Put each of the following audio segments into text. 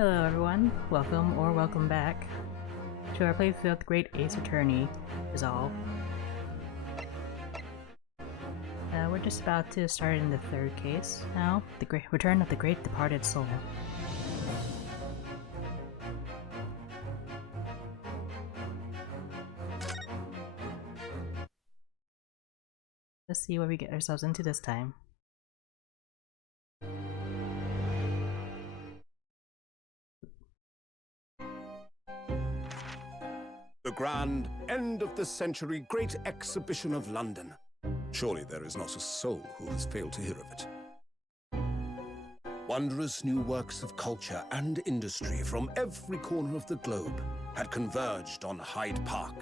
Hello everyone, welcome or welcome back to our playthrough of the Great Ace Attorney Resolve. We're just about to start in the third case now, the Return of the Great Departed Soul. Let's see what we get ourselves into this time. The grand end of the century great exhibition of London. Surely there is not a soul who has failed to hear of it. Wondrous new works of culture and industry from every corner of the globe had converged on Hyde Park,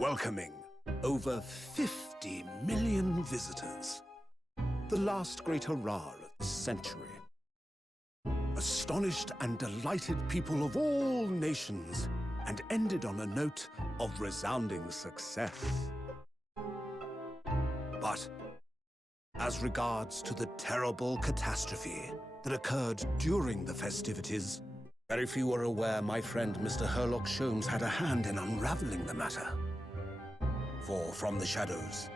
welcoming over 50 million visitors. The last great hurrah of the century. Astonished and delighted people of all nations, and ended on a note of resounding success. But as regards to the terrible catastrophe that occurred during the festivities, very few are aware my friend Mr. Herlock Sholmes had a hand in unraveling the matter. For from the shadows,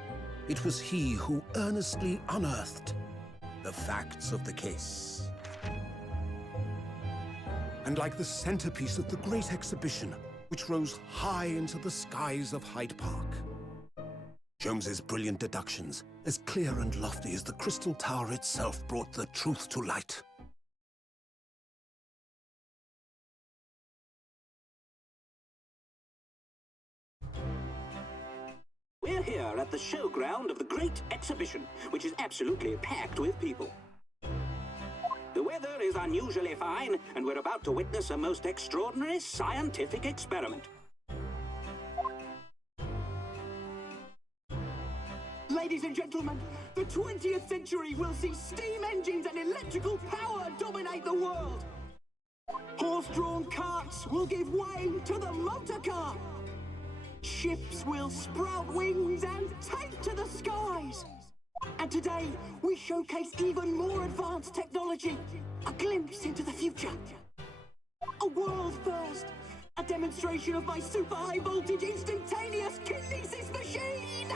it was he who earnestly unearthed the facts of the case. And like the centerpiece of the great exhibition, which rose high into the skies of Hyde Park, Sholmes's brilliant deductions, as clear and lofty as the Crystal Tower itself, brought the truth to light. We're here at the showground of the Great Exhibition, which is absolutely packed with people. The weather is unusually fine, and we're about to witness a most extraordinary scientific experiment. Ladies and gentlemen, the 20th century will see steam engines and electrical power dominate the world. Horse-drawn carts will give way to the motor car. Ships will sprout wings and take to the skies. And today, we showcase even more advanced technology, a glimpse into the future. A world first, a demonstration of my super high voltage instantaneous kinesis machine!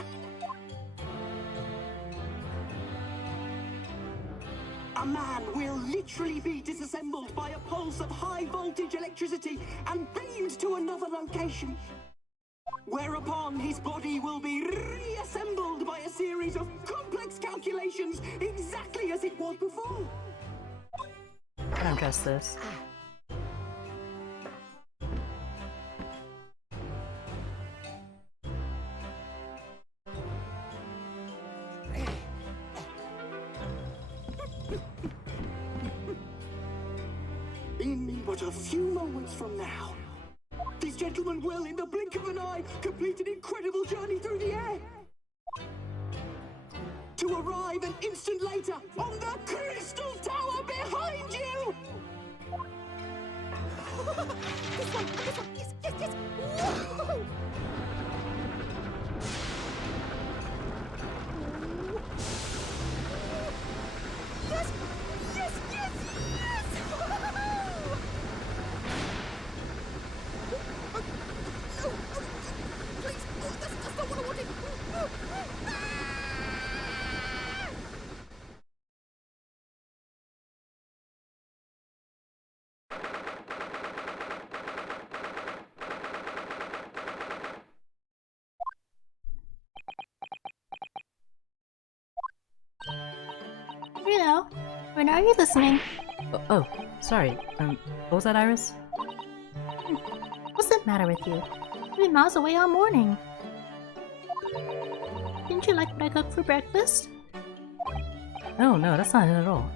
A man will literally be disassembled by a pulse of high voltage electricity and beamed to another location. Whereupon his body will be reassembled by a series of complex calculations exactly as it was before. I don't trust this. In but a few moments from now, these gentlemen will, in the blink of an eye, complete an incredible journey through the air. To arrive an instant later on the Crystal Tower behind you! This one, yes! Whoa! Yes! No, please, that's not what I wanted. You know, when are you listening? Oh, sorry. What was that, Iris? What's the matter with you? You've been miles away all morning. Didn't you like what I cooked for breakfast? No, that's not it at all.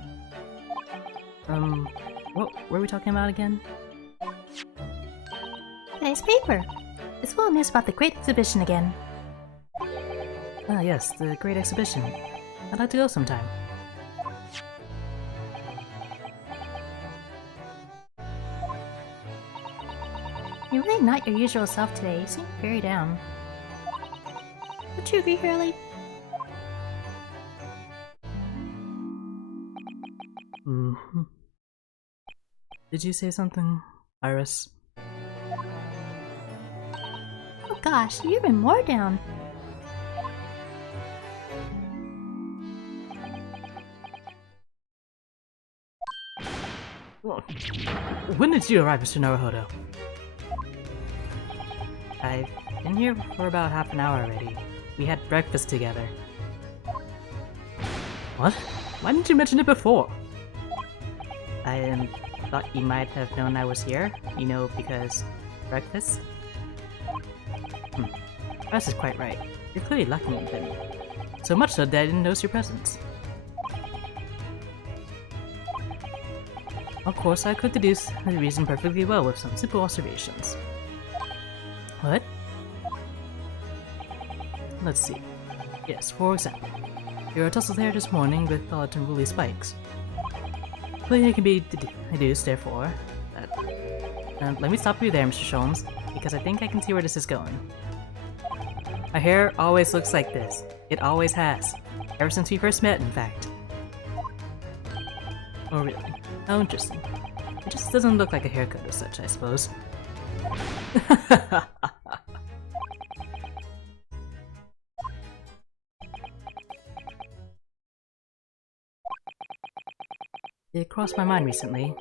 What were we talking about again? Today's paper. It's full of news about the Great Exhibition again. Ah, yes, the Great Exhibition. I'd like to go sometime. You're really not your usual self today. You seem very down. Would you agree, Hurley? Mm-hmm. Did you say something, Iris? Oh gosh, you're even more down. Well, when did you arrive, Mr. Naruhodo? I've been here for about half an hour already. We had breakfast together. What? Why didn't you mention it before? I thought you might have known I was here, you know, because breakfast? Iris is quite right. You're clearly lacking in them. So much so that I didn't notice your presence. Of course, I could deduce the reason perfectly well with some simple observations. What? Let's see. Yes, for example, your tousled hair this morning with odd and woolly spikes. Clearly it can be deduced, therefore, that... let me stop you there, Mr. Sholmes, because I think I can see where this is going. My hair always looks like this. It always has. Ever since we first met, in fact. Oh really? How interesting. It just doesn't look like a haircut as such, I suppose. It crossed my mind recently.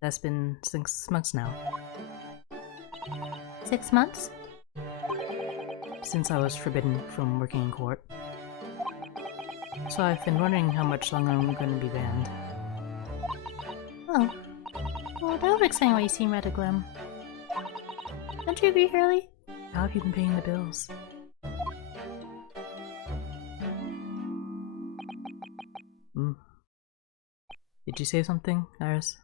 That's been 6 months now. 6 months? Since I was forbidden from working in court. So I've been wondering how much longer I'm going to be banned. Oh. Well, that would explain why you seem rather glum. Don't you agree, Hurley? How have you been paying the bills? Did you say something, Iris?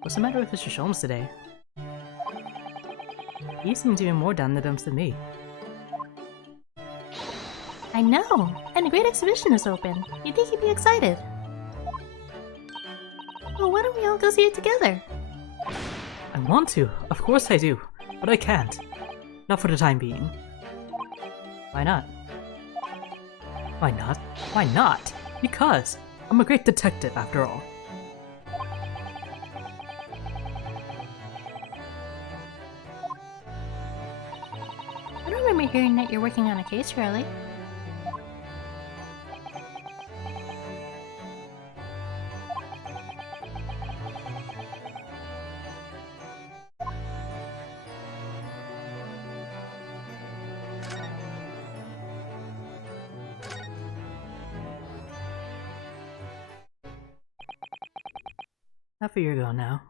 What's the matter with Mr. Sholmes today? He seems even more down in the dumps than me. I know! And a great exhibition is open. You'd think he'd be excited. Well, why don't we all go see it together? I want to, of course I do, but I can't. Not for the time being. Why not? Why not? Why not? Because I'm a great detective after all. I don't remember hearing that you're working on a case, Hurley. Half a year ago now,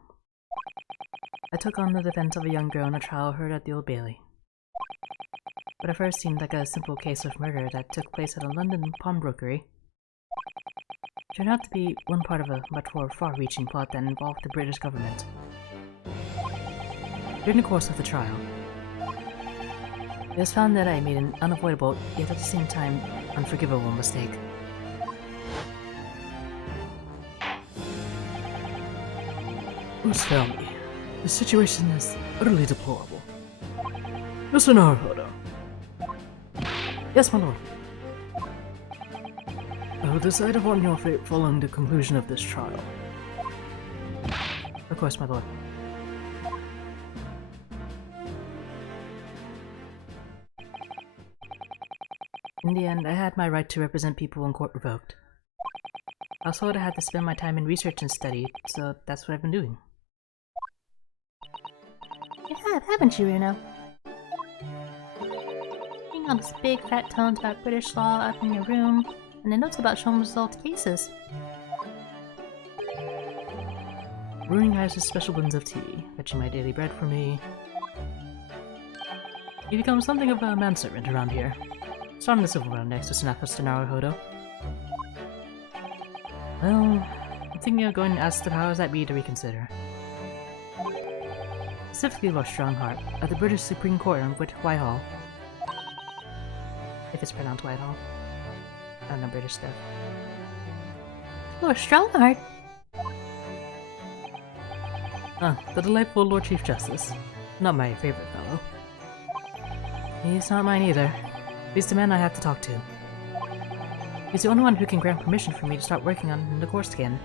I took on the defense of a young girl in a trial heard at the Old Bailey. What at first seemed like a simple case of murder that took place at a London pawnbrokery turned out to be one part of a much more far-reaching plot that involved the British government. During the course of the trial, it was found that I made an unavoidable, yet at the same time unforgivable mistake. Please tell me, the situation is utterly deplorable. Mr. Naruhodo. Yes, my lord. I will decide upon your fate following the conclusion of this trial. Of course, my lord. In the end, I had my right to represent people in court revoked. I was told I had to spend my time in research and study, so that's what I've been doing. You have, haven't you, Runo? Putting all these big fat tomes about British law up in your room, and the notes about Sholmes' old cases. Brewing Iris' special blends of tea, fetching my daily bread for me. You become something of a manservant around here. Starting the civil round next to Mr. Naruhodo. Well, I'm thinking of going to ask the powers that be to reconsider. Specifically Lord Strongheart, of the British Supreme Court in Whitehall. If it's pronounced Whitehall. I don't know British stuff. Lord Strongheart? The delightful Lord Chief Justice. Not my favorite fellow. He's not mine either. He's the man I have to talk to. He's the only one who can grant permission for me to start working on the course again.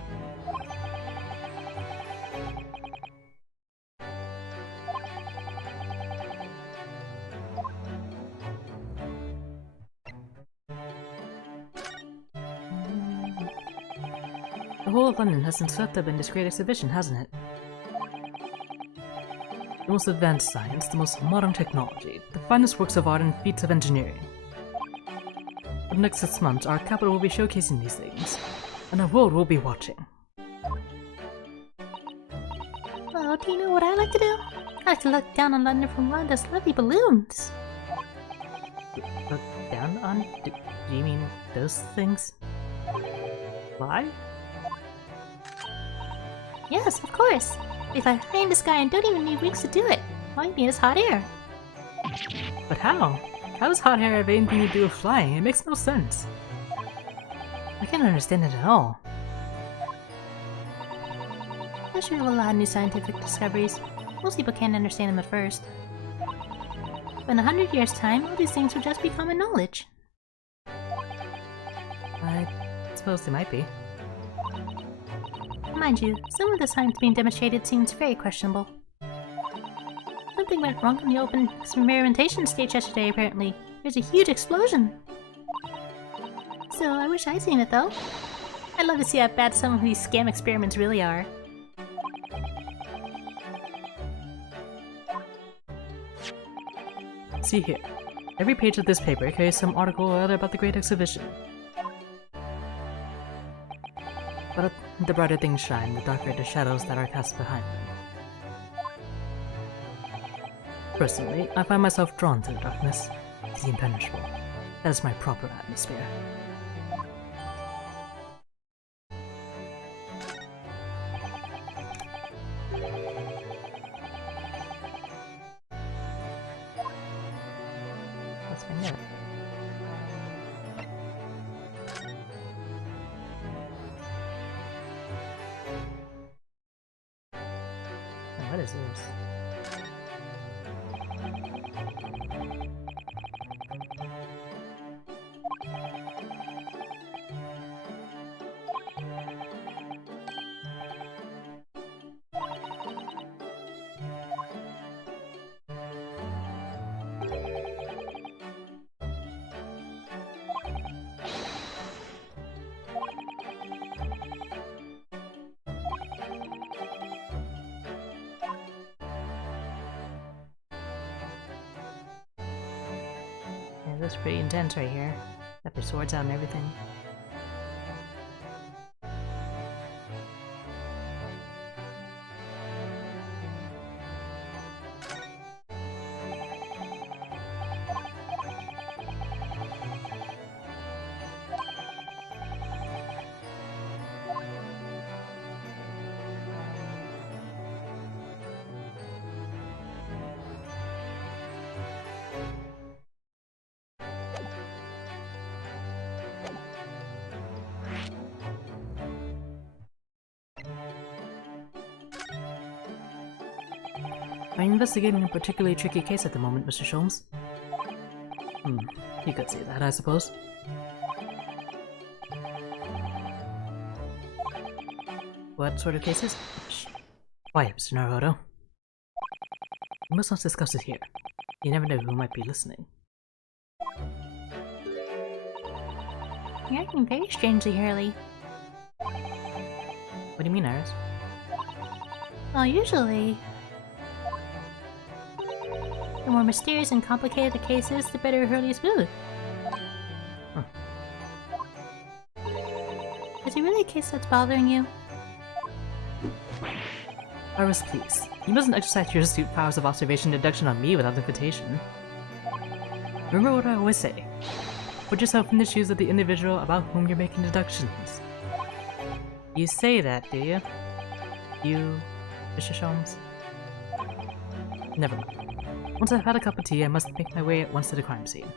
The whole of London has been swept up in this great exhibition, hasn't it? The most advanced science, the most modern technology, the finest works of art and feats of engineering. For the next 6 months, our capital will be showcasing these things, and the world will be watching. Well, do you know what I like to do? I like to look down on London from one of those lovely balloons. Look down on? Do you mean those things? Why? Yes, of course. They fly high in the sky and don't even need wings to do it. All you need is hot air. But how? How does hot air have anything to do with flying? It makes no sense. I can't understand it at all. I'm sure of a lot of new scientific discoveries. Most people can't understand them at first. But in 100 years' time, all these things will just be common knowledge. I suppose they might be. Mind you, some of the science being demonstrated seems very questionable. Something went wrong on the open experimentation stage yesterday, apparently. There's a huge explosion. So I wish I'd seen it, though. I'd love to see how bad some of these scam experiments really are. See here. Every page of this paper carries some article or other about the Great Exhibition. But the brighter things shine, the darker the shadows that are cast behind them. Personally, I find myself drawn to the darkness, to the impenetrable. That is my proper atmosphere. Let's find out. What is this? Yeah, that's pretty intense right here. Got their swords out and everything. I'm investigating a particularly tricky case at the moment, Mr. Sholmes. You could say that, I suppose. What sort of cases? Shh. Quiet, Mr. Naruto. We must not discuss it here. You never know who might be listening. You're acting very strangely, Hurley. What do you mean, Iris? Well, usually... the more mysterious and complicated the case is, the better Hurley's mood. Huh. Is it really a case that's bothering you? Iris, please. You mustn't exercise your astute powers of observation and deduction on me without invitation. Remember what I always say. Put yourself in the shoes of the individual about whom you're making deductions. You say that, do you? You, Mr. Sholmes? Never mind. Once I've had a cup of tea, I must make my way at once to the crime scene.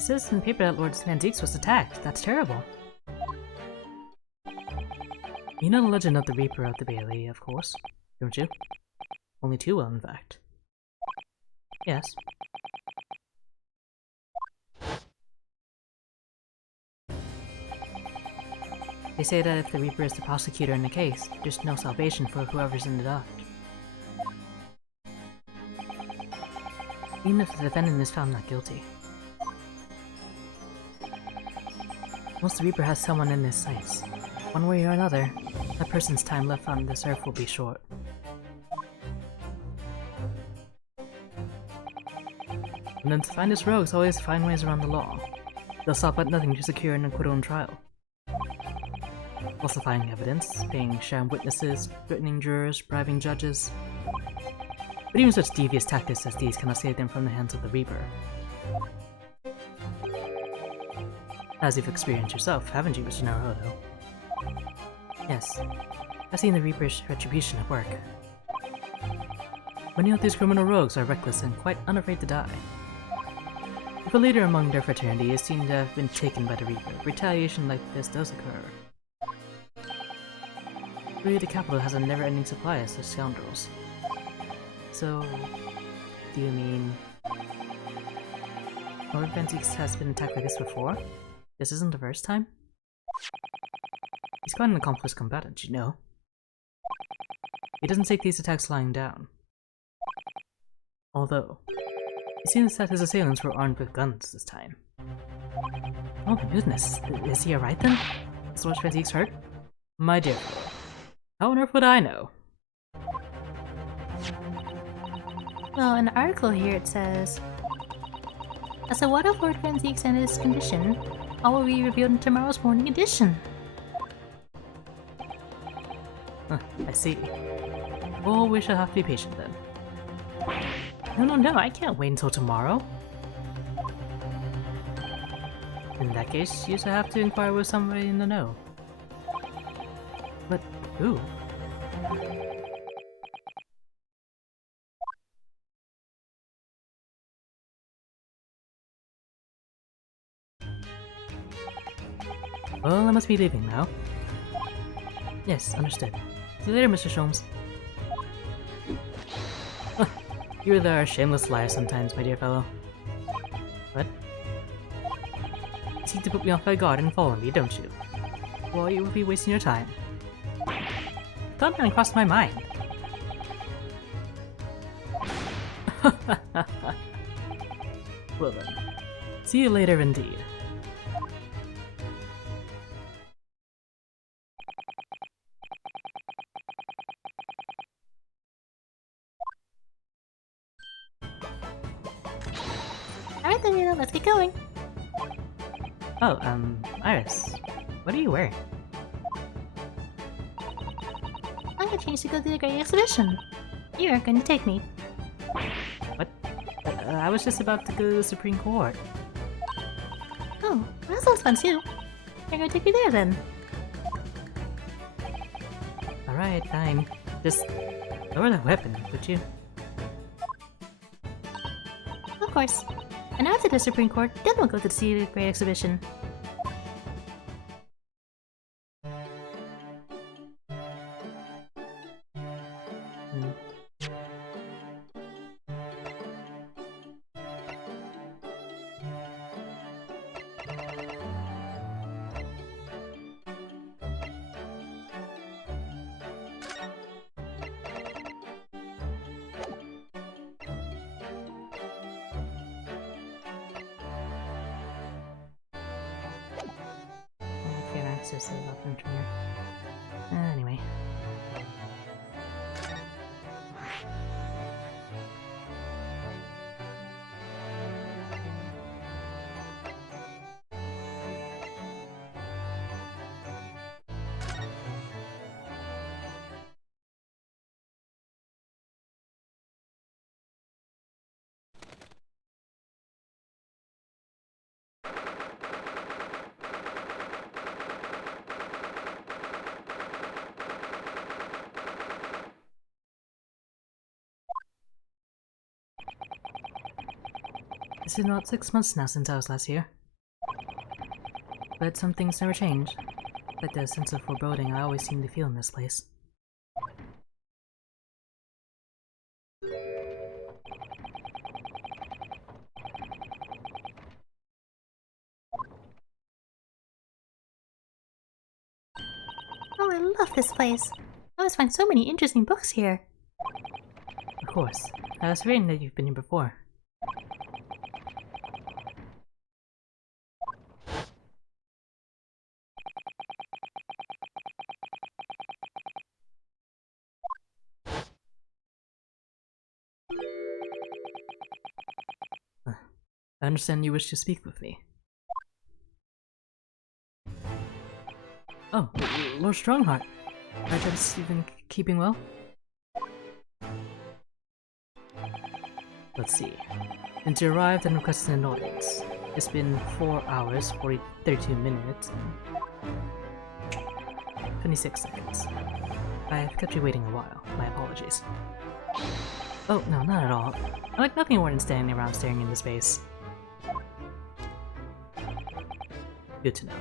It says in the paper that Lord Van Zeeks was attacked. That's terrible. You know the legend of the Reaper of the Bailey, of course, don't you? Only too well, in fact. Yes. They say that if the Reaper is the prosecutor in the case, there's no salvation for whoever's in the dock. Even if the defendant is found not guilty. Once the Reaper has someone in his sights, one way or another, that person's time left on this earth will be short. And then to find his rogues always find ways around the law. They'll stop at nothing to secure an acquittal in trial. Falsifying evidence, paying sham witnesses, threatening jurors, bribing judges. But even such devious tactics as these cannot save them from the hands of the Reaper. As you've experienced yourself, haven't you, Mr. Naruto? Yes, I've seen the Reaper's retribution at work. Many of these criminal rogues are reckless and quite unafraid to die. If a leader among their fraternity is seen to have been taken by the Reaper, retaliation like this does occur. Really, the capital has a never-ending supply of such scoundrels. So, do you mean Lord Van Zeeks has been attacked like this before? This isn't the first time? He's quite an accomplished combatant, you know. He doesn't take these attacks lying down. Although, it seems that his assailants were armed with guns this time. Oh my goodness, is he alright then? Is Lord Van Zeeks hurt? My dear fellow, how on earth would I know? Well, in the article here it says, as to what of Lord Van Zeeks and his condition, all will be revealed in tomorrow's morning edition. Huh, I see. Well, we shall have to be patient then. No, I can't wait until tomorrow. In that case, you shall have to inquire with somebody in the know. But who? Well, I must be leaving now. Yes, understood. See you later, Mr. Sholmes. You really are a shameless liar sometimes, my dear fellow. What? You seek to put me off my guard and follow me, don't you? Well, you will be wasting your time. Thought that crossed my mind. Well then, see you later indeed. Alright then, Rita, let's get going. Oh, Iris, what are you wearing? I'm gonna change to go to the great exhibition. You are going to take me. What? I was just about to go to the Supreme Court. Oh, that sounds fun too. You're gonna take me there then. Alright, fine. Just lower the weapon, would you? Of course. And after the Supreme Court, then we'll go to see the great exhibition. Can't access the weapon from here. Anyway. It's been about 6 months now since I was last here. But some things never change. Like the sense of foreboding I always seem to feel in this place. Oh, I love this place. I always find so many interesting books here. Of course. I was forgetting that you've been here before. I understand you wish to speak with me. Oh, Lord Strongheart. I trust you've been keeping well? Let's see. Since you arrived and requested an audience, it's been 4 hours, 32 minutes, and 26 seconds. I have kept you waiting a while. My apologies. Oh, no, not at all. I like nothing more than standing around staring into space. Good to know.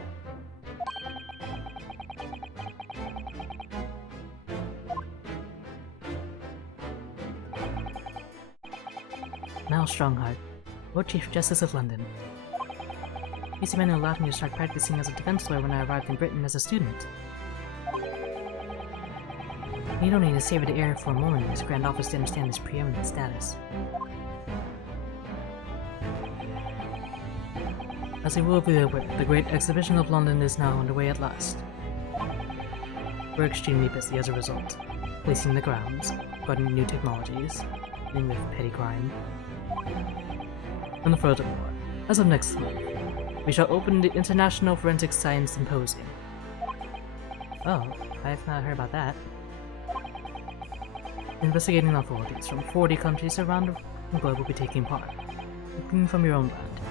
Mal Strongheart, Lord Chief Justice of London. He's the man who allowed me to start practicing as a defense lawyer when I arrived in Britain as a student. You don't need to savor the air for a moment in his grand office to understand his preeminent status. As you will be aware, the Great Exhibition of London is now underway at last. We're extremely busy as a result, policing the grounds, guarding new technologies, dealing with petty crime. And furthermore, as of next month, we shall open the International Forensic Science Symposium. Oh, I've not heard about that. Investigating authorities from 40 countries around the globe will be taking part, including from your own land.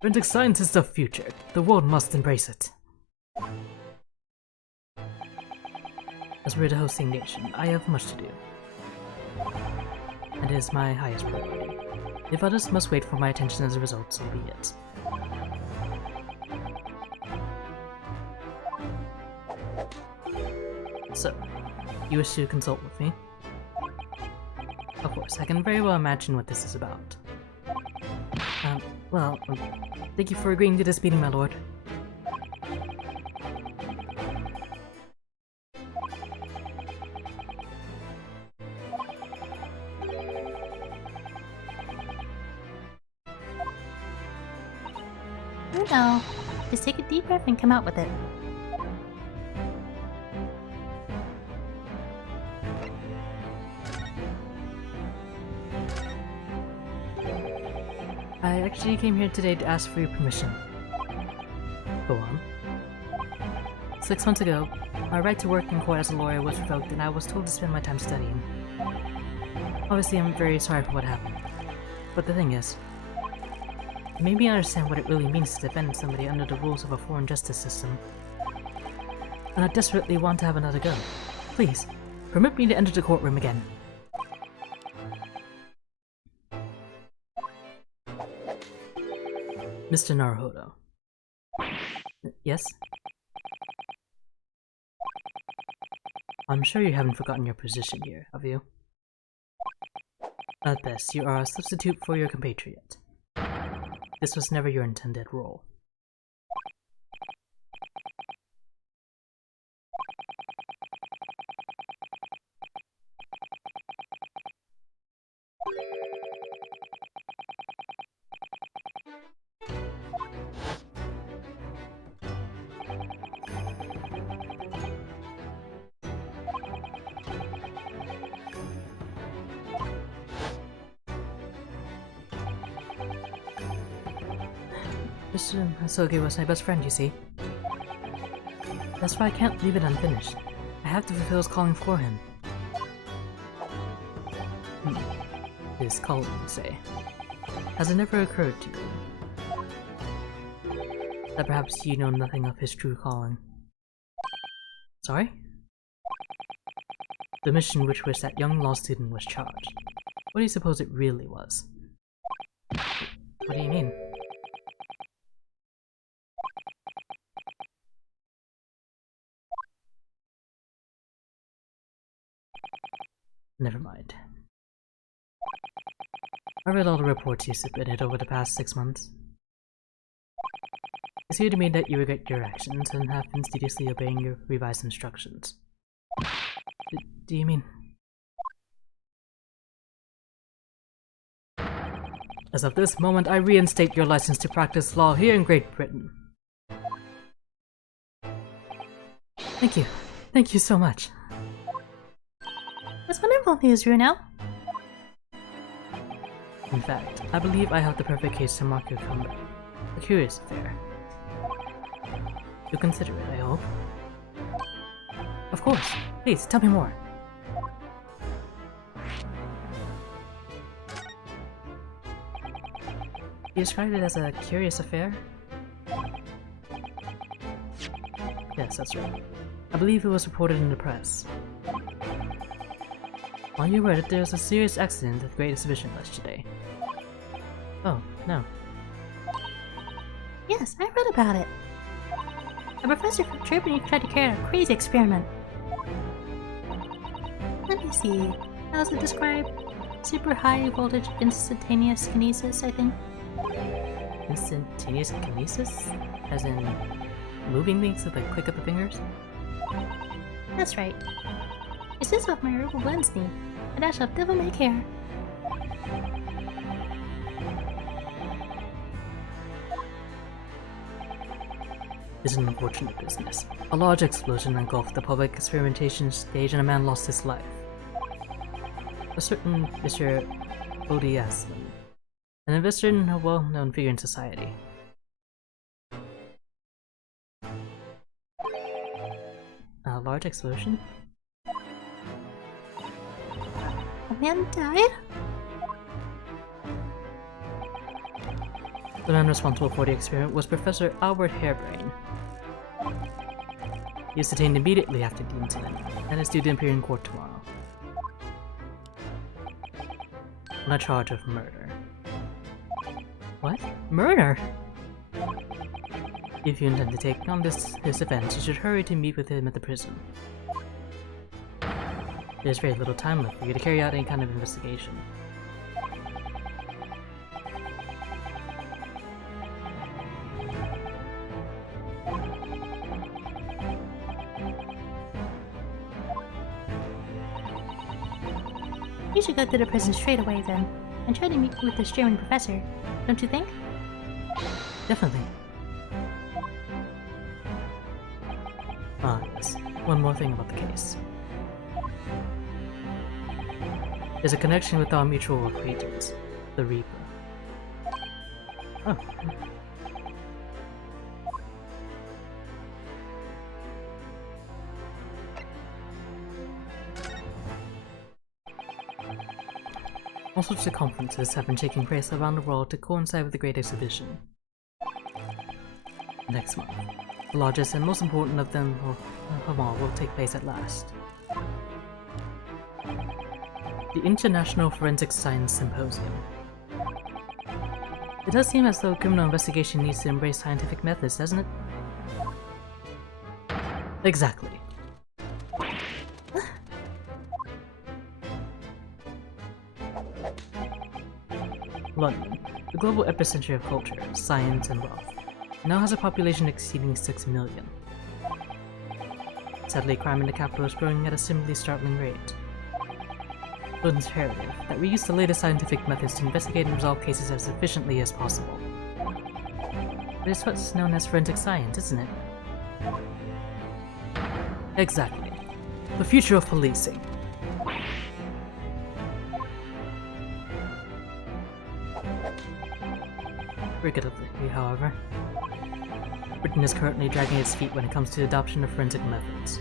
Forensic science is the future. The world must embrace it. As we're the hosting nation, I have much to do. And it is my highest priority. If others must wait for my attention as a result, so be it. So, you wish to consult with me? Of course, I can very well imagine what this is about. Thank you for agreeing to this meeting, my lord. You know, just take a deep breath and come out with it. I actually came here today to ask for your permission. Go on. 6 months ago, my right to work in court as a lawyer was revoked and I was told to spend my time studying. Obviously, I'm very sorry for what happened. But the thing is, it made me understand what it really means to defend somebody under the rules of a foreign justice system. And I desperately want to have another go. Please, permit me to enter the courtroom again. Mr. Naruhodo. Yes? I'm sure you haven't forgotten your position here, have you? At best, you are a substitute for your compatriot. This was never your intended role. Mr. Hasoge was my best friend, you see. That's why I can't leave it unfinished. I have to fulfill his calling for him. His calling, say. Has it never occurred to you that perhaps you know nothing of his true calling? Sorry? The mission with which that young law student was charged. What do you suppose it really was? What do you mean? Never mind. I read all the reports you submitted over the past 6 months. It's clear to me that you regret your actions and have been studiously obeying your revised instructions. Do you mean? As of this moment, I reinstate your license to practice law here in Great Britain. Thank you. Thank you so much. That's wonderful news, Runo. In fact, I believe I have the perfect case to mark your comeback. A curious affair. You'll consider it, I hope. Of course. Please, tell me more. You described it as a curious affair? Yes, that's right. I believe it was reported in the press. Are you aware that there was a serious accident at the Great Exhibition yesterday? Oh, no. Yes, I read about it. A professor from Germany tried to carry out a crazy experiment. Let me see. How was it described? Super high voltage instantaneous kinesis, I think. Instantaneous kinesis? As in moving things with a click of the fingers? That's right. It's just what my herbal blends need. A dash of devil may care. It's an unfortunate business. A large explosion engulfed the public experimentation stage and a man lost his life. A certain Mr. Odiasman, an investor and a well-known figure in society. A large explosion? A man died? The man responsible for the experiment was Professor Albert Harebrain. He was detained immediately after the incident, and is due to appear in court tomorrow. On a charge of murder. What? Murder? If you intend to take on this offense, you should hurry to meet with him at the prison. There's very little time left for you to carry out any kind of investigation. You should go to the prison straight away then, and try to meet with this German professor, don't you think? Definitely. Ah, yes. One more thing about the case. There's a connection with our mutual acquaintance, the Reaper. Oh. All sorts of conferences have been taking place around the world to coincide with the Great Exhibition. Next month, the largest and most important of them of all will take place at last. The International Forensic Science Symposium. It does seem as though criminal investigation needs to embrace scientific methods, doesn't it? Exactly. London, the global epicenter of culture, science, and wealth, now has a population exceeding 6 million. Sadly, crime in the capital is growing at a similarly startling rate. It is imperative that we use the latest scientific methods to investigate and resolve cases as efficiently as possible. It is what's known as forensic science, isn't it? Exactly. The future of policing. Regrettably, however, Britain is currently dragging its feet when it comes to the adoption of forensic methods.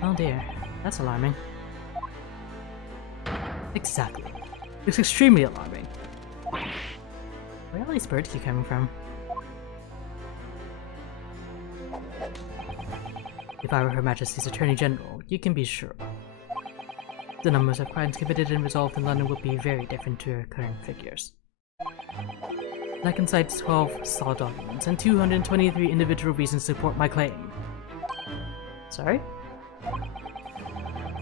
Oh dear, that's alarming. Exactly. It's extremely alarming. Where are all these birds keep coming from? If I were Her Majesty's Attorney General, you can be sure. The numbers of crimes committed and resolved in London would be very different to your current figures. I can cite 12 solid documents and 223 individual reasons to support my claim. Sorry?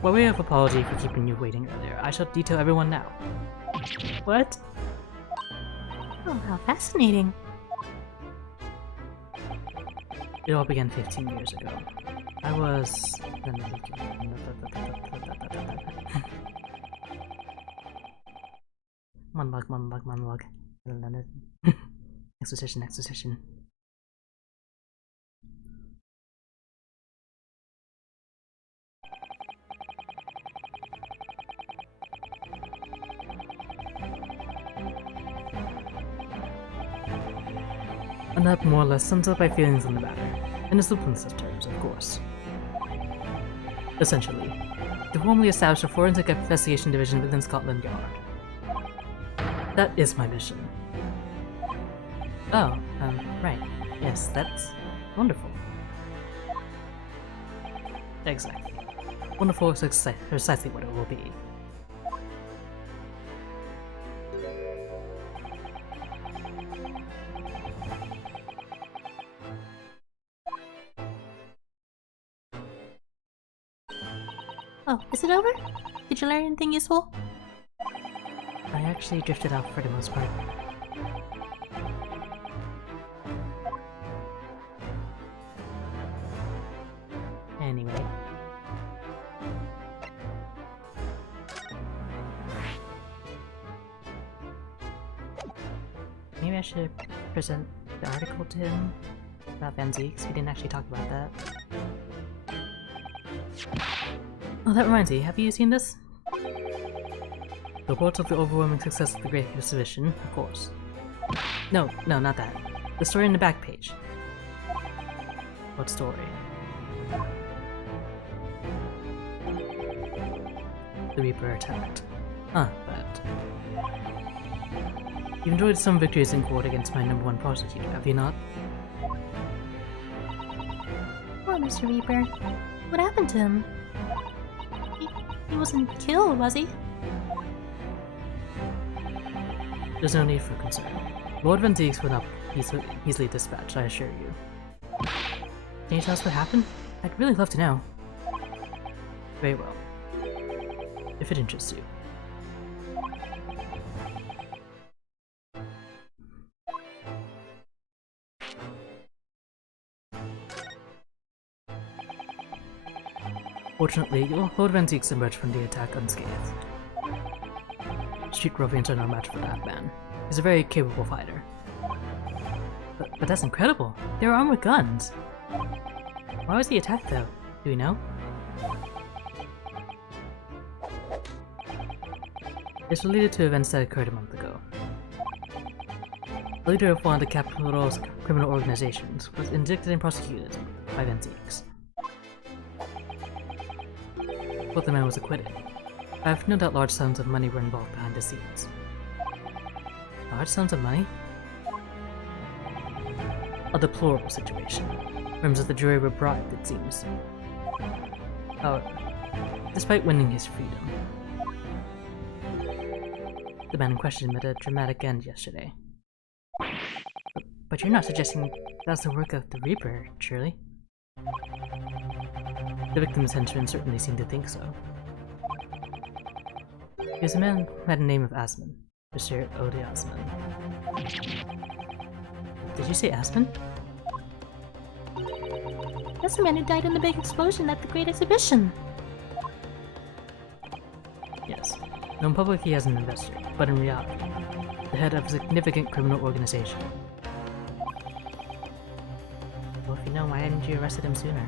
By way of apology for keeping you waiting earlier, I shall detail everyone now. What? Oh, how fascinating. It all began 15 years ago. I was... monologue. Exposition. And that more or less sums up my feelings on the matter, in the simplest of terms, of course. Essentially, to formally establish a forensic investigation division within Scotland Yard. That is my mission. Oh, right. Yes, that's wonderful. Exactly. Wonderful is precisely what it will be. Oh, is it over? Did you learn anything useful? I actually drifted off for the most part. Anyway. Maybe I should present the article to him about Van Zeeks. We didn't actually talk about that. Oh, that reminds me, have you seen this? The reports of the overwhelming success of the Great Exhibition, of course. No, not that. The story in the back page. What story? The Reaper attacked. Ah, that. You've enjoyed some victories in court against my #1 prosecutor, have you not? Poor Mr. Reaper. What happened to him? He wasn't killed, was he? There's no need for concern. Lord Van Zeeks will not be easily dispatched, I assure you. Can you tell us what happened? I'd really love to know. Very well. If it interests you. Fortunately, Lord Van Zeeks emerged from the attack unscathed. Street ruffians are no match for that man. He's a very capable fighter. But that's incredible! They were armed with guns! Why was he attacked though? Do we know? It's related to events that occurred a month ago. The leader of one of the capital's criminal organizations was indicted and prosecuted by Van Zeeks. But the man was acquitted. I have no doubt large sums of money were involved behind the scenes. Large sums of money? A deplorable situation. Members of the jury were bribed, it seems. However, despite winning his freedom, the man in question met a dramatic end yesterday. But you're not suggesting that's the work of the Reaper, surely? The victim's henchmen certainly seemed to think so. He was a man who had a name of Asmund, Mr. Ode Asmund. Did you say Asmund? That's the man who died in the big explosion at the Great Exhibition! Yes. Known publicly as an investor, but in reality, the head of a significant criminal organization. Well, if you know, why hadn't you arrested him sooner?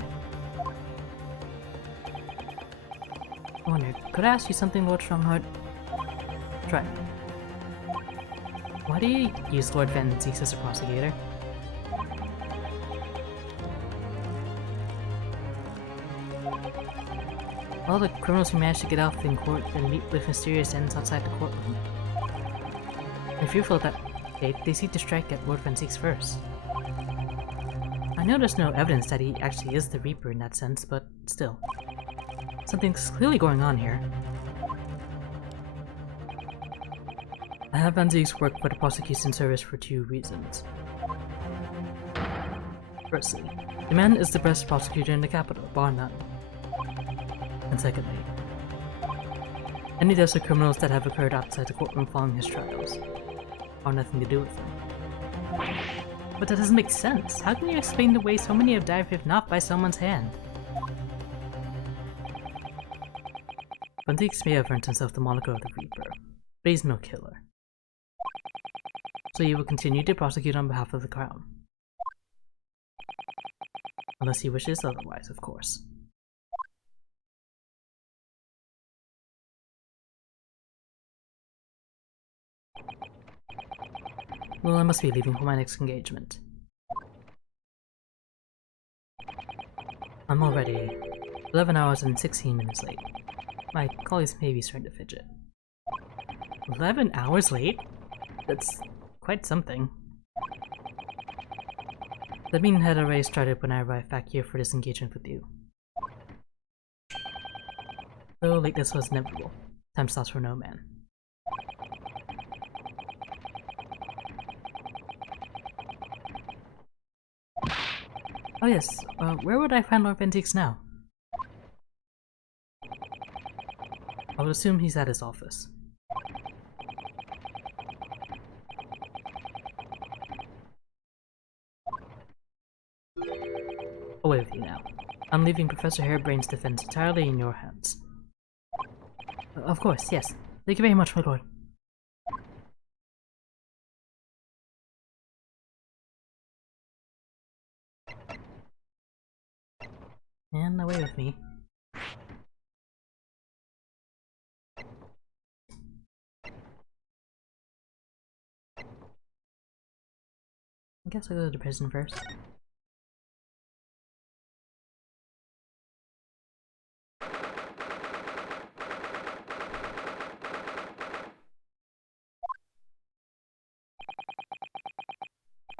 I wonder, could I ask you something, Lord Strongheart? Try. Why do you use Lord Van Zeeks as a prosecutor? All the criminals who manage to get out in court then meet with mysterious ends outside the courtroom. I'm fearful that they seek to strike at Lord Van Zeeks first. I know there's no evidence that he actually is the Reaper in that sense, but still. Something's clearly going on here. I have Anzi's work for the prosecution service for 2 reasons. Firstly, the man is the best prosecutor in the capital, bar none. And secondly, any deaths of criminals that have occurred outside the courtroom following his trials are nothing to do with him. But that doesn't make sense. How can you explain the way so many have died if not by someone's hand? Bendix may have earned himself the moniker of the Reaper, but he's no killer. So you will continue to prosecute on behalf of the Crown. Unless he wishes otherwise, of course. Well, I must be leaving for my next engagement. I'm already 11 hours and 16 minutes late. My colleagues may be starting to fidget. 11 hours late? That's quite something. The meeting had already started when I arrived back here for this engagement with you. Though lateness was inevitable, time stops for no man. Oh yes, where would I find Lord Bendix now? I would assume he's at his office. Away with you now. I'm leaving Professor Harebrain's defense entirely in your hands. Of course, yes. Thank you very much, my lord. And away with me. I guess I'll go to the prison first.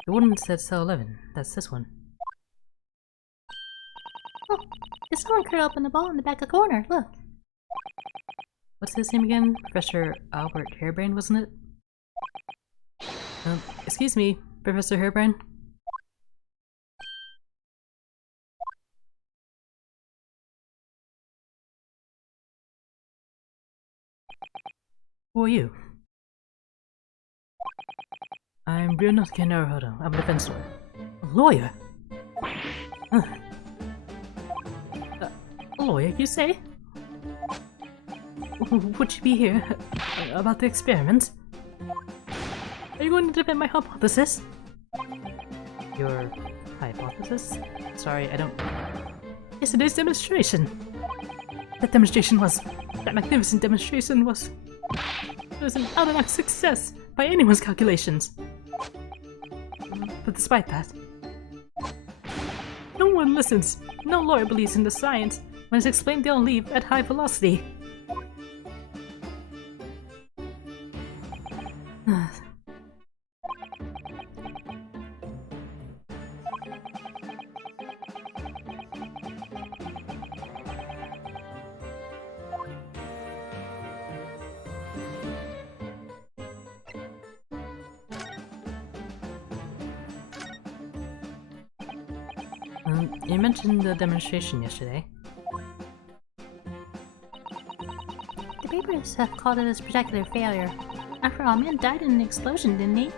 The one said cell 11. That's this one. Oh, there's someone curled up in the ball in the back of the corner. Look. What's his name again? Professor Albert Harebrain, wasn't it? Excuse me, Professor Harebrain? Who are you? I'm Ryunosuke Naruhodo. I'm a defense lawyer. A lawyer? A lawyer, you say? Would you be here about the experiment? Are you going to defend my hypothesis? Your hypothesis? Sorry, I don't... Yes, it is demonstration! That magnificent demonstration was... It was an out-and-out success by anyone's calculations. But despite that, no one listens. No lawyer believes in the science. When it's explained, they'll leave at high velocity. You mentioned the demonstration yesterday. The papers have called it a spectacular failure. After all, man died in an explosion, didn't he?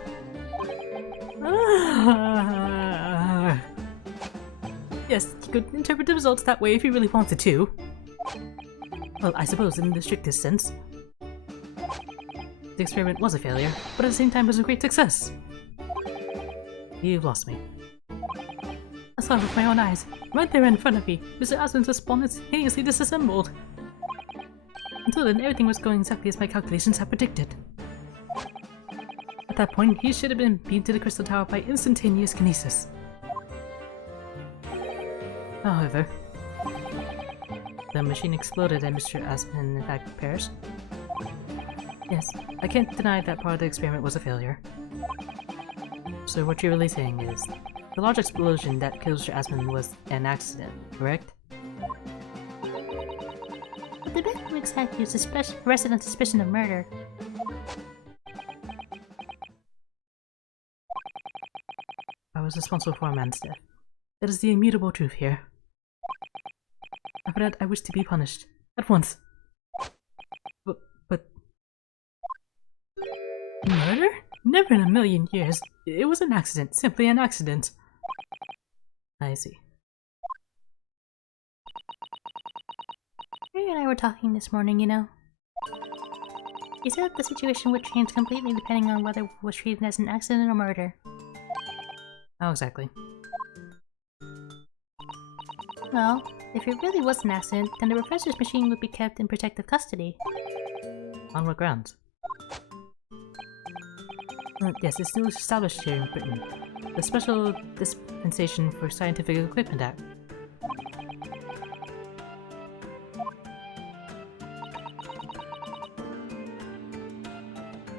Yes, you could interpret the results that way if you really wanted to. Well, I suppose in the strictest sense. The experiment was a failure, but at the same time it was a great success. You've lost me. I saw it with my own eyes. Right there in front of me, Mr. Aspen's response hideously disassembled. Until then, everything was going exactly as my calculations had predicted. At that point, he should have been beamed to the Crystal Tower by instantaneous kinesis. However, the machine exploded and Mr. Aspen in fact perished. Yes, I can't deny that part of the experiment was a failure. So what you're really saying is, the large explosion that killed Mr. Aspen was an accident, correct? But the victim exactly was arrested on suspicion of murder. was responsible for a man's death. That is the immutable truth here. And for that, I wish to be punished. At once. But... Murder? Never in a million years. It was an accident. Simply an accident. I see. Mary and I were talking this morning, you know. He said the situation would change completely depending on whether it was treated as an accident or murder. How exactly? Well, if it really was an accident, then the professor's machine would be kept in protective custody. On what grounds? Yes, it's still established here in Britain. The Special Dispensation for Scientific Equipment Act.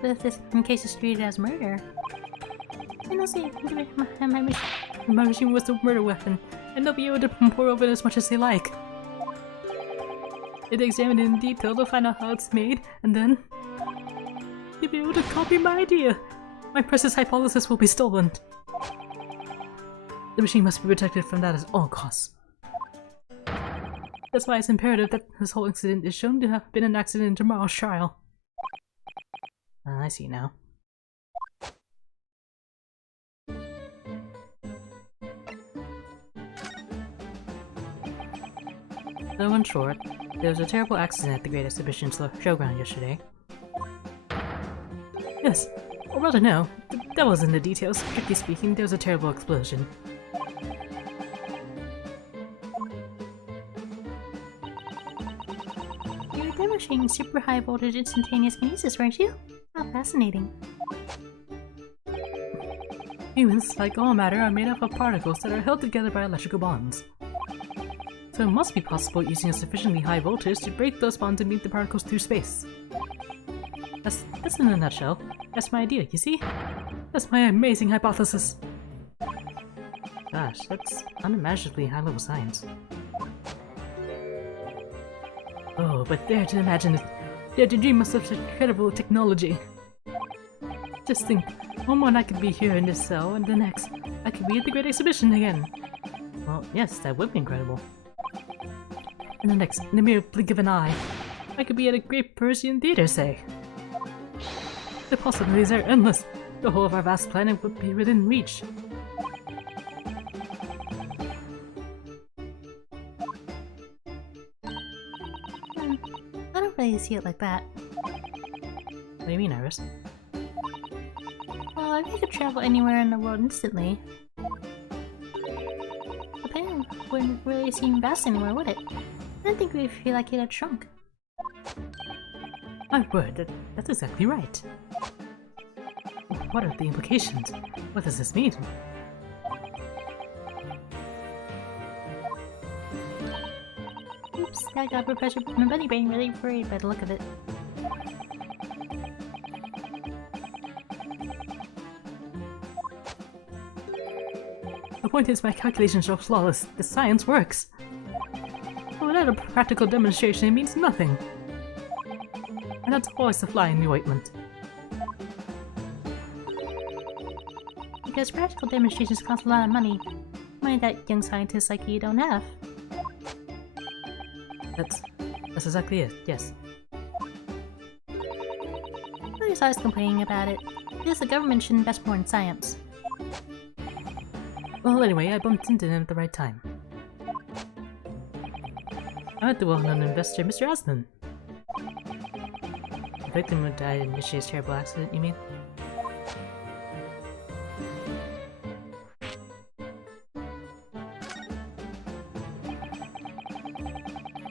But if this case is treated as murder, then I'll say My machine was the murder weapon, and they'll be able to pour over it as much as they like. They'd examine it in detail to find out how it's made, and then they'll be able to copy my idea. My precious hypothesis will be stolen. The machine must be protected from that at all costs. That's why it's imperative that this whole incident is shown to have been an accident in tomorrow's trial. I see now. So in short, there was a terrible accident at the Great Exhibition Showground yesterday. Yes, or rather no, that wasn't the details. Strictly speaking, there was a terrible explosion. You were demonstrating super high voltage instantaneous kinesis, weren't you? How fascinating. Humans, like all matter, are made up of particles that are held together by electrical bonds. So it must be possible using a sufficiently high voltage to break those bonds and move the particles through space. That's in a nutshell. That's my idea, you see? That's my amazing hypothesis! Gosh, that's unimaginably high-level science. Oh, but dare to imagine it. Dare to dream of such incredible technology. Just think, one moment I could be here in this cell, and the next, I could be at the Great Exhibition again. Well, yes, that would be incredible. And the next, in a mere blink of an eye, I could be at a great Parisian theater, say. The possibilities are endless. The whole of our vast planet would be within reach. I don't really see it like that. What do you mean, Iris? Well, if you could travel anywhere in the world instantly, the planet wouldn't really seem vast anymore, would it? I don't think we'd feel like it had shrunk. My word, that's exactly right. What are the implications? What does this mean? Oops, that got Professor Bunnybrain really worried by the look of it. The point is, my calculations are flawless. The science works. But without a practical demonstration, it means nothing. And that's always the fly in the ointment. Because practical demonstrations cost a lot of money. Money that young scientists like you don't have. That's exactly it, yes. Others always complaining about it. Because the government should invest more in science. Well, anyway, I bumped into him at the right time. I met the well-known investor, Mr. Asman. The victim who died in yesterday's terrible accident, you mean?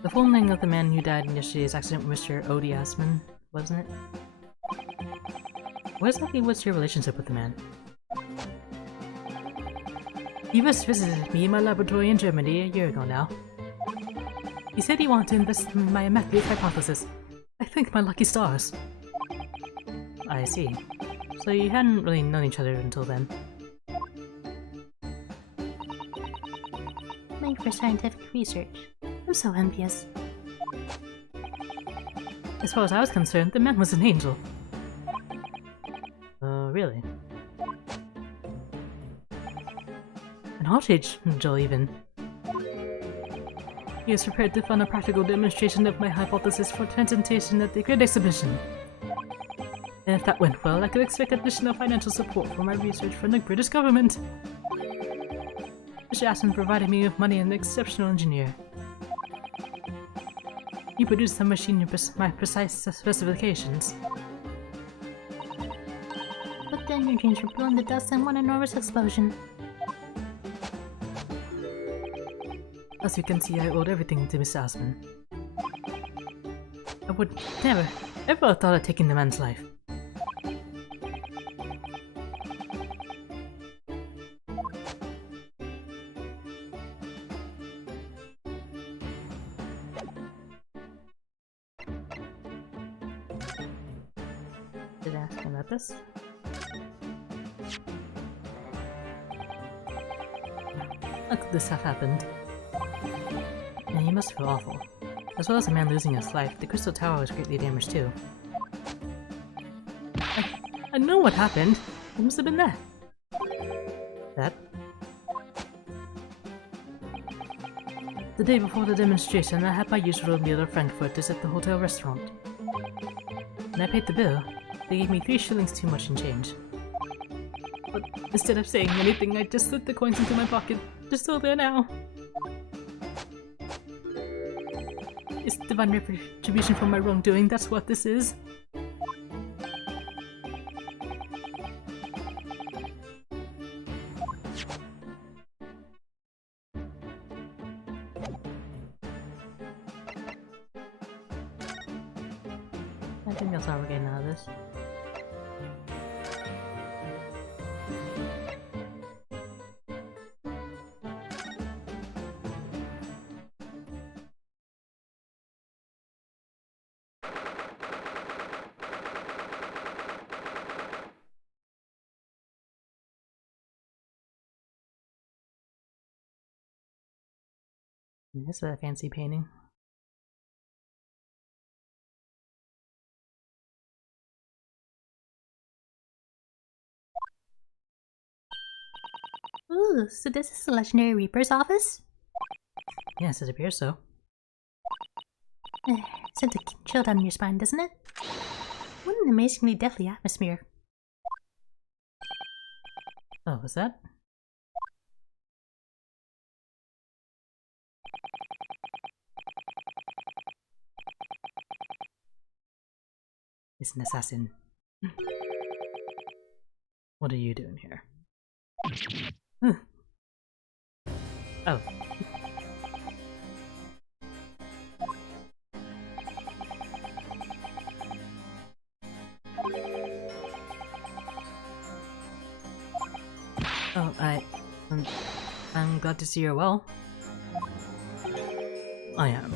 The full name of the man who died in yesterday's accident was Mr. Odie Asman, wasn't it? What exactly was your relationship with the man? He first visited me in my laboratory in Germany a year ago now. He said he wanted to invest in my immaculate hypothesis. I thank my lucky stars. I see. So you hadn't really known each other until then. Made for scientific research. I'm so envious. As far as I was concerned, the man was an angel. An archangel even. He is prepared to fund a practical demonstration of my hypothesis for presentation at the Great Exhibition. And if that went well, I could expect additional financial support for my research from the British government. Mr. Aspen provided me with money and an exceptional engineer. He produced the machine in my precise specifications. But then your dreams were blown to dust in one enormous explosion. As you can see, I owed everything to Mr. Aspen. I would never, ever have thought of taking the man's life. Did I ask him about this? How could this have happened? Yeah, he must feel awful. As well as the man losing his life, the Crystal Tower was greatly damaged too. I know what happened! It must have been that. That? The day before the demonstration, I had my usual meal of frankfurters at the hotel restaurant. When I paid the bill, they gave me 3 shillings too much in change. But instead of saying anything, I just slipped the coins into my pocket. They're still there now. It's divine retribution for my wrongdoing, that's what this is. I think that's how we're getting out of this. This is a fancy painting. Ooh, so this is the legendary Reaper's office? Yes, it appears so. Sends a chill down your spine, doesn't it? What an amazingly deathly atmosphere. Oh, was that? It's an assassin. What are you doing here? Oh. Oh, I'm glad to see you're well. I am.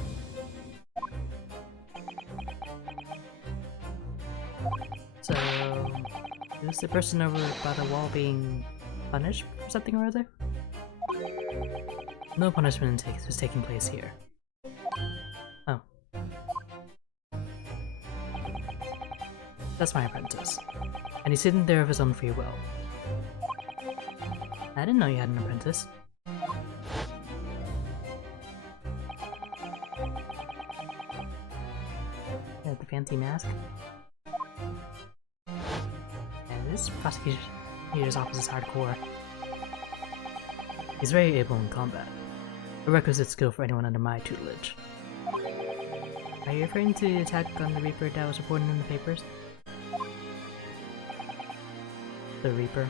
So, is the person over by the wall being punished for something or other? No punishment was taking place here. Oh. That's my apprentice. And he's sitting there of his own free will. I didn't know you had an apprentice. Yeah, the fancy mask. And this prosecutor's office is hardcore. He's very able in combat. A requisite skill for anyone under my tutelage. Are you referring to the attack on the Reaper that was reported in the papers? The Reaper?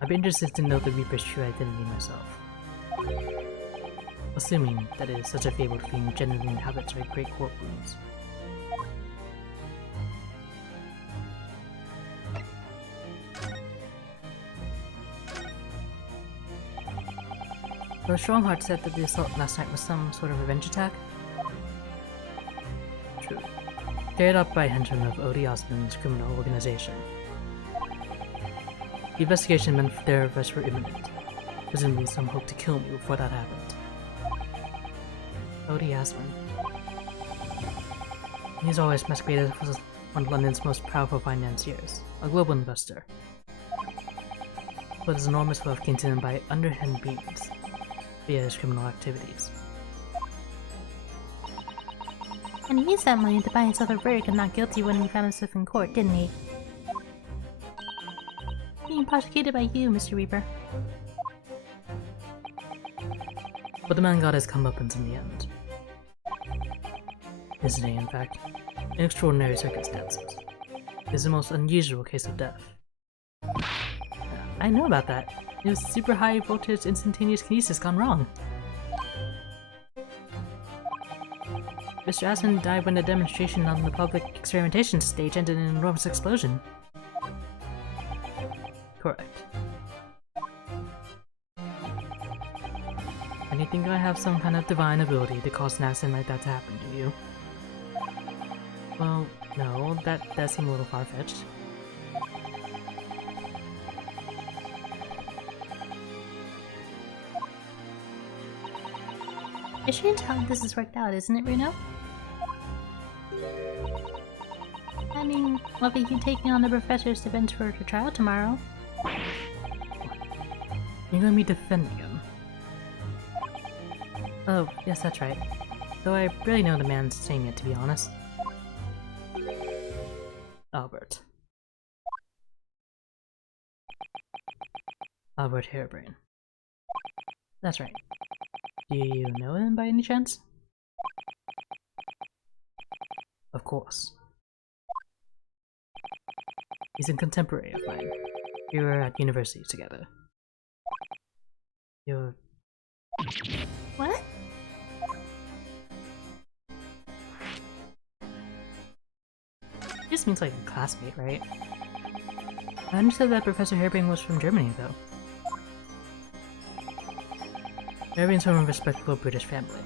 I'd be interested to know the Reaper's true identity myself. Assuming that it is such a fabled fiend generally inhabits our great courtrooms. The Strongheart said that the assault last night was some sort of revenge attack. True. Carried out by henchmen of Odie Osmond's criminal organization. The investigation meant their arrests were imminent. Presumably some hoped to kill me before that happened. Odie Osmond. He's always masqueraded as one of London's most powerful financiers, a global investor. but his enormous wealth came to him by underhand means via his criminal activities. And he used that money to buy himself a verdict of not guilty when he found himself in court, didn't he? Being prosecuted by you, Mr. Reaper. But the man got his comeuppance in the end. Isn't he, in fact? In extraordinary circumstances. It's the most unusual case of death. I know about that. It was super high voltage instantaneous kinesis gone wrong. Mr. Aspen died when the demonstration on the public experimentation stage ended in an enormous explosion. Correct. And you think I have some kind of divine ability to cause an accident like that to happen, do you? Well, no, that does seem a little far-fetched. It's strange how this has worked out, isn't it, Bruno? I mean, what with you taking on the professor's defense for her trial tomorrow? You're gonna be defending him. Oh, yes, that's right. Though I barely know the man saying it, to be honest. Albert. Albert Harebrain. That's right. Do you know him by any chance? Of course. He's a contemporary of mine. We were at university together. You're... What? This means like a classmate, right? I understood that Professor Harebrain was from Germany, though. Harebrain's from a respectable British family.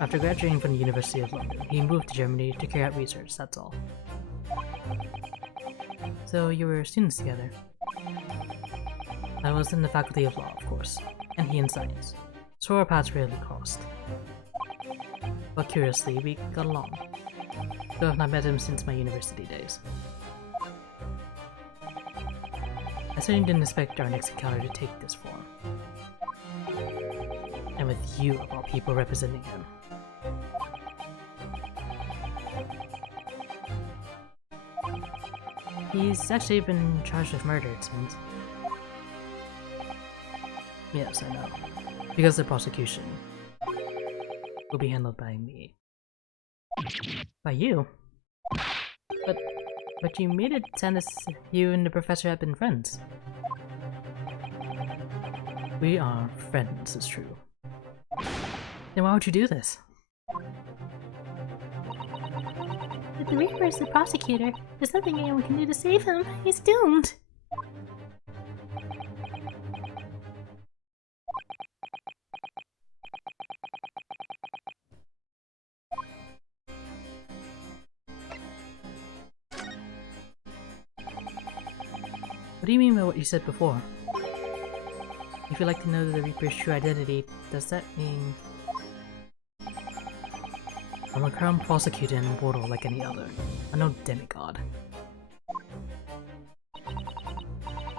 After graduating from the University of London, he moved to Germany to carry out research, that's all. So you were students together. I was in the Faculty of Law, of course, and he in Science, so our paths rarely crossed. But curiously, we got along, though I've not met him since my university days. I certainly didn't expect our next encounter to take this form. And with you, of all people, representing him. He's actually been charged with murder, it seems. Yes, I know. Because the prosecution will be handled by me. By you? But you made it sound as if you and the professor have been friends. We are friends, it's true. Then why would you do this? If the Reaper is the prosecutor, there's nothing anyone can do to save him. He's doomed. What do you mean by what you said before? If you'd like to know the Reaper's true identity, does that mean... I'm a crown prosecutor and immortal like any other. I'm no demigod.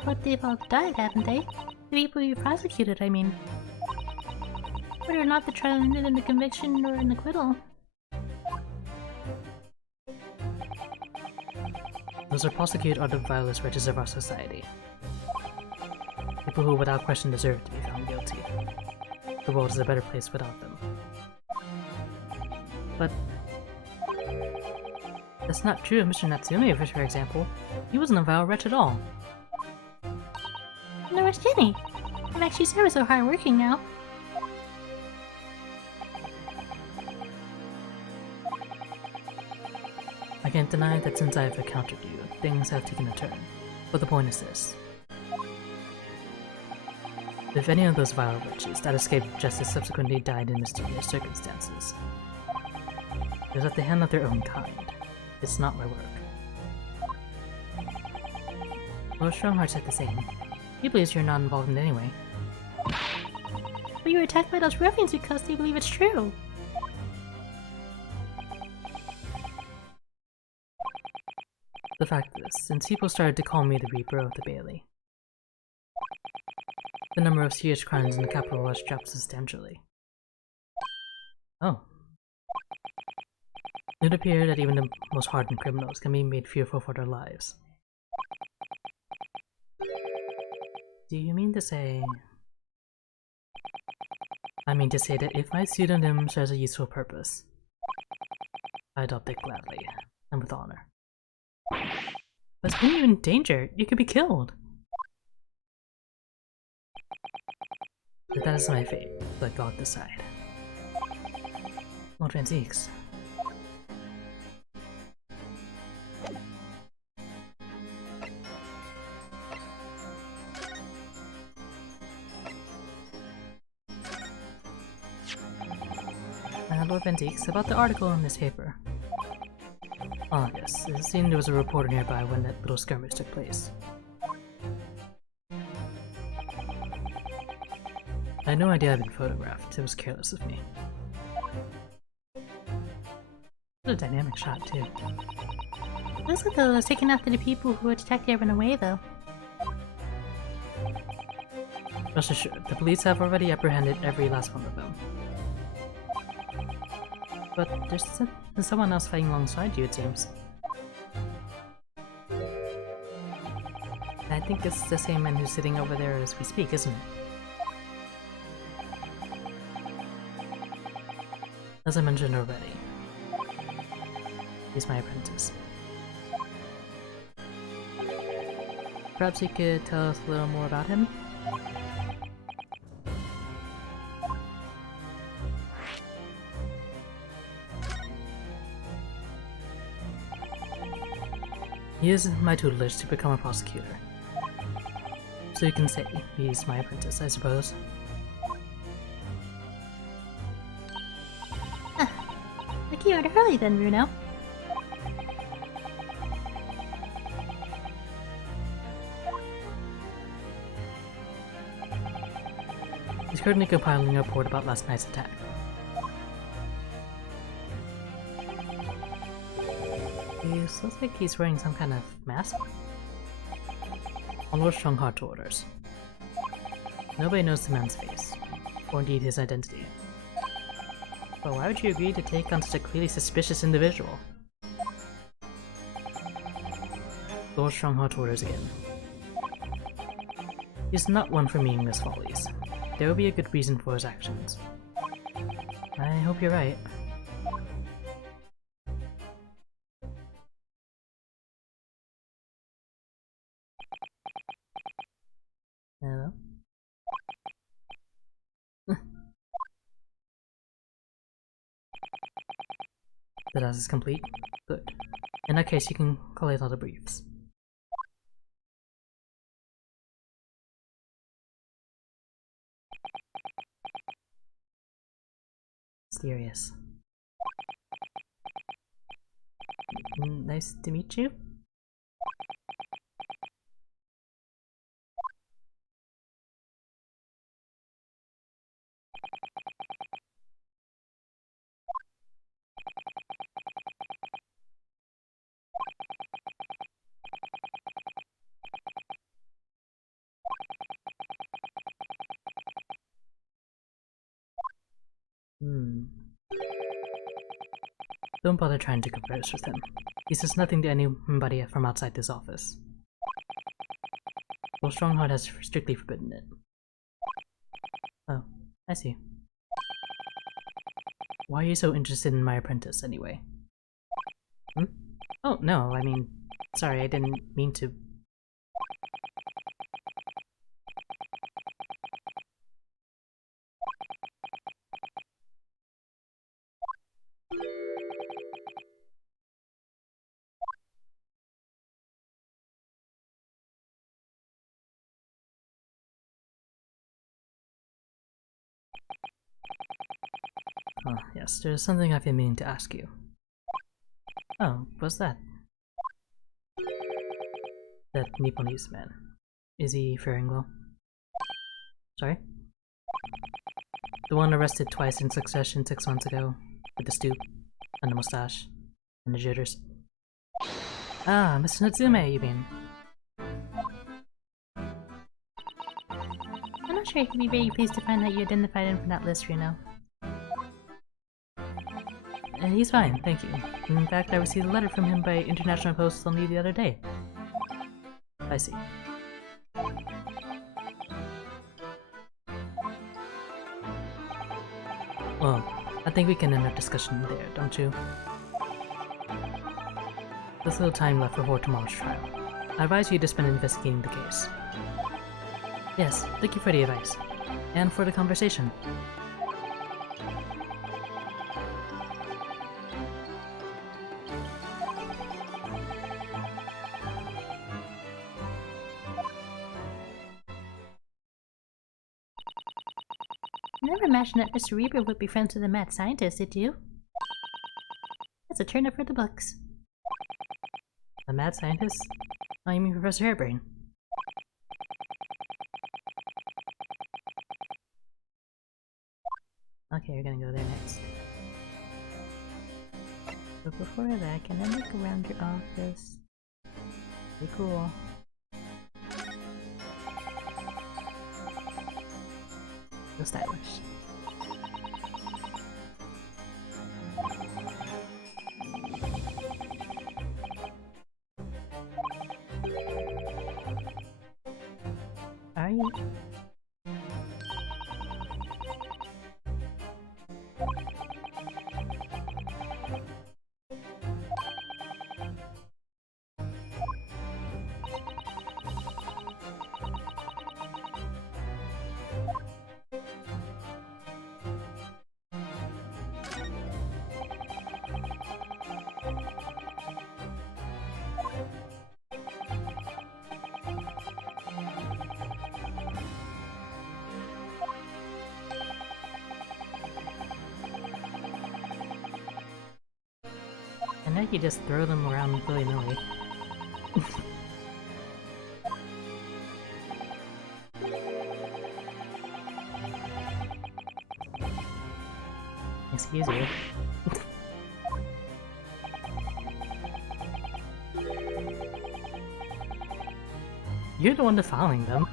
But they've all died, haven't they? The people you prosecuted, I mean. Whether or not the trial ended in a conviction or an acquittal. Those who prosecute are the vilest wretches of our society. People who without question deserve to be found guilty. The world is a better place without them. But... that's not true of Mr. Natsume, for example. He wasn't a vile wretch at all. Nor was Jenny. In fact, she's ever so hardworking now. I can't deny that since I have encountered you, things have taken a turn. But the point is this. If any of those vile wretches that escaped justice subsequently died in mysterious circumstances, it was at the hand of their own kind. It's not my work. Well, Strongheart said the same. He believes you're not involved in it anyway. But you were attacked by those ruffians because they believe it's true. The fact is, since people started to call me the Reaper of the Bailey, The number of serious crimes in the capital has dropped substantially. Oh. It would appear that even the most hardened criminals can be made fearful for their lives. Do you mean to say... I mean to say that if my pseudonym serves a useful purpose, I adopt it gladly, and with honor. But when you're in danger, you could be killed! But that is my fate, let God decide. Lord Antiques. Lord Antiques, about the article in this paper. Ah, yes, it seemed there was a reporter nearby when that little skirmish took place. I had no idea I'd been photographed. It was careless of me. What a dynamic shot, too. Looks like it was taken after the people who were detected and ran away, though. Rest assured, the police have already apprehended every last one of them. But there's someone else fighting alongside you, it seems. I think it's the same man who's sitting over there as we speak, isn't it? As I mentioned already, he's my apprentice. Perhaps you could tell us a little more about him? He is my tutelage to become a prosecutor. So you can say he's my apprentice, I suppose. Like you ordered early then, Bruno. He's currently compiling a report about last night's attack. He looks like he's wearing some kind of mask. Almost strung hard to orders. Nobody knows the man's face, or indeed his identity. But why would you agree to take on such a clearly suspicious individual? Lord Strongheart orders again. He's not one for meaningless follies. There will be a good reason for his actions. I hope you're right. Hello? The task is complete? Good. In that case, you can collate all the briefs. Mysterious. Nice to meet you. Don't bother trying to converse with him. He says nothing to anybody from outside this office. Well, Strongheart has strictly forbidden it. Oh, I see. Why are you so interested in my apprentice, anyway? Oh, no, I mean, sorry, I didn't mean to... Oh, yes, there's something I've been meaning to ask you. Oh, what's that? That Nipponese man. Is he faring well? Sorry? The one arrested twice in succession 6 months ago, with the stoop, and the mustache, and the jitters. Ah, Mr. Natsume, you mean? I'm not sure he'd be very pleased to find out you identified him from that list, Runo. He's fine, thank you. In fact, I received a letter from him by international post only the other day. I see. Well, I think we can end our discussion there, don't you? There's little time left before tomorrow's trial. I advise you to spend investigating the case. Yes, thank you for the advice. And for the conversation. I never imagined that Mr. Reaper would be friends with a mad scientist, did you? That's a turn up for the books. A mad scientist? Oh, you mean Professor Hairbrain? Okay, you're gonna go there next. But before that, can I look around your office? Pretty cool. Real stylish. Are you? I know you just throw them around willy-nilly. Excuse you. You're the one defiling them.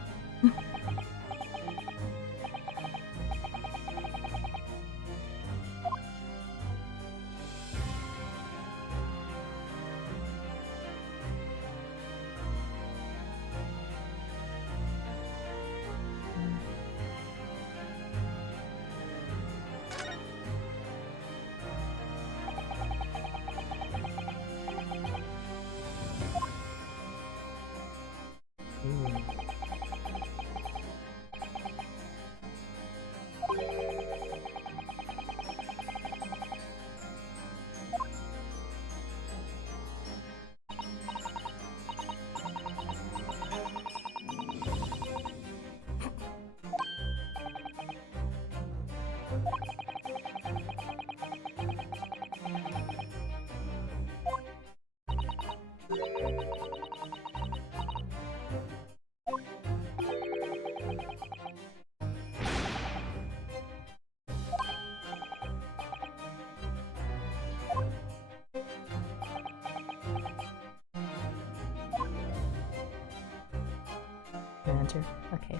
Enter. Okay.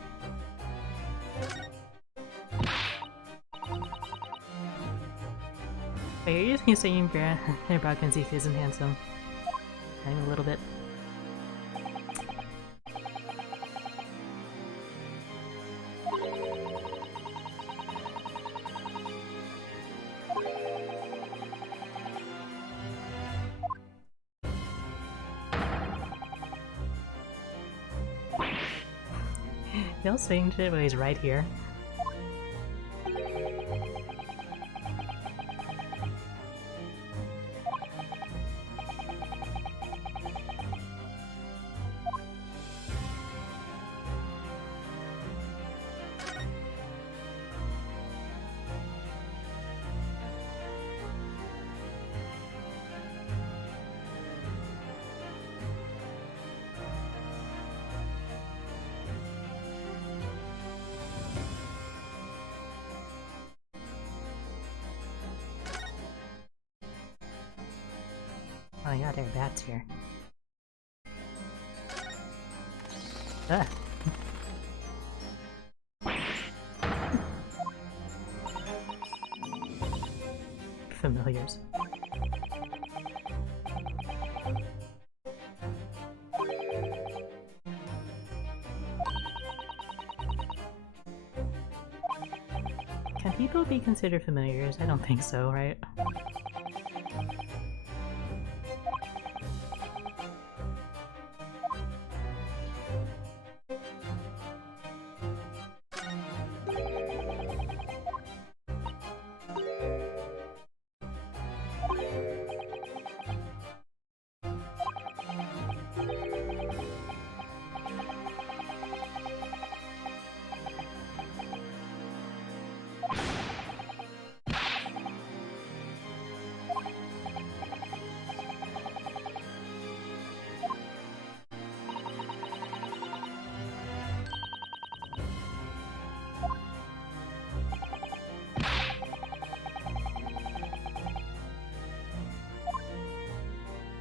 Wait, are you just saying Brock and Zeke isn't handsome? I'm a little bit. He'll saying shit when he's right here. Oh yeah, there are bats here. Ah. familiars. Can people be considered familiars? I don't think so, right?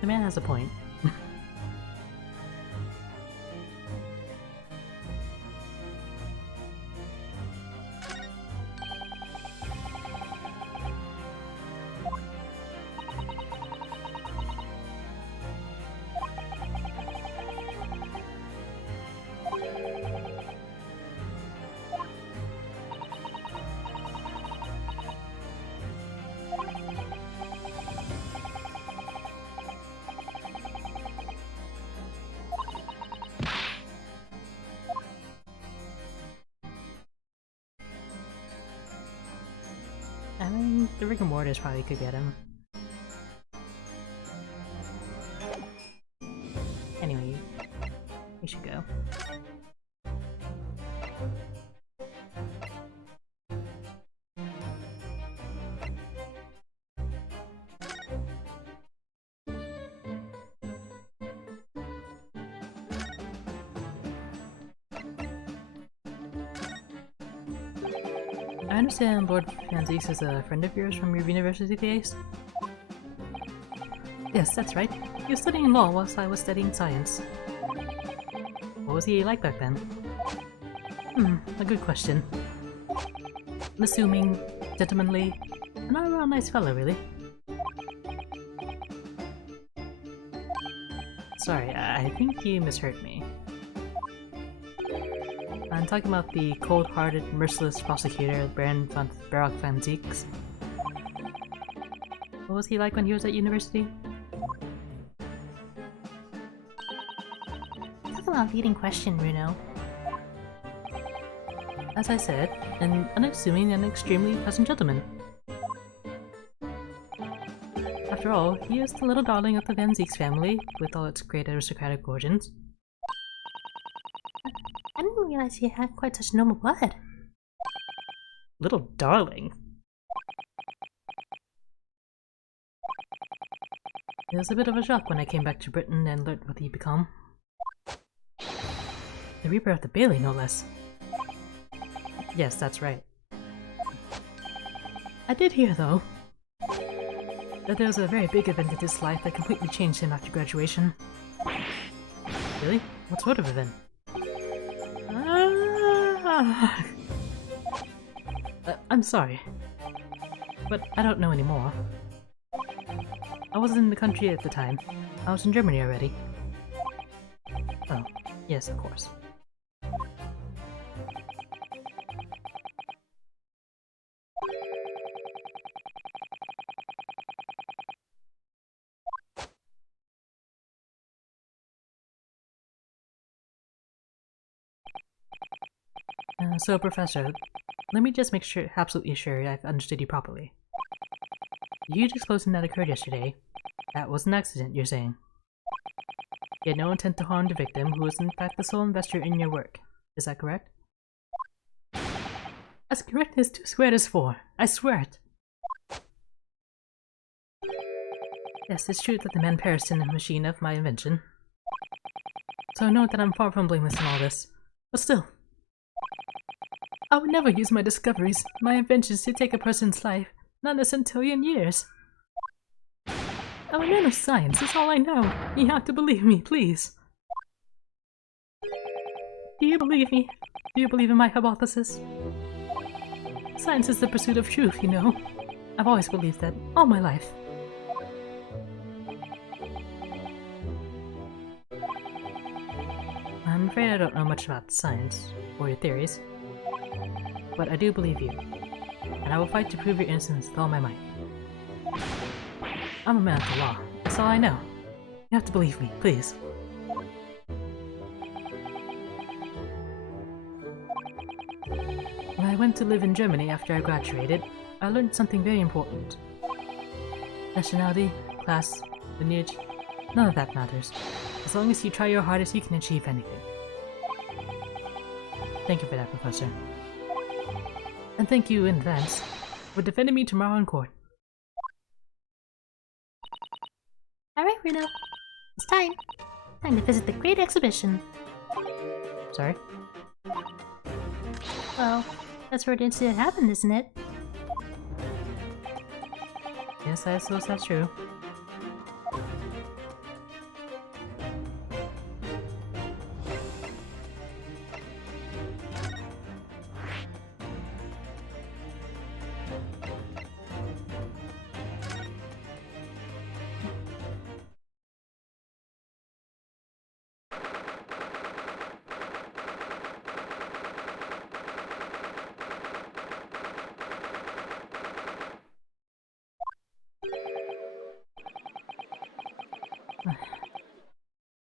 The man has a point. I mean, the rigor mortis probably could get him. Anyway, we should go. I understand Lord Manzix is a friend of yours from your university days? Yes, that's right. He was studying law whilst I was studying science. What was he like back then? A good question. Unassuming, gentlemanly, an all-around nice fellow, really. Sorry, I think you misheard me. I'm talking about the cold-hearted, merciless prosecutor, Barak van Zieks. What was he like when he was at university? That's a leading question, Bruno. As I said, an unassuming and extremely pleasant gentleman. After all, he is the little darling of the Van Zieks family, with all its great aristocratic origins. I didn't realize he had quite such noble blood. Little darling? It was a bit of a shock when I came back to Britain and learned what he'd become. The Reaper of the Bailey, no less. Yes, that's right. I did hear, though, that there was a very big event in his life that completely changed him after graduation. Really? What sort of event? I'm sorry, but I don't know anymore. I wasn't in the country at the time. I was in Germany already. Oh, yes, of course. So, Professor, let me just make sure, absolutely sure I've understood you properly. The huge explosion that occurred yesterday, that was an accident, you're saying? You had no intent to harm the victim, who was in fact the sole investor in your work. Is that correct? As correct as to swear this for. I swear it. Yes, it's true that the man perished in the machine of my invention. So note that I'm far from blameless in all this. But still, I would never use my discoveries, my inventions to take a person's life, not a centillion years. I'm a man of science, that's all I know. You have to believe me, please. Do you believe me? Do you believe in my hypothesis? Science is the pursuit of truth, you know. I've always believed that, all my life. I'm afraid I don't know much about science, or your theories, but I do believe you, and I will fight to prove your innocence with all my might. I'm a man of the law, that's all I know. You have to believe me, please. When I went to live in Germany after I graduated, I learned something very important. Nationality, class, lineage, none of that matters. As long as you try your hardest, you can achieve anything. Thank you for that, Professor. And thank you in advance for defending me tomorrow in court. Alright, Runo. It's time. Time to visit the Great Exhibition. Sorry? Well, that's where the incident happened, isn't it? Yes, I suppose that's true.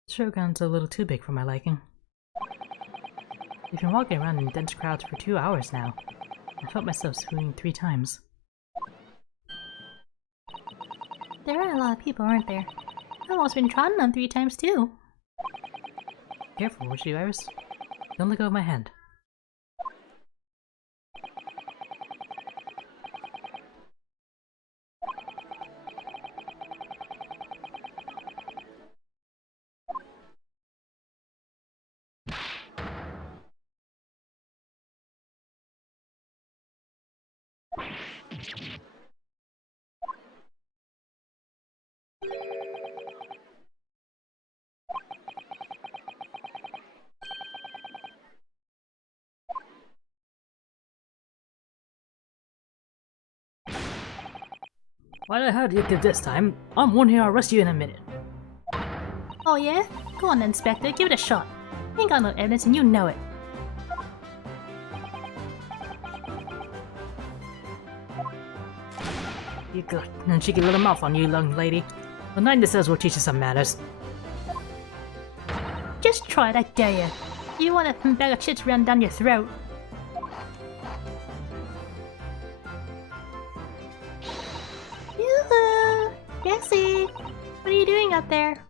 Showground's a little too big for my liking. We've been walking around in dense crowds for 2 hours now. I felt myself swooning 3 times. There are a lot of people, aren't there? I've almost been trodden on 3 times too. Careful, would you, Iris? Don't let go of my hand. Why the hell did you get this time? I'm one here, I'll arrest you in a minute. Oh yeah? Go on, Inspector, give it a shot. You ain't got no evidence and you know it. You good. And cheeky little mouth on you, young lady. The 9 says will teach you some manners. Just try it, I dare you. You want a bag of chips run down your throat. Yoo-hoo! Jesse! What are you doing out there?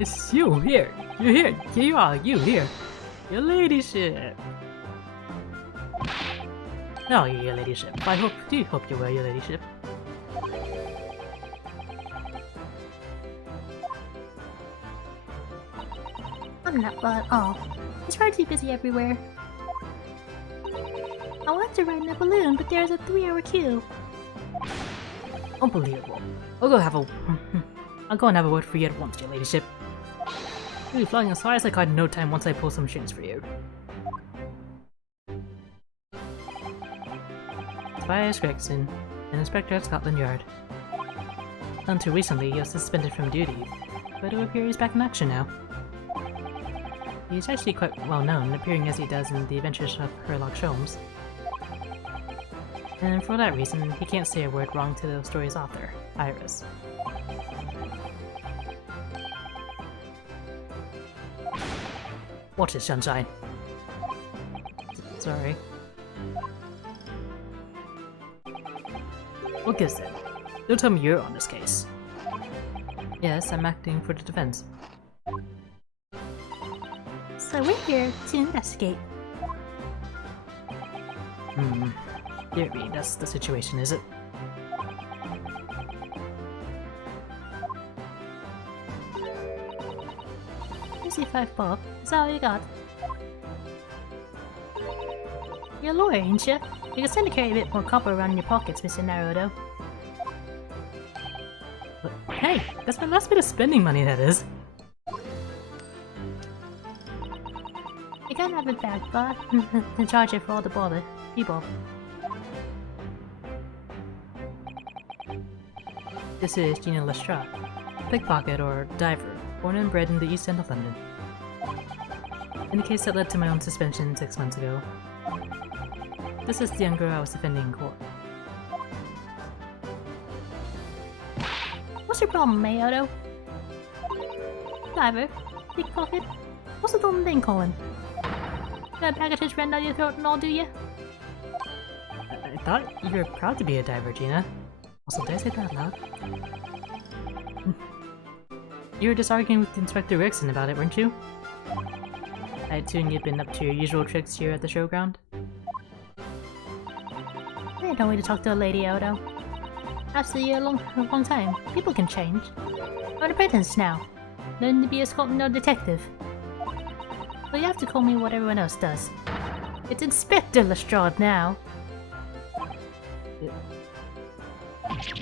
It's you here. You're here. Here you are. You here. Your ladyship. Oh, your ladyship. I do hope you wear your ladyship. I'm not well at all. It's far too busy everywhere. I wanted to ride in a balloon, but there's a 3-hour queue. Unbelievable. I'll go have a... I'll go and have a word for you at once, your ladyship. You'll be flying as far as I can in no time once I pull some strings for you. Tobias Gregson, an inspector at Scotland Yard. Until recently, he was suspended from duty, but it would appear he's back in action now. He's actually quite well known, appearing as he does in The Adventures of Sherlock Holmes. And for that reason, he can't say a word wrong to the story's author, Iris. Watch it, Sunshine. Sorry. What gives it? Don't tell me you're on this case. Yes, I'm acting for the defense. So we're here to investigate. Dear me, that's the situation, is it? Easy 5 bob. Is that all you got? You're a lawyer, ain't you? You can stand to carry a bit more copper around in your pockets, Mr. Naruto. That's my last bit of spending money, that is. You can't have it back, but to charge it for all the bother people. This is Gina Lestrade, pickpocket or diver, born and bred in the East End of London. In the case that led to my own suspension 6 months ago, this is the young girl I was defending in court. What's your problem, Mayoto? Diver? Pickpocket? What's the dumb thing calling? Got a baggage ran down your throat and all, do you? I thought you were proud to be a diver, Gina. Also, did I say that out loud? You were just arguing with Inspector Rickson about it, weren't you? I'd assume you'd been up to your usual tricks here at the showground. Hey, don't wait to talk to a lady, Odo. After a long time, people can change. I'm an apprentice now. Learning to be a Scotland Yard detective. But you have to call me what everyone else does. It's Inspector Lestrade now.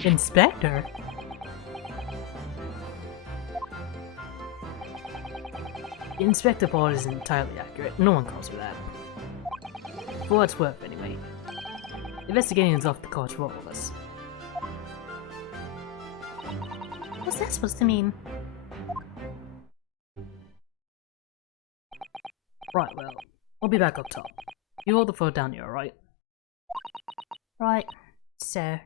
Inspector? The Inspector part isn't entirely accurate. No one calls her that. For what it's worth, anyway. Investigating is off the cards for all of us. What's that supposed to mean? Right, well, I'll be back up top. You hold the fort down here, alright? Right, sir.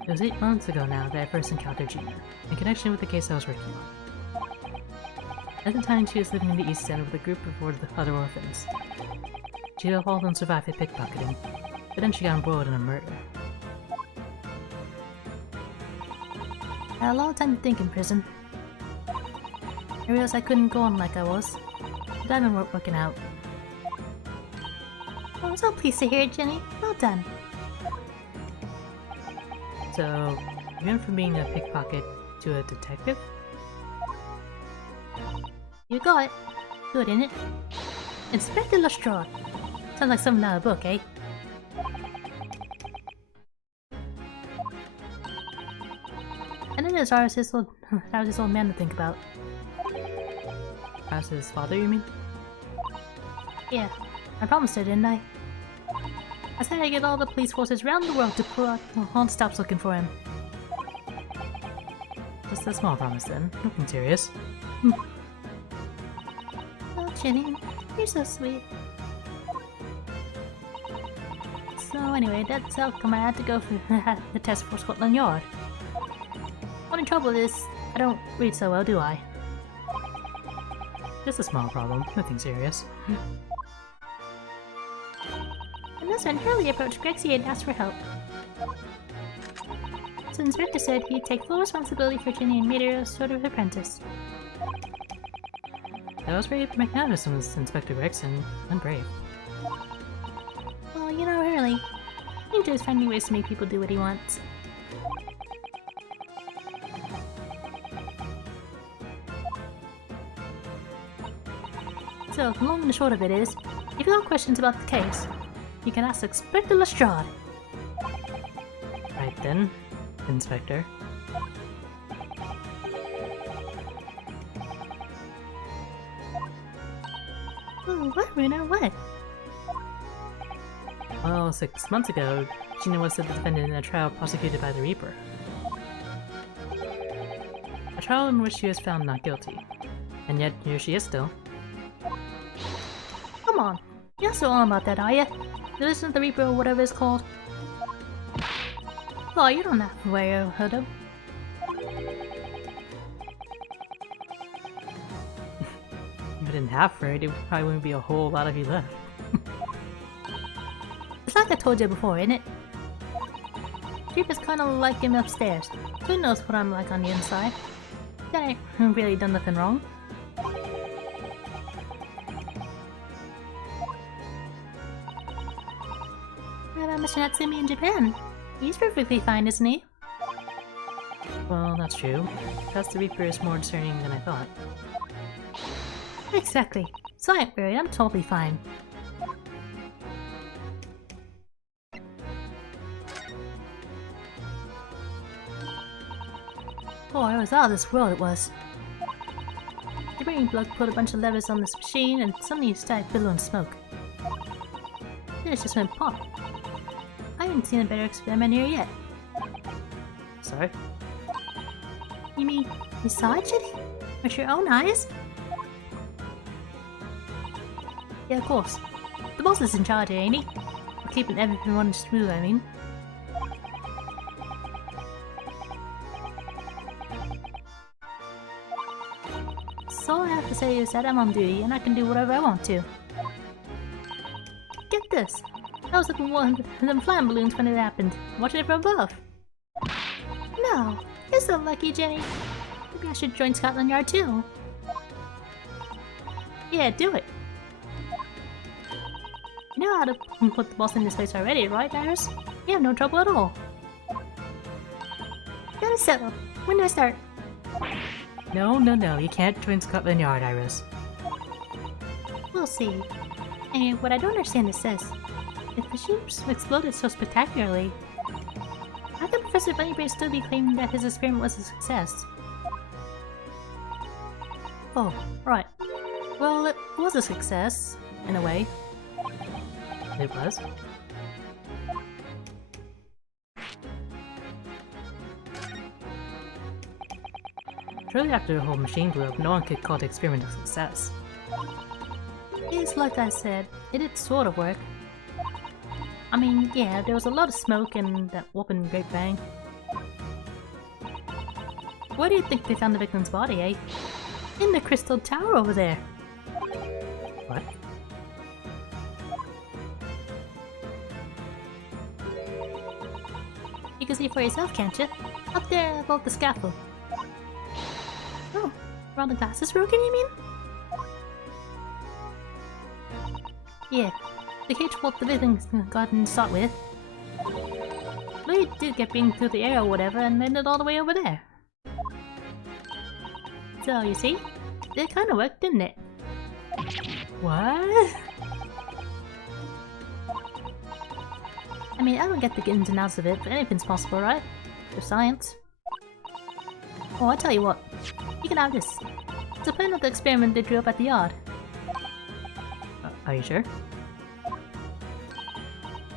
It was 8 months ago now that I first encountered Gina, in connection with the case I was working on. At the time, she was living in the East End with a group of other orphans. She had all of them survived a pickpocketing, but then she got embroiled in a murder. I had a lot of time to think in prison. I realized I couldn't go on like I was. The diamond weren't working out. I was so pleased to hear it, Jenny. Well done. So, you went from being a pickpocket to a detective? You got it. Good, innit? Inspector Lestrade. Sounds like something out of a book, eh? And then there's this old man to think about. As his father, you mean? Yeah, I promised her, didn't I? I said I'd get all the police forces around the world to pull out all the stops looking for him. Just a small promise then, nothing serious. Oh, Jenny, you're so sweet. So anyway, that's how come I had to go for the test for Scotland Yard. Only trouble is, I don't read so well, do I? Just a small problem, nothing serious. And that's when Hurley approached Grexie and asked for help. So the inspector said he'd take full responsibility for Ginny and made her a sort of apprentice. That was very magnanimous from Inspector Gregson, and brave. Well, you know, Hurley, he enjoys finding ways to make people do what he wants. So, the long and the short of it is, if you have questions about the case, you can ask Inspector Lestrade. Right then, Inspector. Oh, what, Runa, what? Well, 6 months ago, Gina was the defendant in a trial prosecuted by the Reaper. A trial in which she was found not guilty. And yet, here she is still. Come on, you're not so on about that, are you? There isn't the Reaper or whatever it's called. Oh, you don't have to worry, Hodo. If I didn't have her, there probably wouldn't be a whole lot of you left. It's like I told you before, isn't it? Reaper's kinda like him upstairs. Who knows what I'm like on the inside? That ain't really done nothing wrong. Professor Natsumi in Japan. He's perfectly fine, isn't he? Well, that's true. Perhaps the Reaper is more discerning than I thought. Exactly. So I ain't worried, I'm totally fine. Oh, it was out of this world it was. The brain bloke put a bunch of levers on this machine and suddenly it started billowing smoke. Then it just went pop. I haven't seen a better experiment here yet. Sorry? You mean, you saw it, Jenny? With your own eyes? Yeah, of course. The boss is in charge here, ain't he? We're keeping everything running smooth, I mean. So all I have to say is that I'm on duty and I can do whatever I want to. Get this! I was looking at one of them flying balloons when it happened, watching it from above. No! You're so lucky, Jenny. Maybe I should join Scotland Yard too. Yeah, do it. You know how to put the boss in this place already, right, Iris? You have no trouble at all. Got it settled. When do I start? No, you can't join Scotland Yard, Iris. We'll see. And what I don't understand is this. If the machine exploded so spectacularly, how could Professor Bunnybrain still be claiming that his experiment was a success? Oh, right. Well, it was a success, in a way. It was? Surely after the whole machine blew up, no one could call the experiment a success. It's like I said, it did sort of work. I mean, yeah, there was a lot of smoke and that whooping great bang. Where do you think they found the victim's body, eh? In the crystal tower over there. What? You can see for yourself, can't you? Up there above the scaffold. Oh, are all the glasses broken, you mean? Yeah, the cage what the victim got in to start with. But it did get beamed through the air or whatever and landed all the way over there. So, you see? It kinda worked, didn't it? What? I mean, I don't get the ins and outs of it, but anything's possible, right? For science. Oh, I tell you what. You can have this. It's a plan of the experiment they drew up at the yard. Are you sure?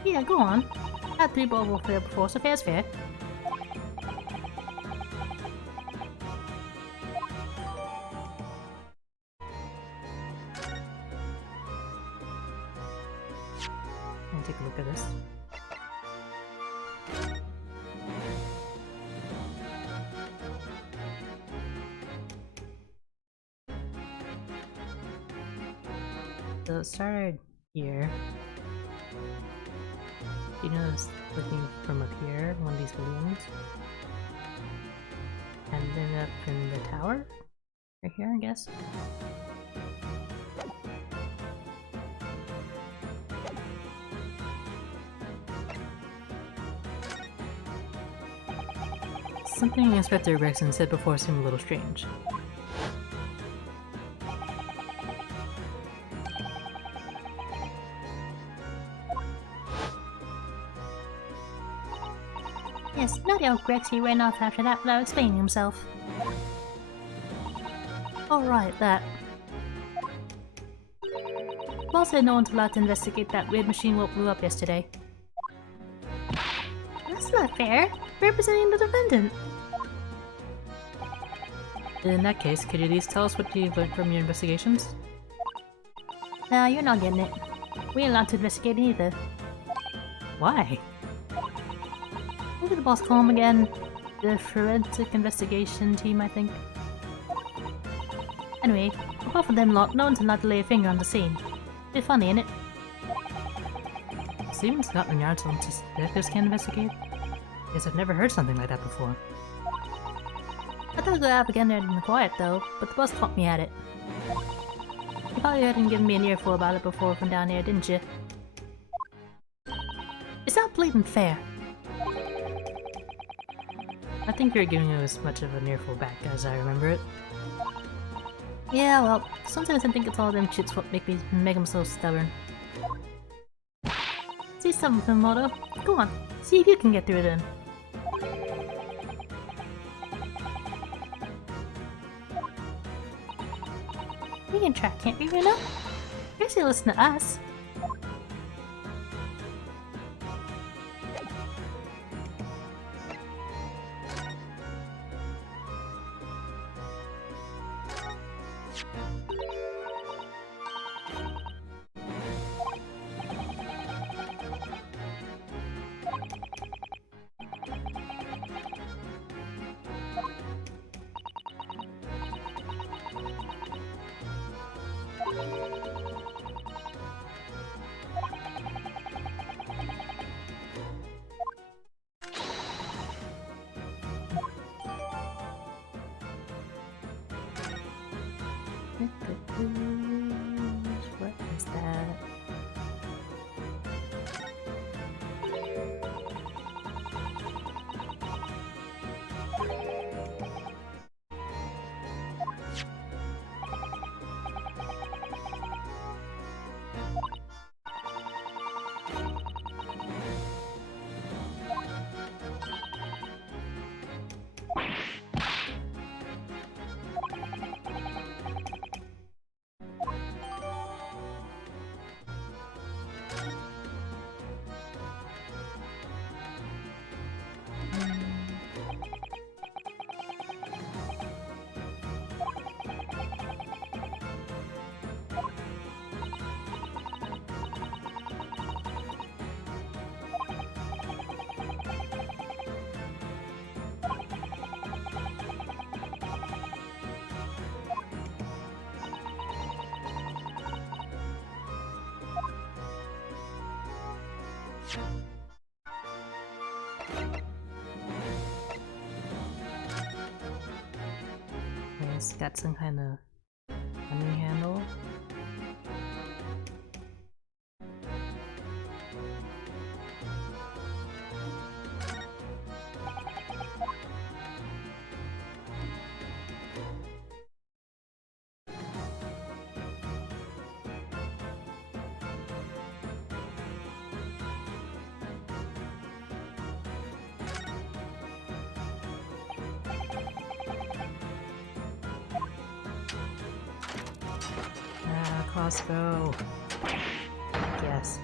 Yeah, go on. I had 3 bubble fair before, so fair's fair. Let me take a look at this. So it started here. You notice looking from up here, one of these balloons. And then up in the tower? Right here, I guess. Something Inspector Gregson said before seemed a little strange. Yes, naughty old Grexy ran off after that without explaining himself. Alright, that. Paul said no one's allowed to investigate that weird machine what blew up yesterday. That's not fair. Representing the defendant. In that case, could you at least tell us what you've learned from your investigations? No, you're not getting it. We ain't allowed to investigate either. Why? What did the boss call him again? The forensic investigation team, I think. Anyway, apart from them lot, no one's allowed to lay a finger on the scene. Bit funny, innit? So even Scotland Yard detectives can investigate? Because I've never heard something like that before. I thought I'd go out again there in the quiet though, but the boss caught me at it. You probably hadn't given me an earful about it before from down here, didn't you? It's not not blatant fair. I think you're giving it as much of an earful back as I remember it. Yeah, well, sometimes I think it's all them chits what make them so stubborn. See something, Moto. Go on, see if you can get through it then. We can try, can't we, Runa? Guess you listen to us. What is that? It's got some kind of honey handle. Crossbow. Yes.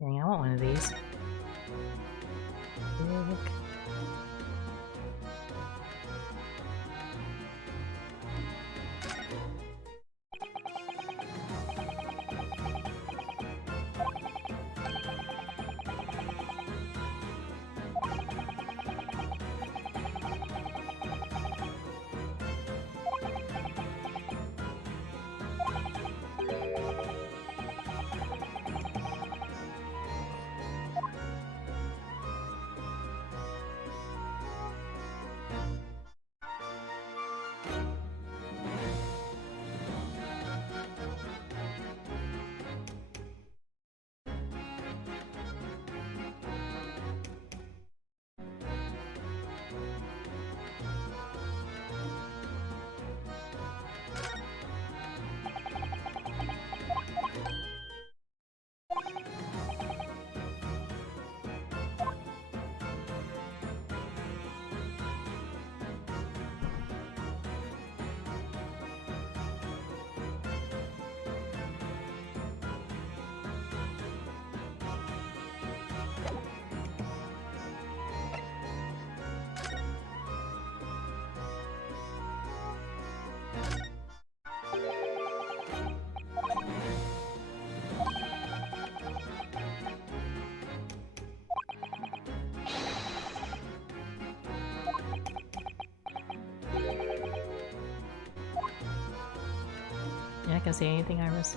Dang, I want one of these. Look. You're not gonna say anything, Iris?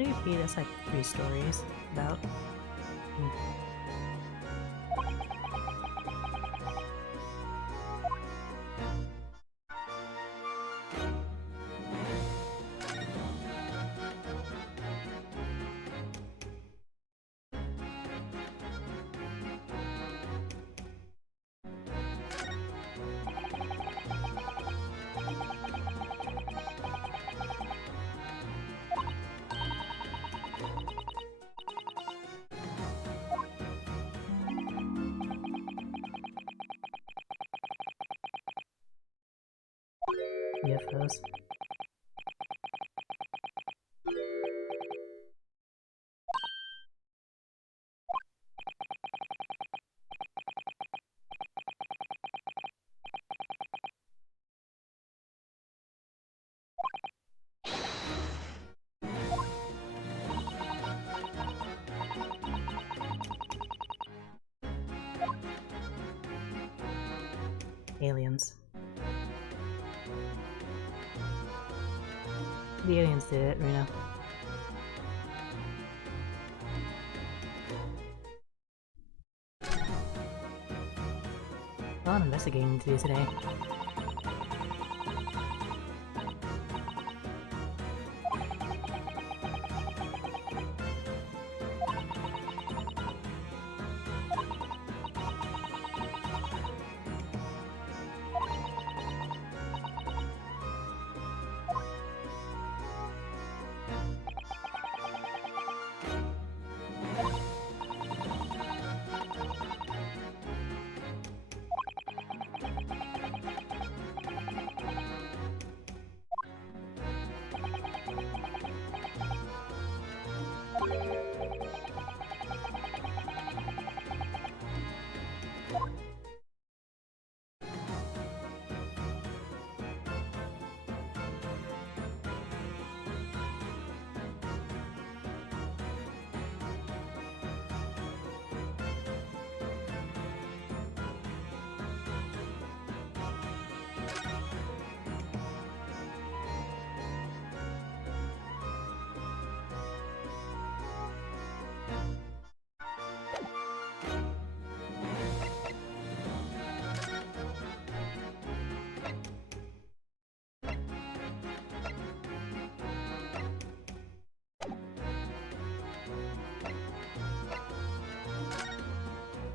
Maybe that's like 3 stories about. UFOs. Aliens. The aliens did it, Reno. A lot of investigating to do today.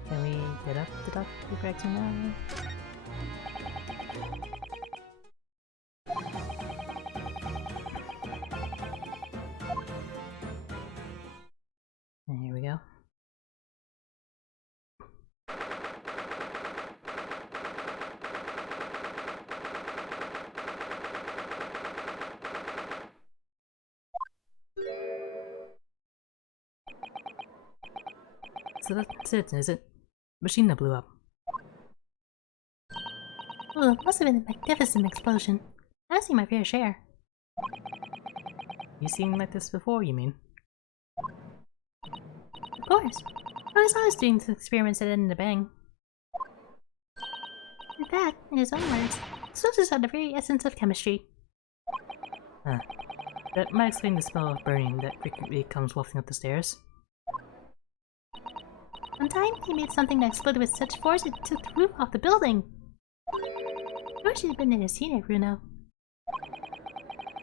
Can we get up the Dr. Gregson now? And here we go. So that's it, is it? Machine that blew up. Ooh, it must have been a magnificent explosion. I've seen my fair share. You seen like this before, you mean? Of course. I was always doing experiments that ended in a bang. In fact, in his own words, explosives are the very essence of chemistry. Huh. That might explain the smell of burning that frequently comes wafting up the stairs. One time, he made something that exploded with such force it took the roof off the building. I wish you'd been there to see it, Bruno.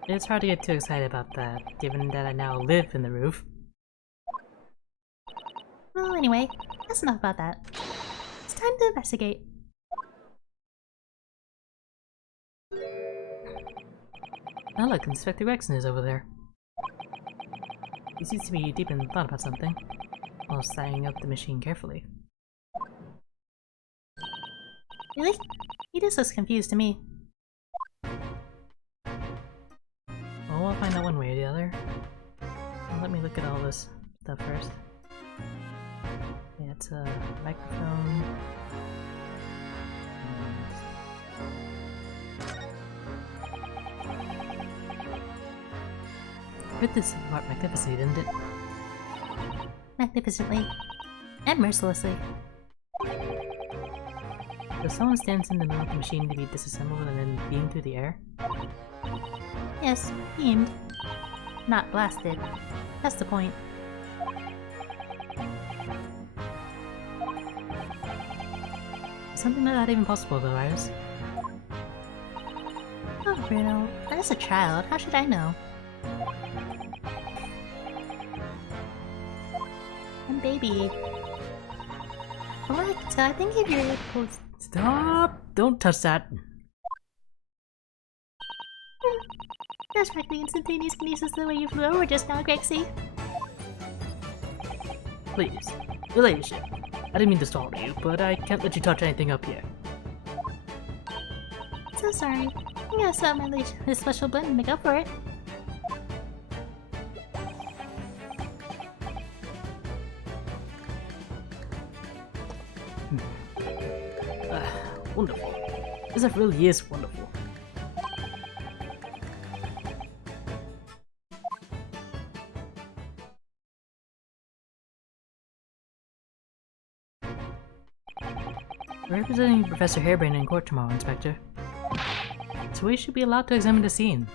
It's hard to get too excited about that, given that I now live in the roof. Well, anyway, that's enough about that. It's time to investigate. Oh look, Inspector Gregson is over there. He seems to be deep in thought about something, while setting up the machine carefully. Really? He just looks confused to me. Well, we'll find out one way or the other. Well, let me look at all this stuff first. Yeah, it's a microphone. Put this apart magnificently, didn't it? Magnificently. And mercilessly. So someone stands in the middle of the machine to be disassembled and then beamed through the air? Yes, beamed. Not blasted. That's the point. Something like that even possible though, Iris? Oh, Bruno. I'm just a child. How should I know? I'm baby. From what I can tell, I think if you're able to... Stop! Don't touch that. That's practically instantaneous kinesis the way you flew over just now, Grexy. Please. Your ladyship. I didn't mean to startle you, but I can't let you touch anything up here. So sorry. I gotta sell my this special blend to make up for it. Wonderful. This really is wonderful. We're representing Professor Harebrayne in court tomorrow, Inspector. So we should be allowed to examine the scene.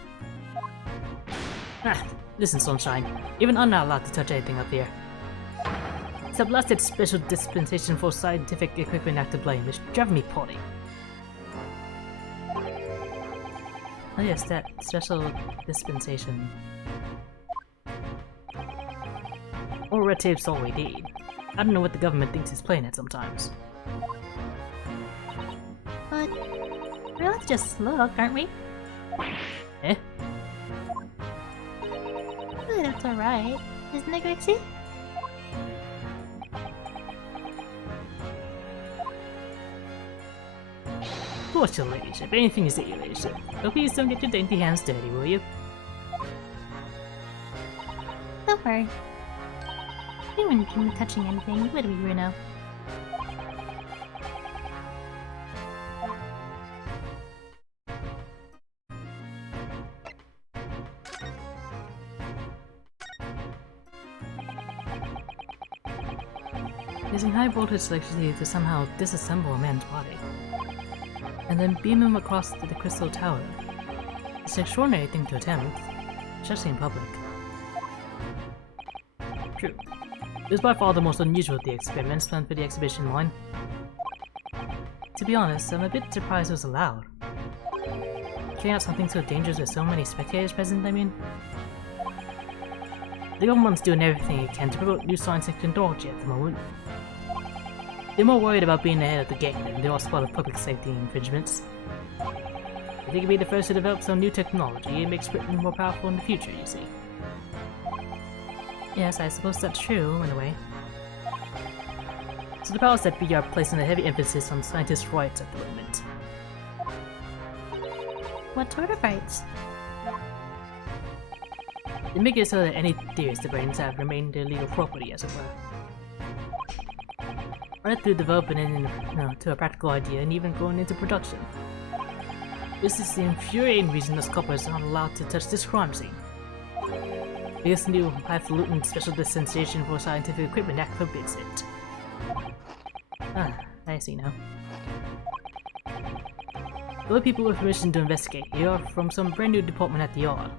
Ah, listen, Sunshine. Even I'm not allowed to touch anything up here. It's a blasted special dispensation for scientific equipment act to blame. It's driving me potty. Oh yes, that special dispensation. More red tape's all we need. I don't know what the government thinks is playing at sometimes. But we're allowed to just look, aren't we? Eh? Really, that's alright. Isn't it, Grexy? Of course, your ladyship. Anything is at your ladyship. But please don't get your dainty hands dirty, will you? Don't worry. You wouldn't dream of touching anything, you would be, Bruno. Using high voltage electricity to somehow disassemble a man's body, and then beam him across to the crystal tower. It's an extraordinary thing to attempt, especially in public. True. It was by far the most unusual of the experiments planned for the exhibition line. To be honest, I'm a bit surprised it was allowed. Carrying out something so dangerous with so many spectators present, I mean. The government's doing everything it can to promote new science and technology at the moment. They're more worried about being ahead of the game than they are about public safety infringements. If they can be the first to develop some new technology, it makes Britain more powerful in the future, you see. Yes, I suppose that's true, in a way. So the powers that be are placing a heavy emphasis on scientists' rights at the moment. What sort of rights? They make it so that any theories the brains have remain their legal property, as it were. Right through developing it to a practical idea and even going into production. This is the infuriating reason us coppers aren't allowed to touch this crime scene. This new highfalutin special dispensation for scientific equipment act forbids it. Ah, I see now. The only people with permission to investigate here are from some brand new department at the Yard.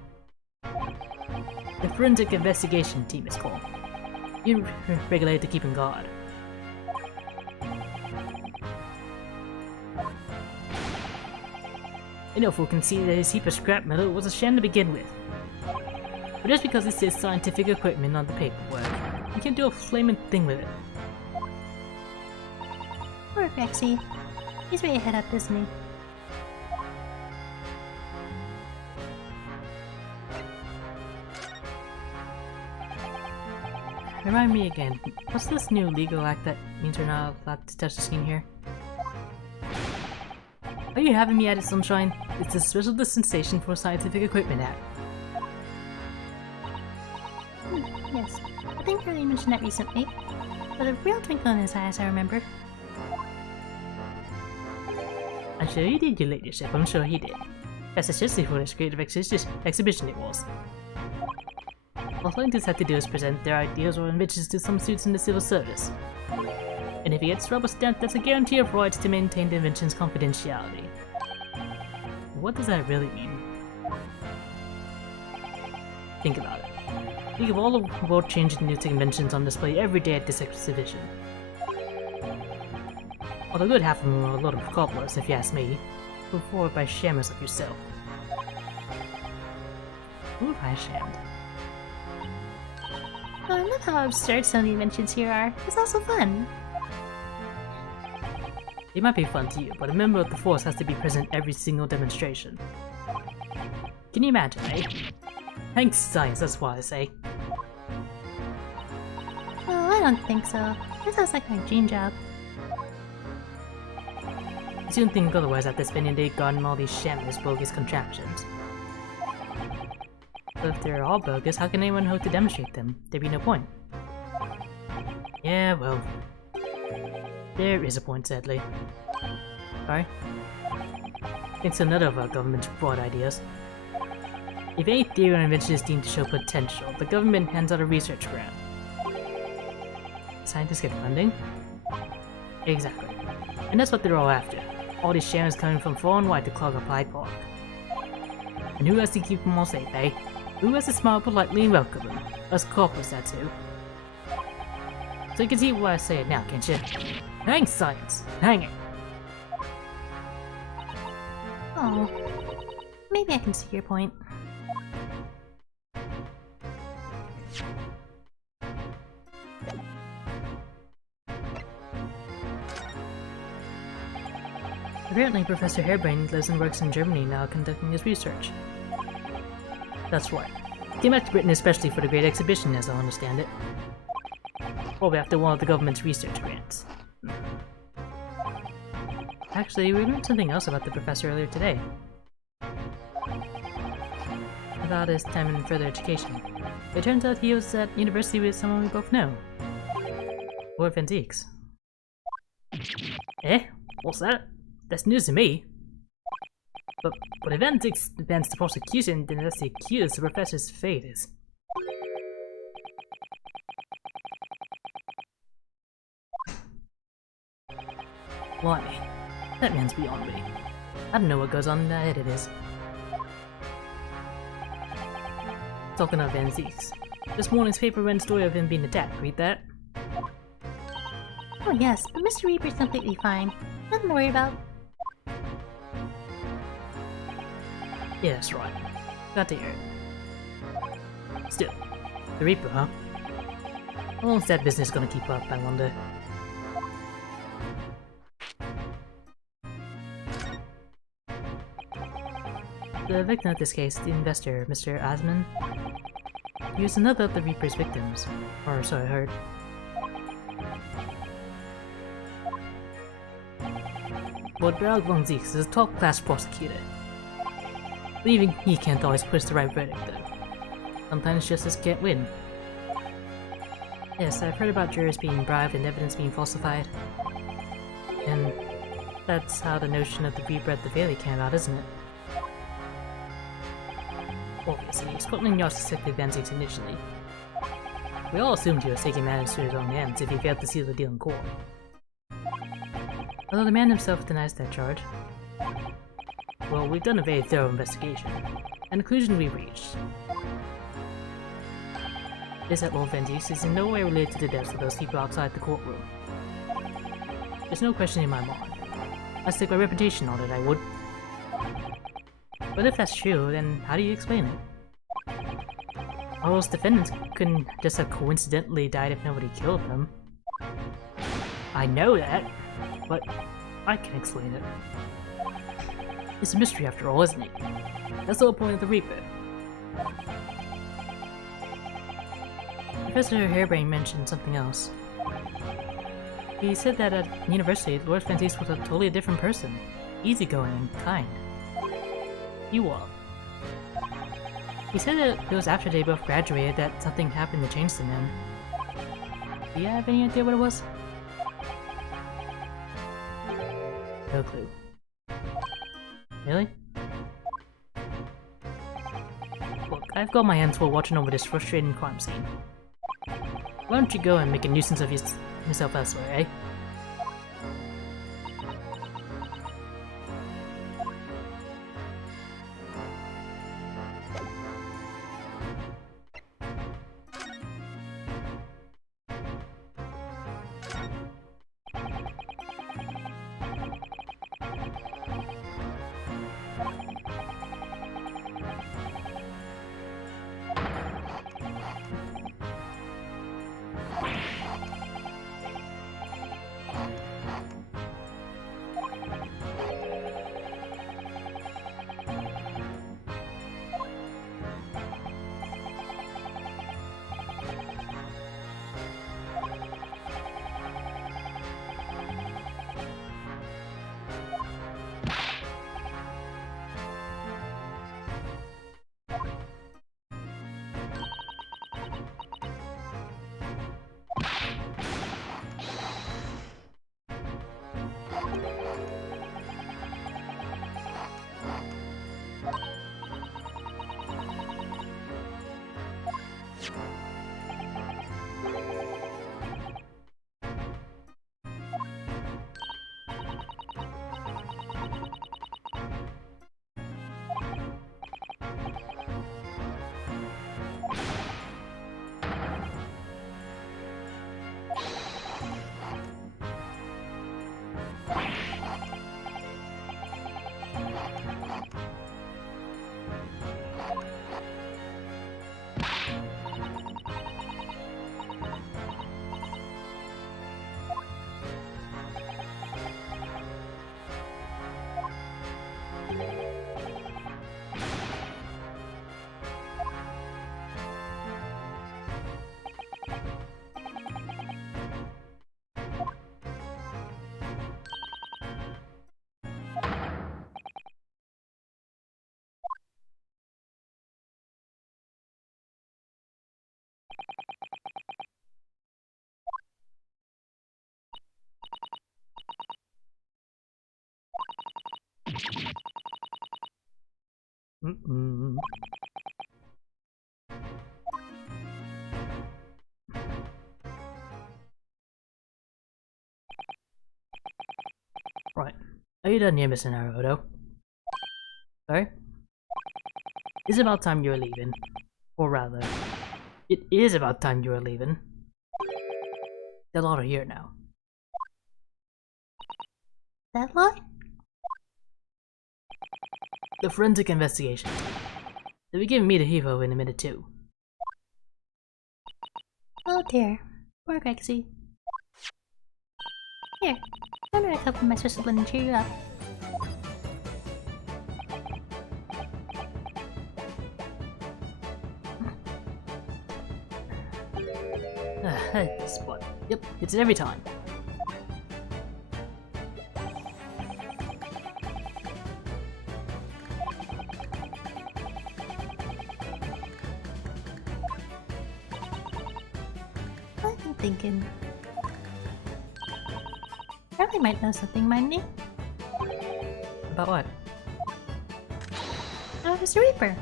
The Forensic Investigation Team is called. You're regulated to keep in guard. I know fool can see that his heap of scrap metal was a sham to begin with. But just because it says scientific equipment on the paperwork, you can't do a flaming thing with it. Poor Grexy. He's way ahead up, isn't he? Remind me again, what's this new legal act that means we're not allowed to touch the scene here? Are you having me at it, Sunshine? It's a special dispensation for scientific equipment act. Yes. I think Curly mentioned that recently. With a real twinkle in his eyes, I remember. I'm sure he did, your ladyship. I'm sure he did. That's especially for this creative exhibition it was. All scientists have to do is present their ideas or inventions to some suits in the civil service. And if he gets rubber stamped, that's a guarantee of rights to maintain the invention's confidentiality. What does that really mean? Think about it. We have all the world-changing new inventions on display every day at this exhibition. Although a good half of them are a lot of cobblers, if you ask me, put forward by shammers like yourself. Who have I shammed? Oh, I love how absurd some of the inventions here are. It's also fun. It might be fun to you, but a member of the force has to be present every single demonstration. Can you imagine, eh? Thanks science, that's what I say. Oh, I don't think so. That sounds like my dream job. You shouldn't think otherwise after spending a day guarding all these shameless bogus contraptions. But if they're all bogus, how can anyone hope to demonstrate them? There'd be no point. Yeah, well... there is a point, sadly. Sorry? It's another of our government's broad ideas. If any theory or invention is deemed to show potential, the government hands out a research grant. Scientists get funding? Exactly. And that's what they're all after. All these shammers coming from far and wide to clog up Hyde Park. And who has to keep them all safe, eh? Who has to smile politely and welcome them? Us corporals, that's who. So you can see why I say it now, can't you? Hang science! Hang it! Oh. Maybe I can see your point. Apparently Professor Hairbrain lives and works in Germany now conducting his research. That's right. Came back to Britain especially for the Great Exhibition as I understand it. Probably after one of the government's research grants. Actually, we learned something else about the professor earlier today. About his time in further education. It turns out he was at university with someone we both know. Lord Van Zeeks. Eh? What's that? That's news to me. But if Van Zeeks advanced the prosecution, then that's the accused, the professor's fate is. Blimey. That man's beyond me. I don't know what goes on in that head of his. Talking of Van Zeeks. This morning's paper ran a story of him being attacked, read that? Oh yes, but Mr. Reaper's completely fine. Nothing to worry about. Yeah, that's right. Got to hear it. Still, the Reaper, huh? How long's that business gonna keep up, I wonder? The victim of this case, the investor, Mr. Asman, he was another of the Reaper's victims. Or so I heard. Lord Bragg Von Zeeks is a top-class prosecutor. But even he can't always push the right verdict, though. Sometimes justice can't win. Yes, I've heard about jurors being bribed and evidence being falsified. And that's how the notion of the Reaper at the Valley came about, isn't it? Obviously, Scotland Yard suspected Van Zeeks initially. We all assumed he was taking matters to his own hands if he failed to seal the deal in court. Although the man himself denies that charge. Well, we've done a very thorough investigation, and the conclusion we've reached is that Lord Van Zeeks is in no way related to the deaths of those people outside the courtroom. There's no question in my mind. I'd stake my reputation on it, I would. But if that's true, then how do you explain it? All those defendants couldn't just have coincidentally died if nobody killed them. I know that, but I can explain it. It's a mystery after all, isn't it? That's the whole point of the Reaper. Professor Hairbrain mentioned something else. He said that at university, Lord Van Zeeks was a totally different person. Easygoing and kind. You are. He said that it was after they both graduated that something happened to change the man. Do you have any idea what it was? No clue. Really? Look, I've got my hands full watching over this frustrating crime scene. Why don't you go and make a nuisance of yourself elsewhere, eh? Mm-mm. Right. Are you done here, Mr. Naruto? Sorry? It's about time you were leaving. Or rather, it is about time you were leaving. The lot are here now. That lot? The forensic investigation. They'll be giving me the HEVO in a minute too. Oh dear. Poor Grexy. Here, I'm gonna cup of my Switzerland and cheer you up. This spot. Yep, it's it every time. I'm thinking. Charlie might know something, mightn't he? About what? Oh, Mr. Reaper.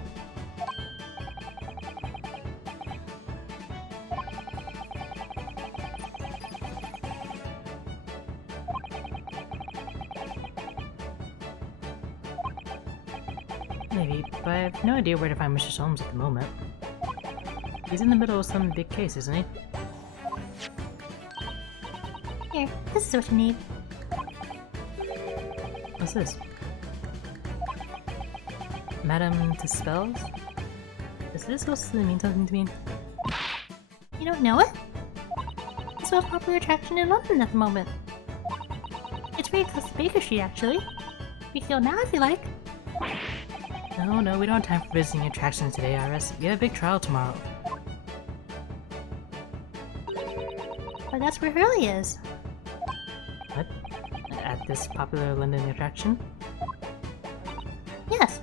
Maybe, but I have no idea where to find Mr. Solms at the moment. He's in the middle of some big case, isn't he? Here, this is what you need. What's this? Madame to Spells? Is this supposed to mean something to me? You don't know it? It's the most popular attraction in London at the moment. It's very close to Baker Street, actually. We can go now if you like. No, we don't have time for visiting attractions today, Iris. We have a big trial tomorrow. But that's where Hurley is. What? At this popular London attraction? Yes,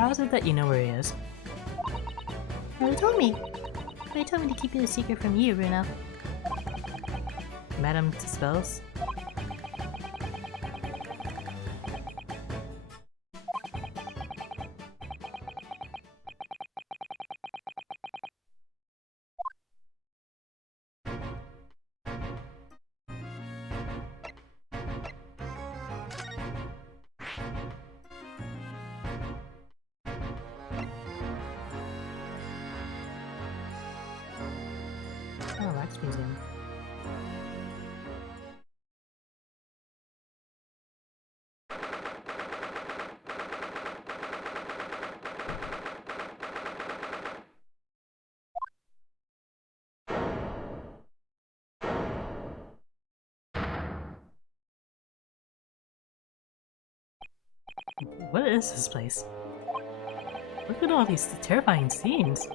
How is it that you know where he is? Hurley told me. But he told me to keep it a secret from you, Runa. Madame to Spells? Oh, Wax Museum. What is this place? Look at all these terrifying scenes.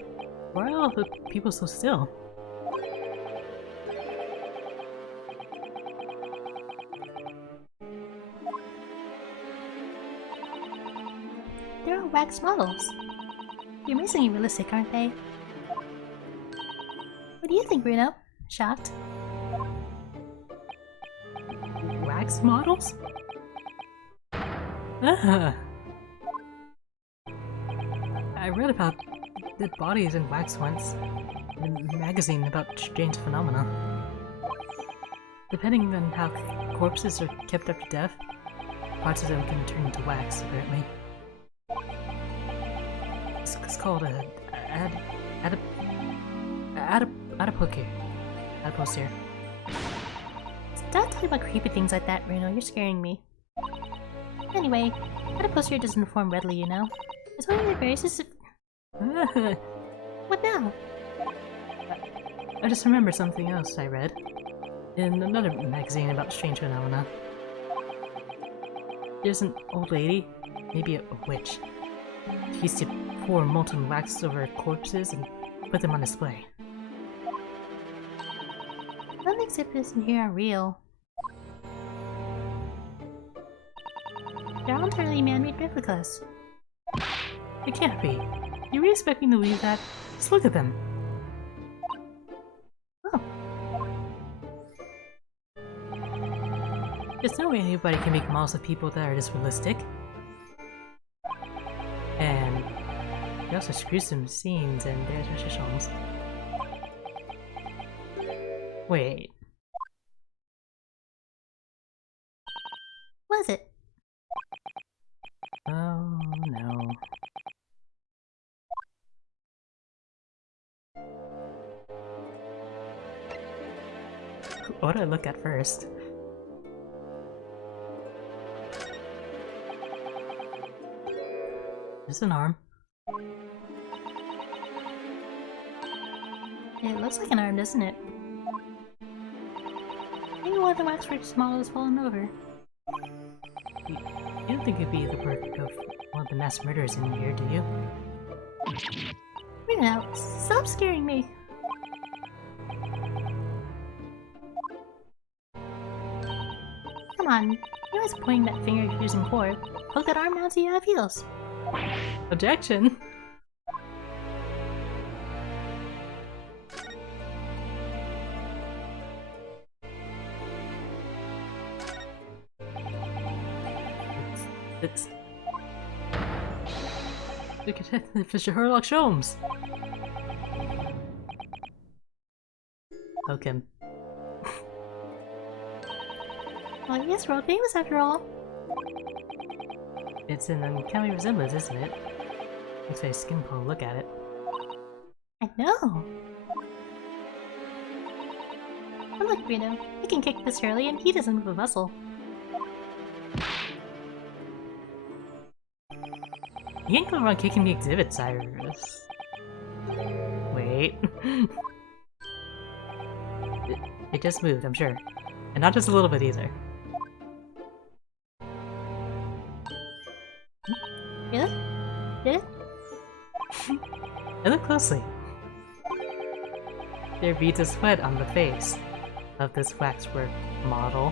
Why are all the people so still? they're all wax models. They're amazingly realistic, aren't they? What do you think, Bruno? Shocked? Wax models? Ah. I read about dead bodies in wax once in a magazine about strange phenomena. Depending on how corpses are kept after death, parts of them can turn into wax, apparently. It's called adipocere. Stop talking about creepy things like that, Bruno. You're scaring me. Anyway, adipocere doesn't form readily, you know. It's one of the very specific... What now? I just remember something else I read in another magazine about strange phenomena. There's an old lady, maybe a witch. She used to pour molten wax over corpses and put them on display. None exhibits in here are real. They're all entirely man-made replicas. It can't be. You really expect me to believe that? Just look at them. Oh. There's no way anybody can make models of people that are this realistic. And they also screw some scenes, and there's Mr. Sholmes. Wait. Was it? Oh no. What do I look at first? There's an arm. It looks like an arm, doesn't it? Maybe one of the waxworks models has fallen over. You don't think it'd be the work of one of the mass murderers in here, do you? Wait now, stop scaring me! Come on, you're always pointing that finger accusing Core. Poke that arm now till you have heels. Objection! It's... Look at it, Mr. Sherlock Sholmes! Poke him. Well, yes, world famous after all. It's an uncanny resemblance, isn't it? Makes my skin crawl look at it. I know! But look, Bruno, he can kick this early and he doesn't move a muscle. You can't go around kicking the exhibit, Cyrus. Wait. it just moved, I'm sure. And not just a little bit either. Really? Did it? And look closely. There are beads of sweat on the face of this waxwork model.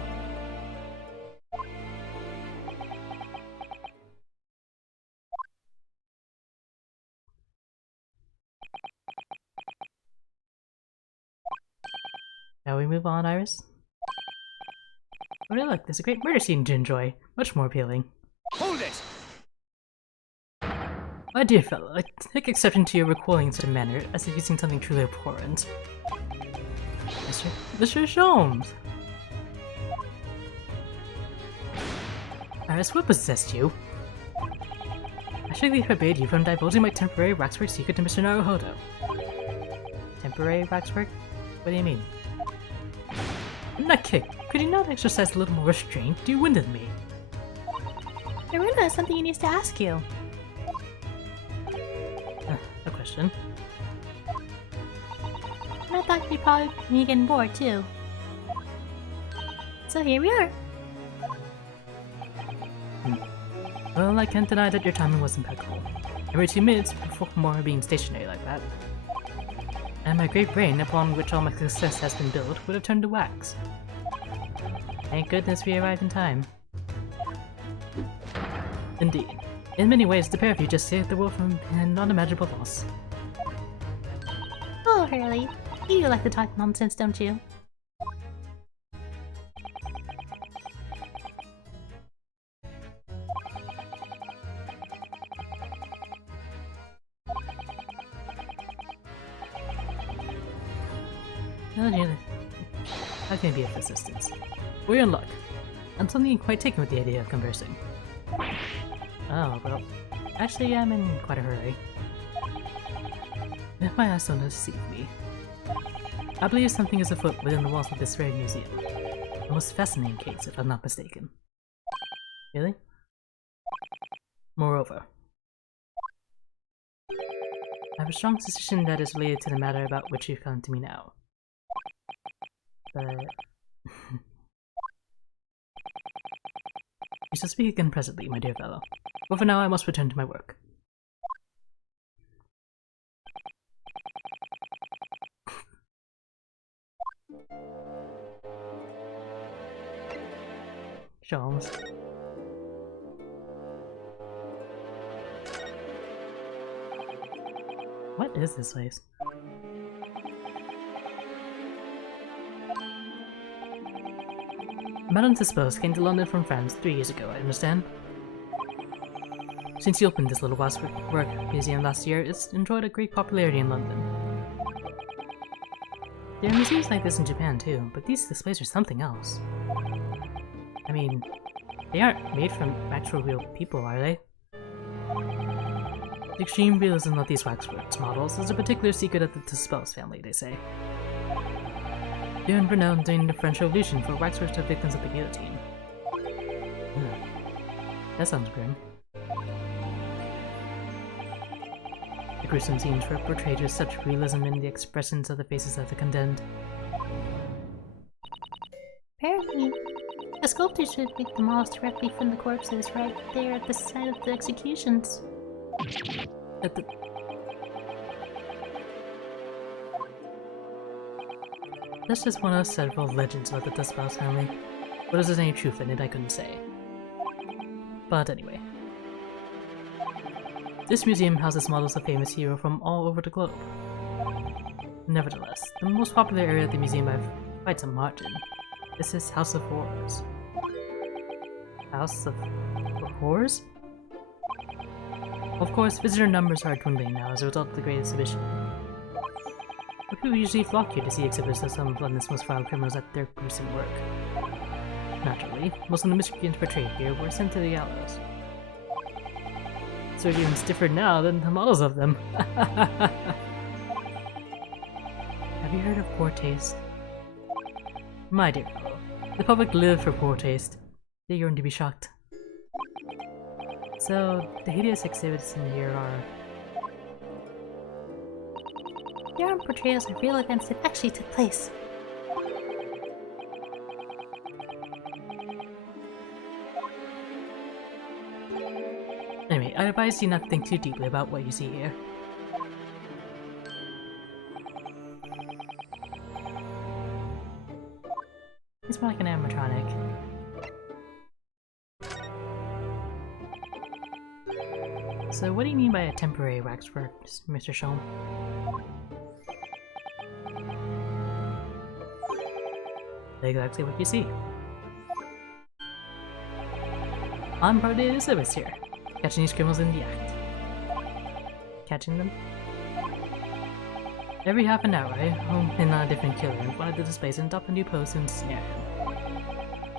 Shall we move on, Iris? Oh, really, look, there's a great murder scene to enjoy. Much more appealing. Hold it! My dear fellow, I take exception to your recoiling in such a manner, as if using something truly abhorrent. Mr. Sholmes! Iris, what possessed you? I strictly forbade you from divulging my temporary waxwork secret to Mr. Naruhodo. Temporary waxwork? What do you mean? Nutkick, could you not exercise a little more restraint? You winded me. Naruto has something he needs to ask you. A question. And I thought you'd probably be getting bored too. So here we are. Well, I can't deny that your timing was impeccable. Every 2 minutes before being stationary like that. And my great brain, upon which all my success has been built, would have turned to wax. Thank goodness we arrived in time. Indeed. In many ways, the pair of you just saved the world from an unimaginable loss. Oh, Hurley. You do like to talk nonsense, don't you? No, Janet. How can I be of assistance? We're in luck. I'm suddenly quite taken with the idea of conversing. Oh, well, actually I'm in quite a hurry. If my eyes don't deceive me, I believe something is afoot within the walls of this very museum. A most fascinating case, if I'm not mistaken. Really? Moreover, I have a strong suspicion that is related to the matter about which you've come to me now. But... we shall speak again presently, my dear fellow. But for now I must return to my work. Sholmes. What is this place? Madame Tispos came to London from France 3 years ago, I understand. Since he opened this little glasswork museum last year, it's enjoyed a great popularity in London. There are museums like this in Japan too, but these displays are something else. I mean, they aren't made from actual real people, are they? The extreme realism of these waxworks models is a particular secret of the Tispos family, they say. They were renowned during the French Revolution for waxworks of victims of the guillotine. That sounds grim. The gruesome scenes were portrayed with such realism in the expressions of the faces of the condemned. Apparently, the sculptors would make the models directly from the corpses right there at the site of the executions. At the... That's just one of several legends about the Tispos family. Whether there's any truth in it, I couldn't say. But anyway. This museum houses models of famous heroes from all over the globe. Nevertheless, the most popular area of the museum by quite some margin is this House of Horrors. House of Horrors? Of course, visitor numbers are dwindling now as a result of the Great Exhibition. But people usually flock here to see exhibits of some of London's most vile criminals at their gruesome work. Naturally, most of the miscreants portrayed here were sent to the gallows. So they're even stiffer now than the models of them. Have you heard of poor taste? My dear fellow, the public live for poor taste. You're going to be shocked. So, the hideous exhibits in here are... There are portrayals of real events that actually took place. Anyway, I advise you not to think too deeply about what you see here. It's more like an animatronic. So what do you mean by a temporary waxwork, Mr. Sholm? Exactly what you see. I'm part of the exhibits here, catching these criminals in the act. Catching them? Every half an hour, I home in on a different killer in front of the displays and adopt a new pose and snare him.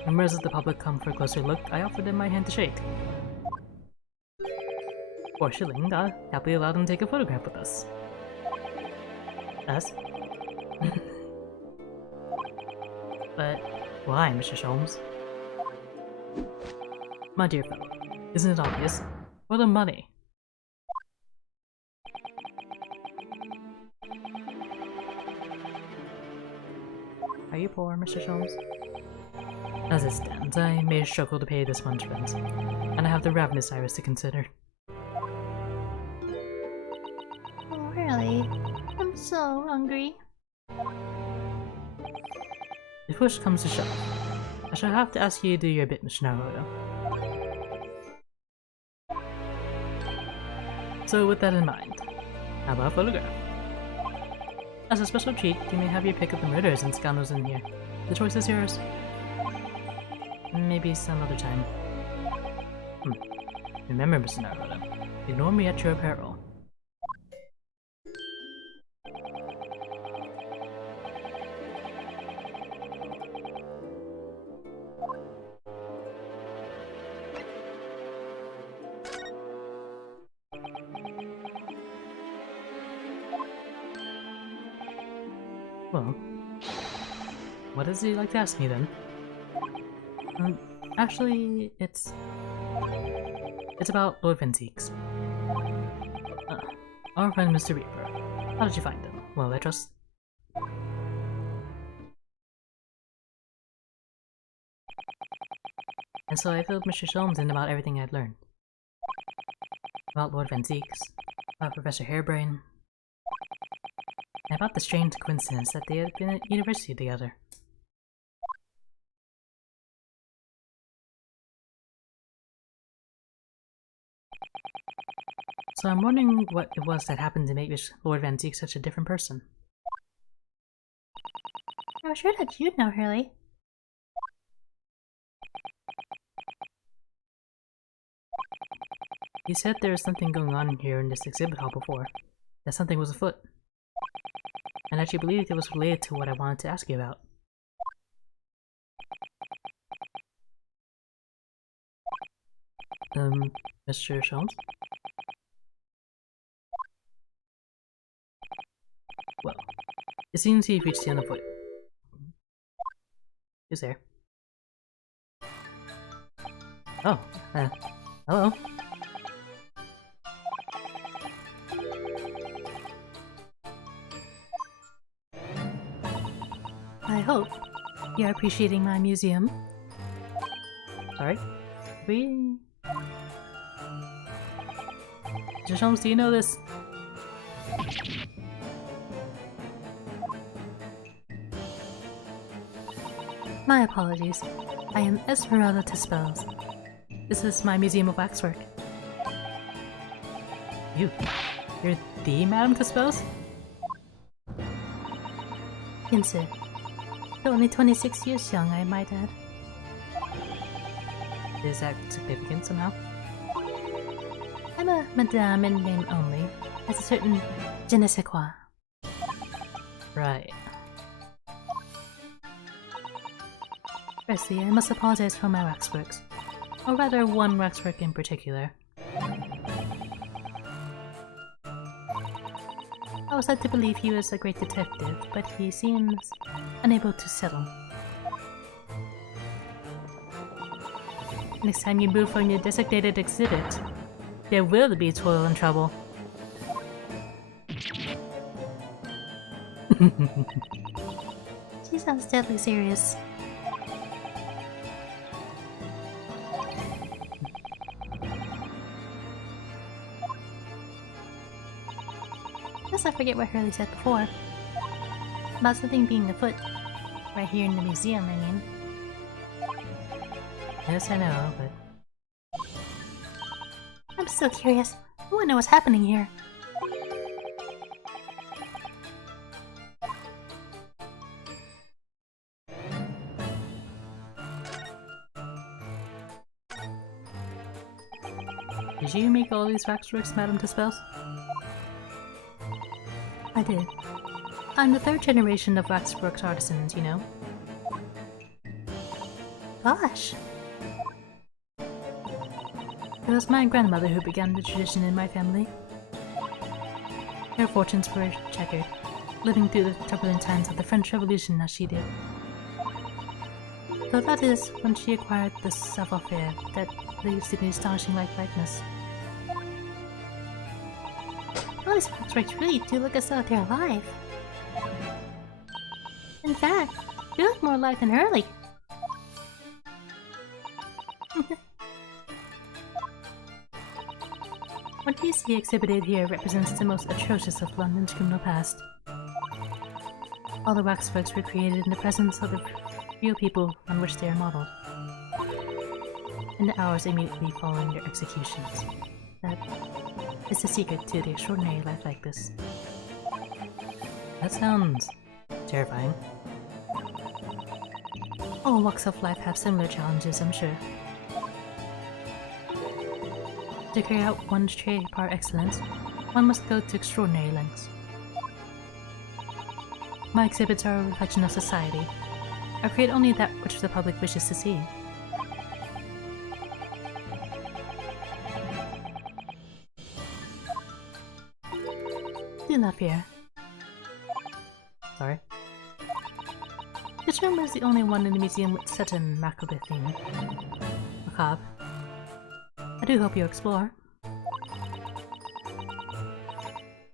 When members of the public come for a closer look, I offer them my hand to shake. For a shilling, I'll happily allow them to take a photograph with us. Us? But why, Mr. Sholmes? My dear fellow, isn't it obvious? For the money. Are you poor, Mr. Sholmes? As it stands, I may struggle to pay this month's rent, and I have the ravenous iris to consider. Oh, really? I'm so hungry. If push comes to shove, I shall have to ask you to do your bit, Mr. Naruto. So with that in mind, how about a photograph? As a special treat, you may have your pick of the murderers and scoundrels in here. The choice is yours. Maybe some other time. Remember, Mr. Naruto, ignore me at your peril. Well, what does he like to ask me then? Actually, it's about Lord Venzeeks. Our friend Mr. Reaper. How did you find him? Well, I trust. And so I filled Mr. Sholmes in about everything I'd learned. About Lord Venzeeks, about Professor Hairbrain, and about the strange coincidence that they had been at university together. So I'm wondering what it was that happened to make Lord Venzeek such a different person. I was sure that you'd know, Hurley. He said there was something going on here in this exhibit hall before, that something was afoot, and that you believed it was related to what I wanted to ask you about. Mr. Sholmes? Well, it seems he reached the end of what... Who's there? Oh, hello. I hope you're appreciating my museum. Sorry? Mr. Sholmes, do you know this? My apologies. I am Esmeralda Tispels. This is my museum of waxwork. You're the Madame Tispels? Kinsu. Though only 26 years young, I might add. Is that significant somehow? I'm a madame in name only, as a certain je ne sais quoi. Right. Firstly, I must apologize for my waxworks. Or rather, one waxwork in particular. I was led to believe he was a great detective, but he seems unable to settle. Next time you move from your designated exhibit, there will be toil and trouble. She sounds deadly serious. Guess I forget what Hurley said before. About something being afoot. Right here in the museum, I mean. Yes, I know, but... I'm so curious. I want to know what's happening here. Did you make all these waxworks, Madame Tispels? I did. I'm the third generation of waxworks artisans, you know. Gosh! It was my grandmother who began the tradition in my family. Her fortunes were checkered, living through the turbulent times of the French Revolution as she did. Though that is when she acquired the savoir-faire that leads to the astonishing likeness. All these waxworks really do look as though they're alive. In fact, they look more alive than Hurley. What you see exhibited here represents the most atrocious of London's criminal past. All the waxworks were created in the presence of the real people on which they are modeled. In the hours immediately following their executions. That is the secret to the extraordinary life like this. That sounds terrifying. All walks of life have similar challenges, I'm sure. To carry out one's trade par excellence, one must go to extraordinary lengths. My exhibits are a reflection of society. I create only that which the public wishes to see. Do not fear. Sorry. This room is the only one in the museum with such a macabre theme. Macabre. I do hope you explore.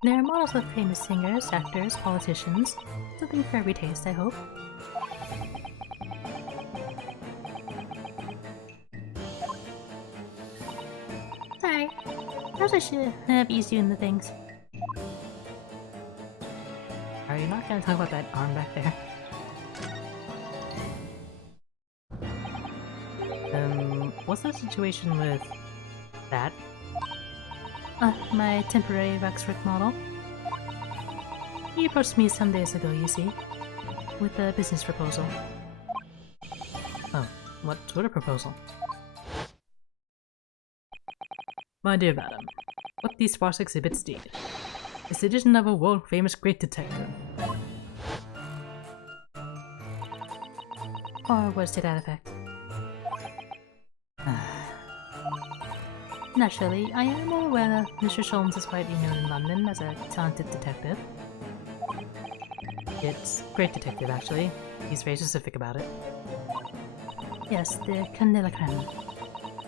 There are models of famous singers, actors, politicians. Something for every taste, I hope. Sorry. Perhaps I should have eased you into things. Are you not gonna talk about that arm back there? What's the situation with that? My temporary waxwork model. He approached me some days ago, you see, with a business proposal. Oh, what sort of proposal? My dear madam, what these sparse exhibits need is the edition of a world-famous great detective. Or words to that effect. Naturally, I am well aware that Mr. Sholmes is widely known in London as a talented detective. It's great detective, actually. He's very specific about it. Yes, the creme de la creme.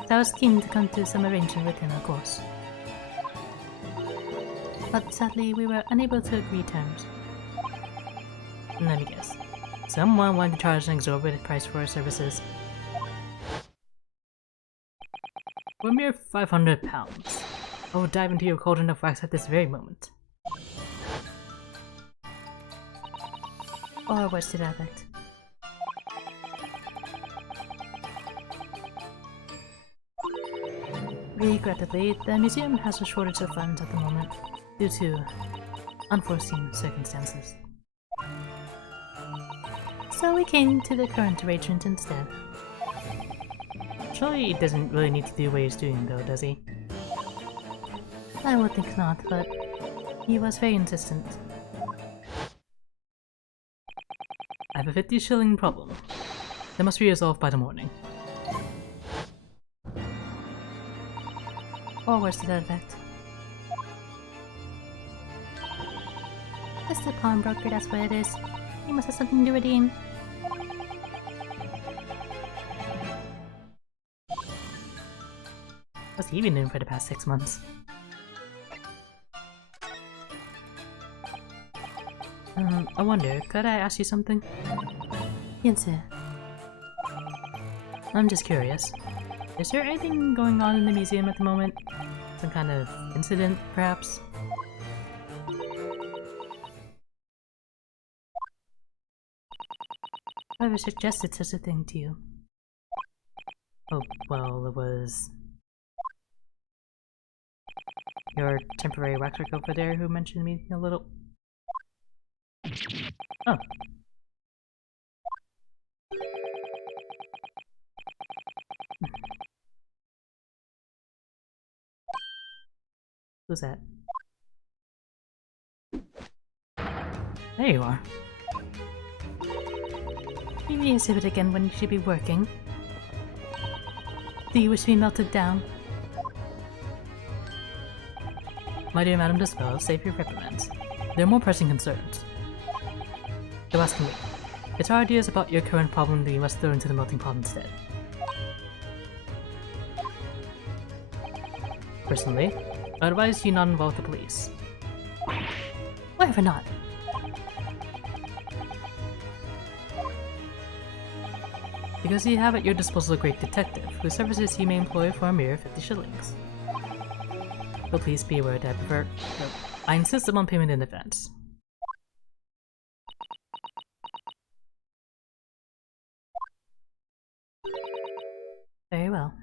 So I was keen to come to some arrangement with him, of course. But sadly, we were unable to agree terms. Let me guess. Someone wanted to charge an exorbitant price for our services. For a mere £500. I will dive into your cauldron of wax at this very moment. Or words to that effect. Regrettably, the museum has a shortage of funds at the moment, due to unforeseen circumstances. So we came to the current arrangement instead. Surely he doesn't really need to do what he's doing though, does he? I would think not, but he was very insistent. I have a 50-shilling problem. That must be resolved by the morning. Or words to that effect. Mr. Pawnbroker, that's what it is. You must have something to redeem. What's he been doing for the past 6 months? I wonder, could I ask you something? Yes, sir. I'm just curious. Is there anything going on in the museum at the moment? Some kind of incident, perhaps? I would suggested such a thing to you. Oh, well, it was your temporary waxwork over there who mentioned me a little. Oh. Who's that? There you are. You may exhibit again when you should be working. Do you wish to be melted down? My dear Madame Dispel, save your reprimands. There are more pressing concerns. So asking me, it's our ideas about your current problem that you must throw into the melting pot instead. Personally, I advise you not involve the police. Why ever not? Because you have at your disposal a great detective, whose services you may employ for a mere 50 shillings. But please be aware that I insist upon payment in advance. Very well.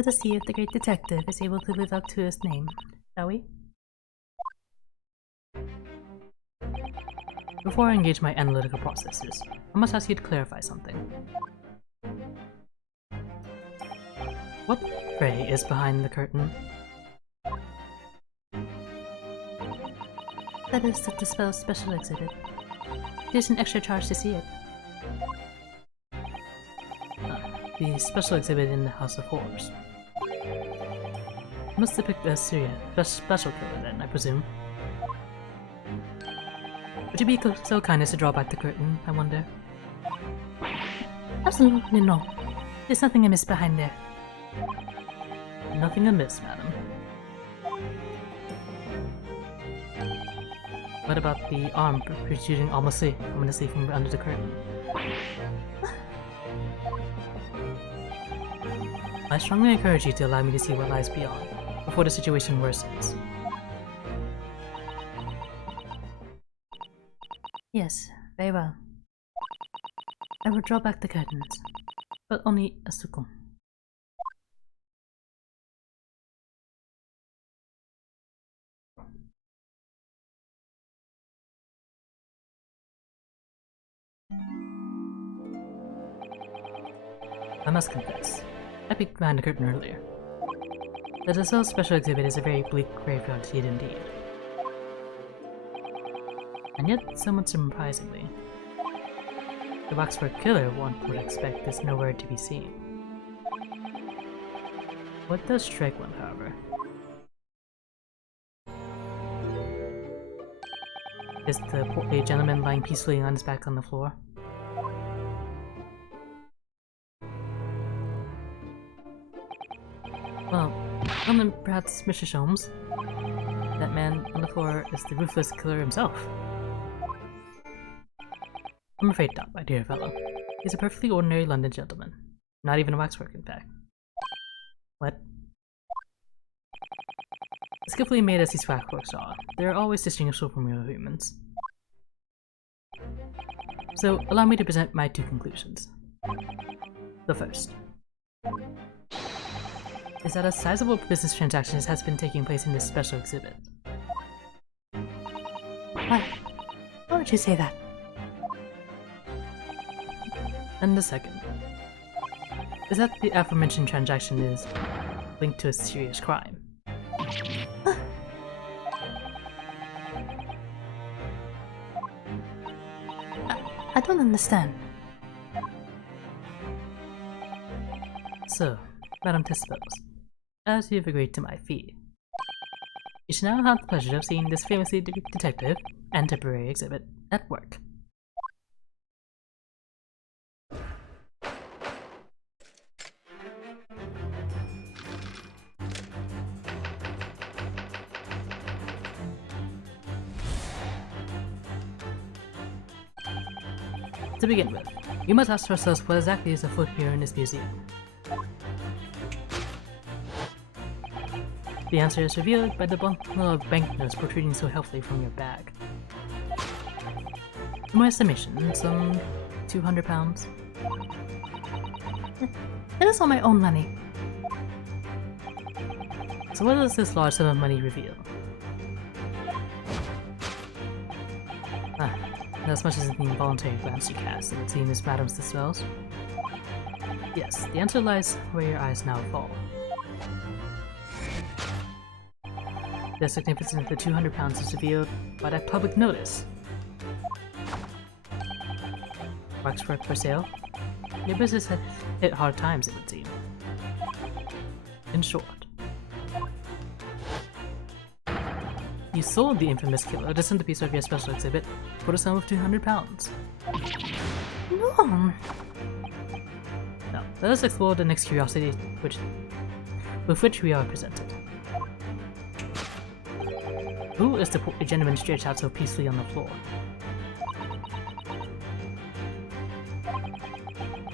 Let us see if the great detective is able to live up to his name, shall we? Before I engage my analytical processes, I must ask you to clarify something. What, pray, is behind the curtain? That is the Dispel special exhibit. There's an extra charge to see it. The special exhibit in the House of Horrors. Must depict a serious special killer then, I presume. Would you be so kind as to draw back the curtain, I wonder? Absolutely no. There's nothing amiss behind there. Nothing amiss, madam. What about the arm protruding ominously from under the curtain? I strongly encourage you to allow me to see what lies beyond, before the situation worsens. Yes, very well. I will draw back the curtains, but only a second. I must confess, I peeked behind the curtain earlier. The Dispel special exhibit is a very bleak graveyard scene indeed. And yet, somewhat surprisingly, the waxwork killer one would expect is nowhere to be seen. What does strike one, however, is the portly gentleman lying peacefully on his back on the floor. Well then perhaps Mr. Sholmes, that man on the floor is the ruthless killer himself. I'm afraid not, my dear fellow. He's a perfectly ordinary London gentleman. Not even a waxwork, in fact. What? As skillfully made as these waxworks are, they are always distinguishable from real humans. So, allow me to present my two conclusions. The first is that a sizable business transaction has been taking place in this special exhibit. Why would you say that? And the second is that the aforementioned transaction is linked to a serious crime. I don't understand. So, Madame Tispels, as you've agreed to my fee, you shall now have the pleasure of seeing this famously detective and temporary exhibit at work. To begin with, we must ask ourselves what exactly is afoot here in this museum. The answer is revealed by the bundle of banknotes protruding so healthily from your bag. In my estimation, some 200 pounds. It is all my own money. So what does this large sum of money reveal? As much as the involuntary glance you cast, it would seem as Madame Tispels. Yes, the answer lies where your eyes now fall. The significance of the 200 pounds is revealed by that public notice. Waxwork for sale? Your business has hit hard times, it would seem. In short, you sold the infamous killer the centerpiece of your special exhibit for the sum of 200 pounds. No. Now, let us explore the next curiosity with which we are presented. Who is the portly gentleman stretched out so peacefully on the floor?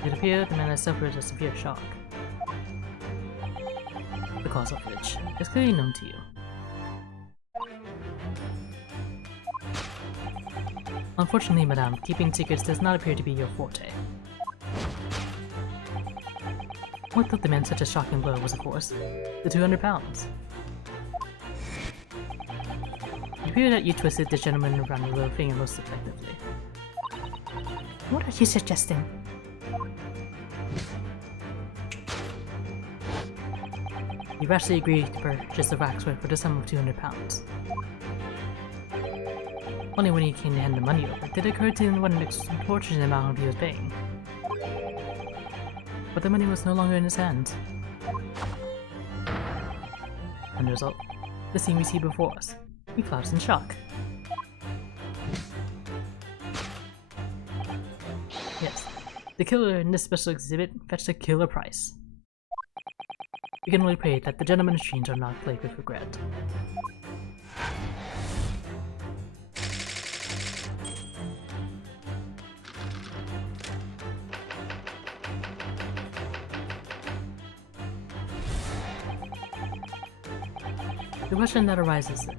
It appears the man has suffered a severe shock, the cause of which is clearly known to you. Unfortunately, madame, keeping secrets does not appear to be your forte. What took the man such a shocking blow was, of course, the 200 pounds. It appeared that you twisted this gentleman around your little finger most effectively. What are you suggesting? You rashly agreed to purchase the waxwork for the sum of 200 pounds. Only when he came to hand the money over did it occur to him what an extortionate amount he was paying. But the money was no longer in his hands. And the result, the scene we see before us. He collapsed in shock. Yes, the killer in this special exhibit fetched a killer price. We can only pray that the gentleman's dreams are not plagued with regret. The question that arises then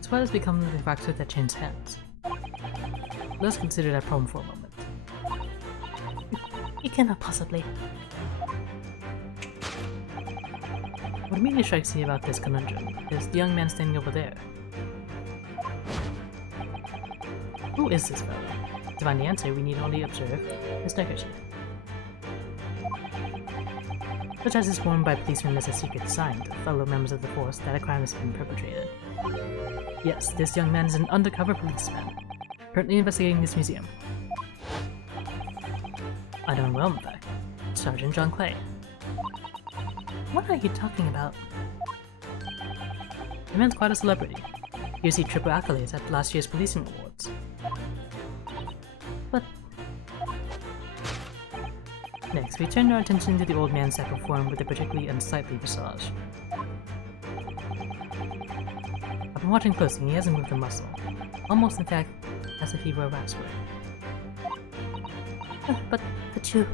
is what has become of the waxwork that changed hands? Let's consider that problem for a moment. You cannot possibly. What immediately strikes me about this conundrum is the young man standing over there. Who is this fellow? To find the answer, we need only observe his neckerchief. Such as is worn by policemen as a secret sign to fellow members of the force that a crime has been perpetrated. Yes, this young man is an undercover policeman, currently investigating this museum. I know him well, in fact. Sergeant John Clay. What are you talking about? The man's quite a celebrity. He received triple accolades at last year's Policing Awards. But next, we turn our attention to the old man's sack of form with a particularly unsightly visage. I've been watching closely and he hasn't moved a muscle. Almost, in fact, as if he were a waxwork. but you...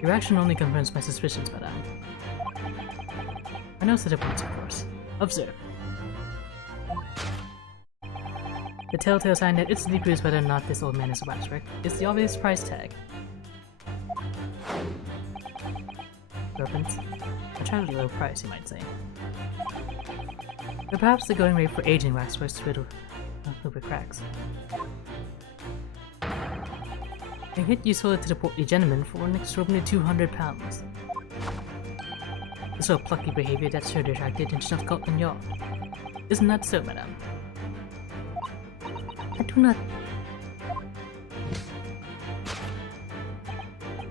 Your action only confirms my suspicions, madame. I know such a points, of course. Observe. The telltale sign that instantly proves whether or not this old man is a waxwork is the obvious price tag. Weapons. A tragically low price, you might say. Or perhaps the going rate for aging waxworks riddled with cracks. And yet you sold it to the portly gentleman for an extraordinary 200 pounds. The sort of plucky behavior that's sure to attract the attention of Scotland Yard. Isn't that so, madame? I do not...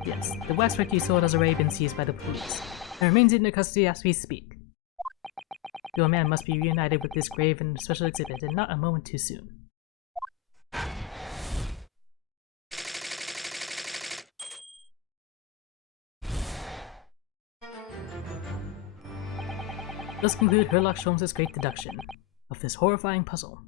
Yes, the waxwork you sold has already been seized by the police, and remains in their custody as we speak. The old man must be reunited with this grave and special exhibit, and not a moment too soon. Let's conclude Sherlock Holmes' great deduction of this horrifying puzzle.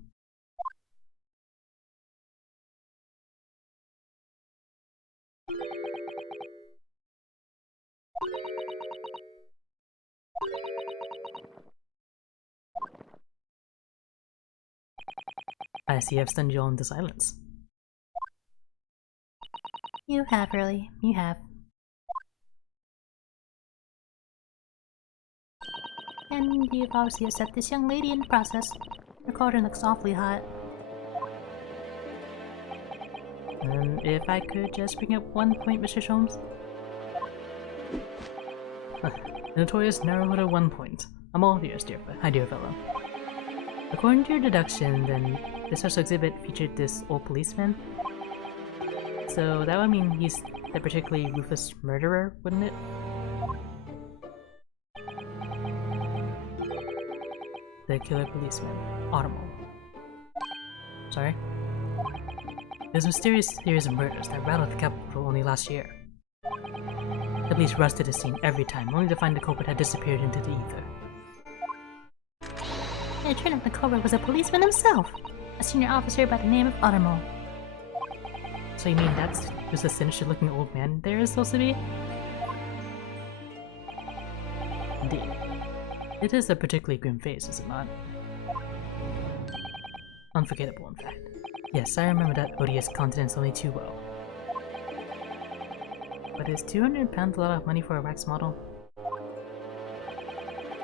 I see I've stunned you all into silence. You have, really. You have. And you've obviously upset this young lady in the process. Her cauldron looks awfully hot. And if I could just bring up one point, Mr. Sholmes? The notorious narrowhead 1 point. I'm all ears, dear fellow. According to your deduction, then, the special exhibit featured this old policeman? So that would mean he's the particularly ruthless murderer, wouldn't it? The killer policeman, Automobile. Sorry? There's a mysterious series of murders that rattled the capital only last year. The police rushed to the scene every time, only to find the culprit had disappeared into the ether. And it turned out the culprit was a policeman himself! A senior officer by the name of Automobile. So you mean that's who's the sinister looking old man there is supposed to be? Indeed. It is a particularly grim face, is it not? Unforgettable, in fact. Yes, I remember that odious countenance only too well. But is 200 pounds a lot of money for a wax model?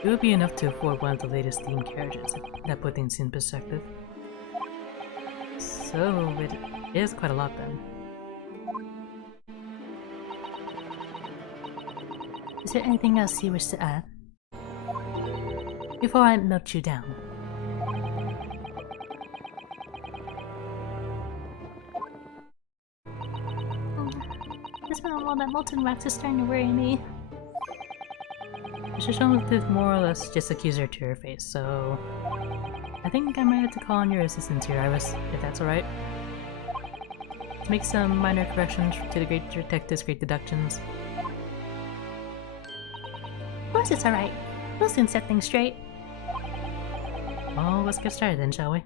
It would be enough to afford one of the latest steam carriages, if that put things in perspective. So, it is quite a lot then. Is there anything else you wish to add? Before I melt you down. This one, all that molten wax is starting to worry me. Mr. Jones did more or less just accuse her to her face, so I think I might have to call on your assistance here, Iris, if that's alright. To make some minor corrections to the great detective's great deductions. Of course it's alright. We'll soon set things straight. Well, let's get started then, shall we?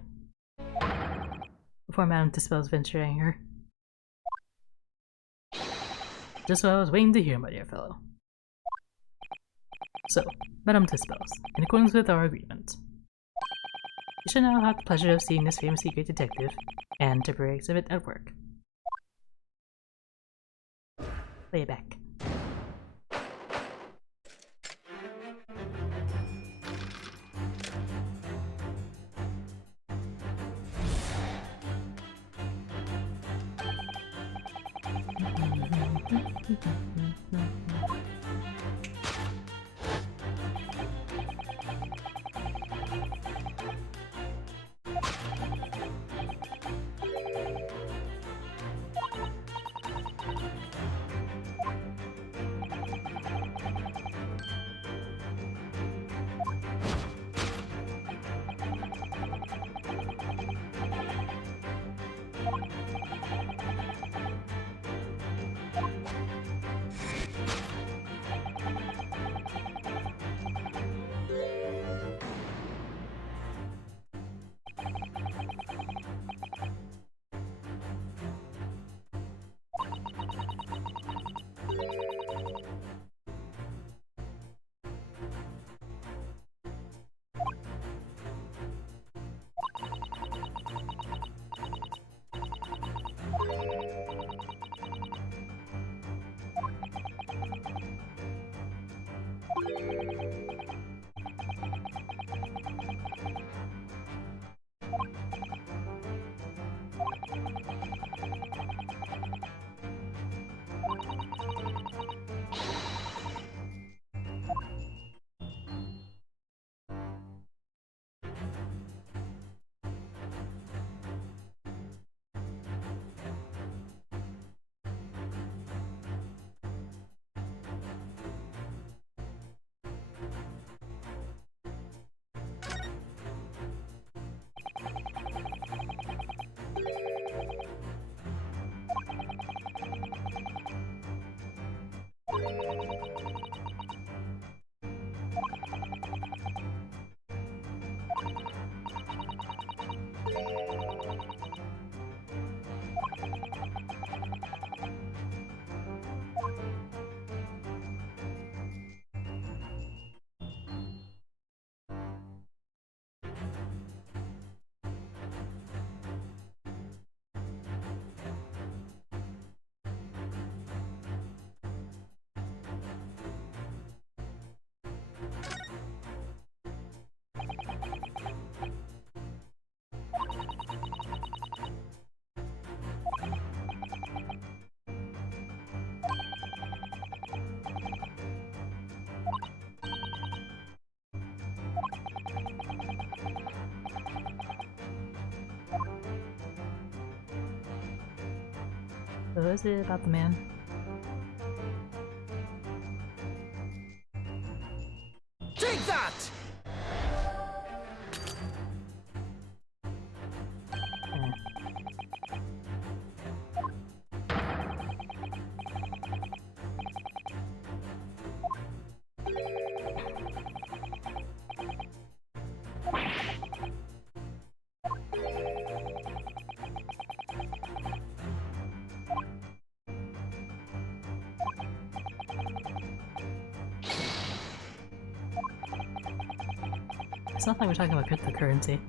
Before Madame dispels venturing her. Just what I was waiting to hear, my dear fellow. So, Madame dispels, in accordance with our agreement. You shall now have the pleasure of seeing this famously great detective and temporary exhibit at work. Play it back. So is it about the man? Take that! It's not like we're talking about cryptocurrency.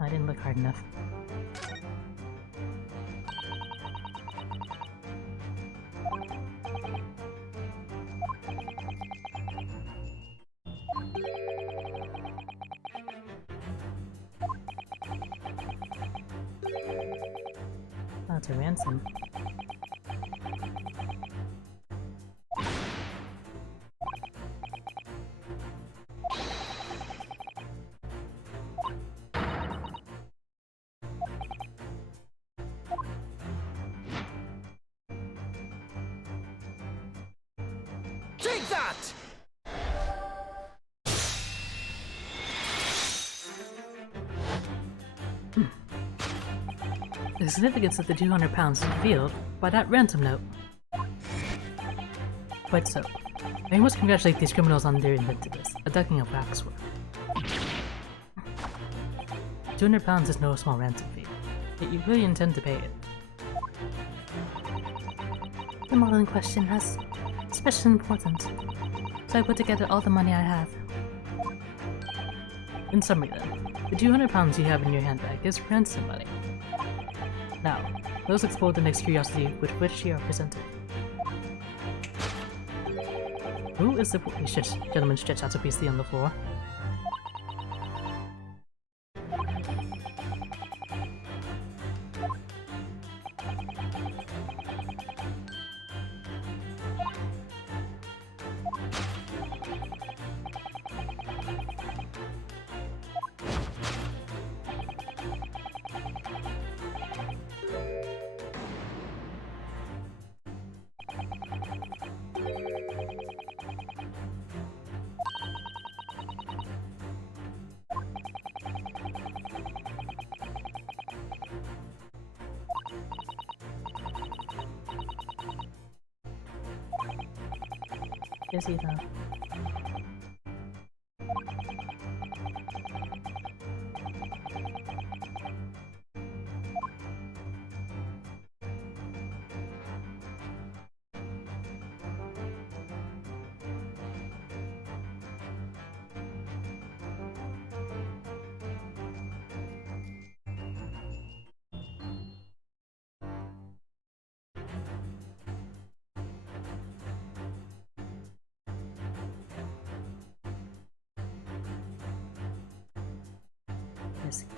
I didn't look hard enough. Oh, it's a ransom. Take that! The significance of the 200 pounds is revealed by that ransom note. Quite so. I must congratulate these criminals on their inventiveness, a ducking of waxwork. 200 pounds is no small ransom fee, yet you really intend to pay it. The model in question has special importance, so I put together all the money I have. In summary then, the 200 pounds you have in your handbag is ransom money. Now, let us explore the next curiosity with which you are presented. Who is the gentleman stretched out so peacefully on the floor? Is he though? Is he?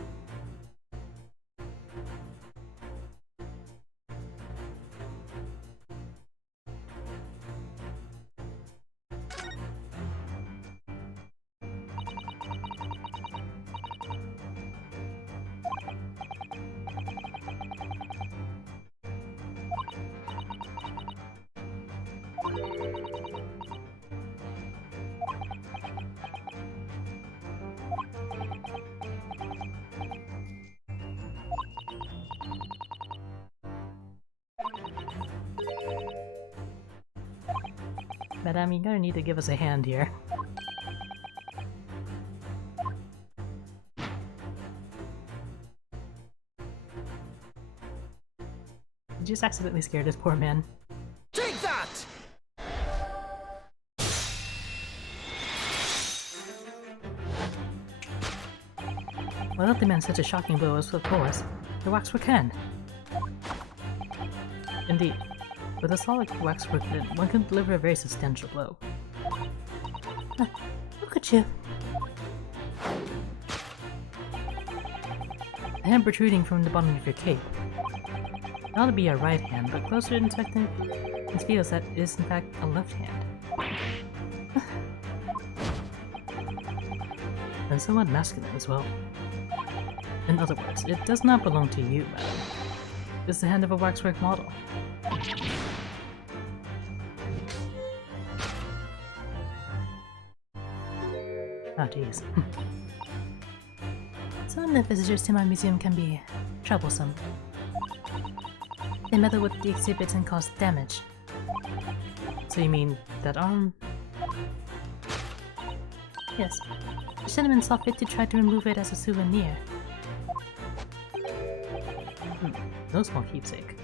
Madame, you're gonna need to give us a hand here. You just accidentally scared this poor man. Take that! Why don't they man such a shocking blow as with Boas? The waxwork can. Indeed, with a solid waxwork then, one can deliver a very substantial blow. Look at you. The hand protruding from the bottom of your cape. It ought to be your right hand, but closer inspecting, it feels that it is in fact a left hand. And somewhat masculine as well. In other words, it does not belong to you, madam. It is the hand of a waxwork model. Oh jeez. Some of the visitors to my museum can be troublesome. They meddle with the exhibits and cause damage. So you mean that arm? Yes, the gentleman saw fit to try to remove it as a souvenir. No small keepsake.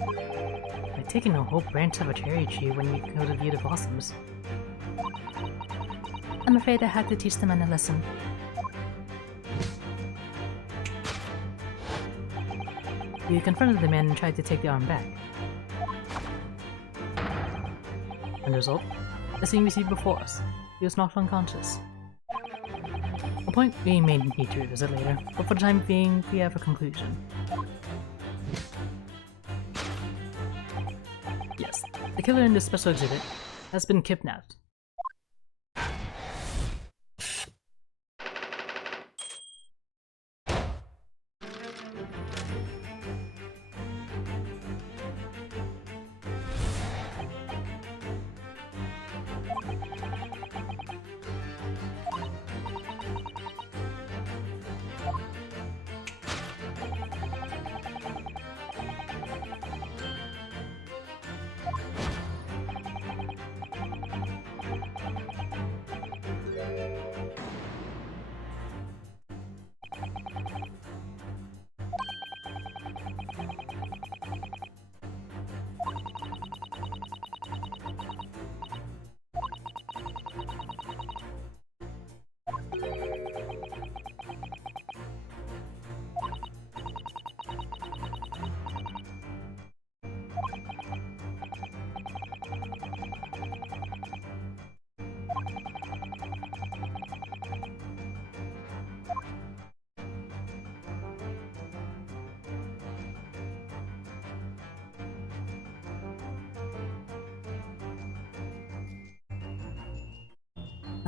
Like taking a whole branch of a cherry tree when you go to view the blossoms. I'm afraid I had to teach the man a lesson. He confronted the man and tried to take the arm back. And the result? The scene we see before us. He was knocked unconscious. A point we may need to revisit later, but for the time being, we have a conclusion. Yes, the killer in this special exhibit has been kidnapped.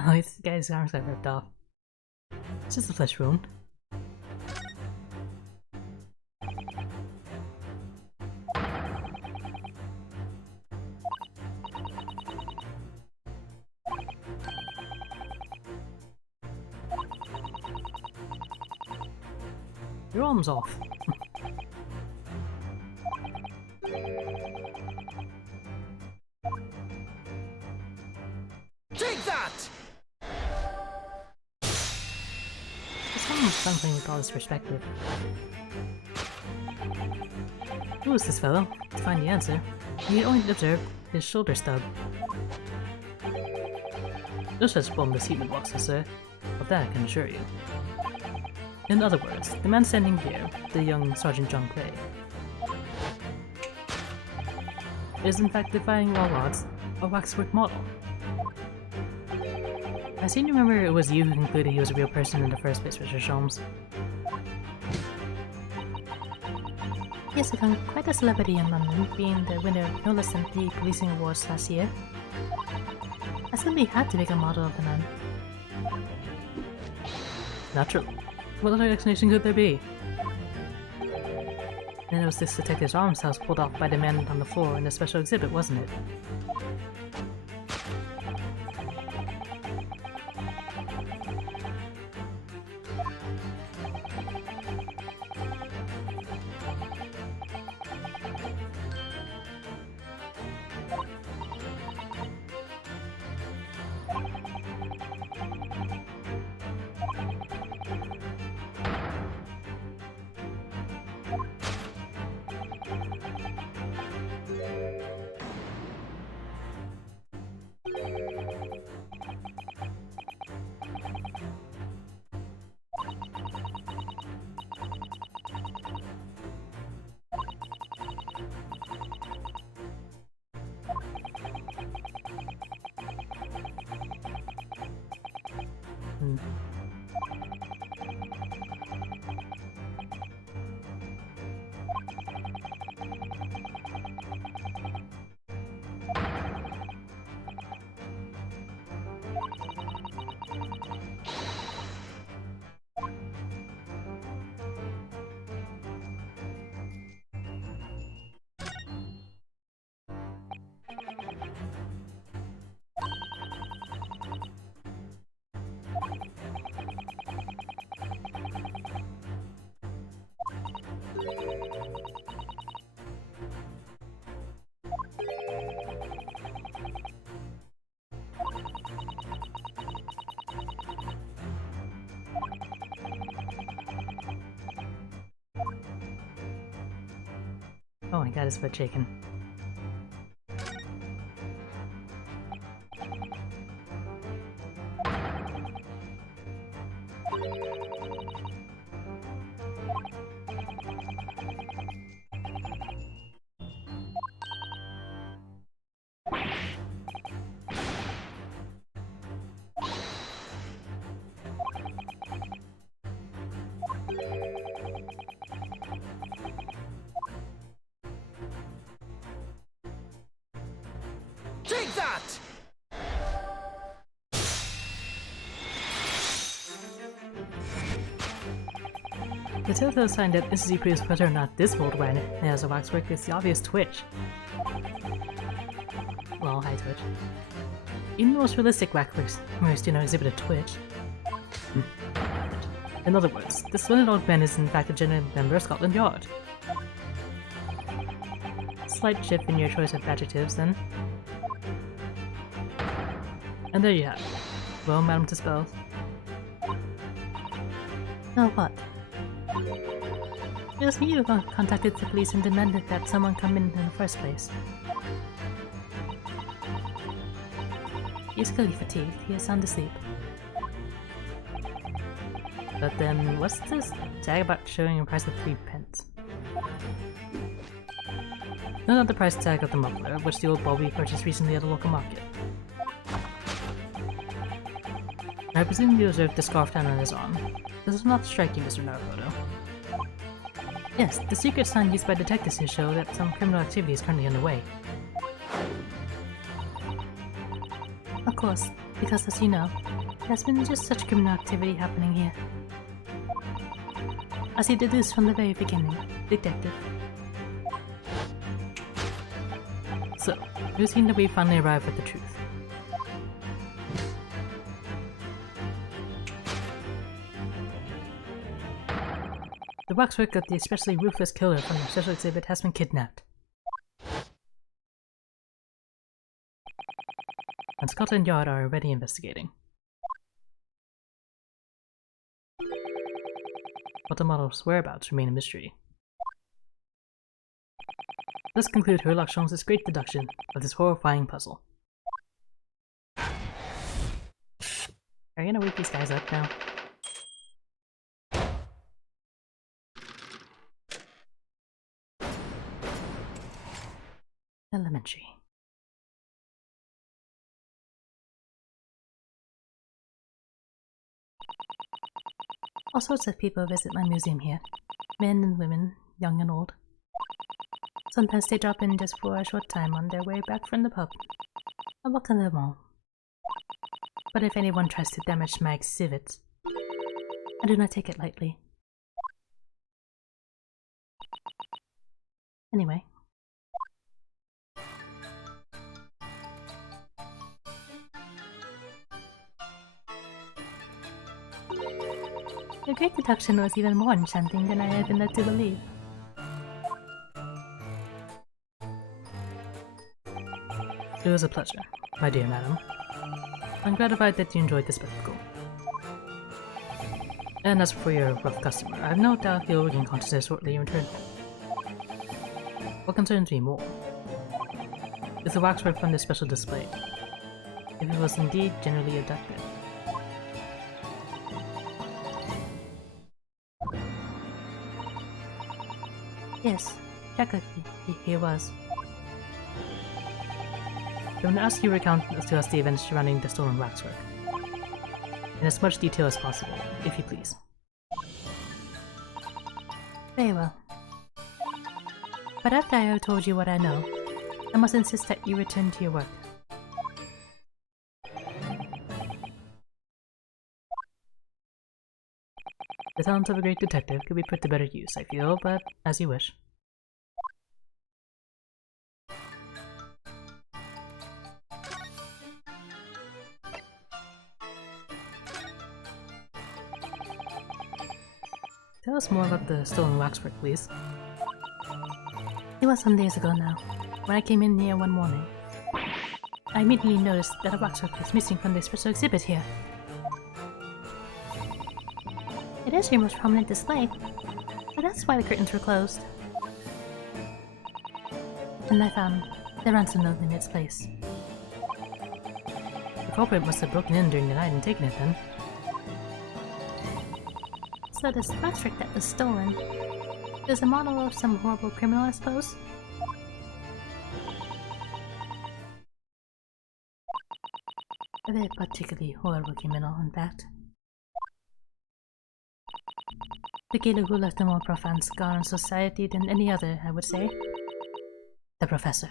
Oh, this guy's arms got ripped off. It's just a flesh wound. Your arm's off. Take that! This one was something with all this perspective. Who was this fellow? To find the answer, you only observe his shoulder stub. No such boneless human walks this earth, of that I can assure you. In other words, the man standing here, the young Sergeant John Clay, is in fact defying all odds a waxwork model. I seem to remember it was you who concluded he was a real person in the first place, Mr. Sholmes. He has become quite a celebrity in London, being the winner of no less than 3 policing awards last year. I simply had to make a model of the man. Naturally. What other explanation could there be? Then it was this detective's arms that was pulled off by the man on the floor in the special exhibit, wasn't it? Oh my god, his foot shaking. The telltale sign that instantly proves whether or not this mold ran as a waxwork is the obvious twitch. Well, hi Twitch. Even the most realistic waxworks do not exhibit a twitch. In other words, this splendid old man is in fact a genuine member of Scotland Yard. Slight shift in your choice of adjectives, then. And there you have it. Well, Madam Dispels. Oh, what? It was me who contacted the police and demanded that someone come in the first place. He is clearly fatigued. He is sound asleep. But then, what's this tag about showing a price of 3 pence? No, not the price tag of the muffler, which the old Bobby purchased recently at a local market. I presume you observed the scarf down on his arm. This is not striking, Mr. Naruto. Yes, the secret sign used by detectives to show that some criminal activity is currently underway. Of course, because as you know, there's been just such criminal activity happening here. As you deduced from the very beginning, Detective. So, it seems that we finally arrived at the truth. The waxwork of the especially ruthless killer from the special exhibit has been kidnapped. And Scotland Yard are already investigating. But the model's whereabouts remain a mystery. Let's conclude Herlock Sholmes' great deduction of this horrifying puzzle. Are you gonna wake these guys up now? Elementary. All sorts of people visit my museum here. Men and women, young and old. Sometimes they drop in just for a short time on their way back from the pub. I welcome them all. But if anyone tries to damage my exhibits, I do not take it lightly. Anyway. Your great deduction was even more enchanting than I had been led to believe. It was a pleasure, my dear madam. I'm gratified that you enjoyed the spectacle. And as for your rough customer, I have no doubt he'll regain consciousness shortly in return. What concerns me more is the waxwork from this special display, if it was indeed generally abducted. Yes, technically, he was. I'm going to ask you to recount to us the events surrounding the stolen waxwork. In as much detail as possible, if you please. Very well. But after I have told you what I know, I must insist that you return to your work. The talents of a great detective could be put to better use, I feel, but as you wish. Tell us more about the stolen waxwork, please. It was some days ago now, when I came in here one morning. I immediately noticed that a waxwork was missing from the special exhibit here. It is your most prominent display, but that's why the curtains were closed. And I found the ransom note in its place. The culprit must have broken in during the night and taken it then. So this waxwork that was stolen is a model of some horrible criminal, I suppose? A very particularly horrible criminal, in fact. The killer who left a more profound scar on society than any other, I would say. The Professor.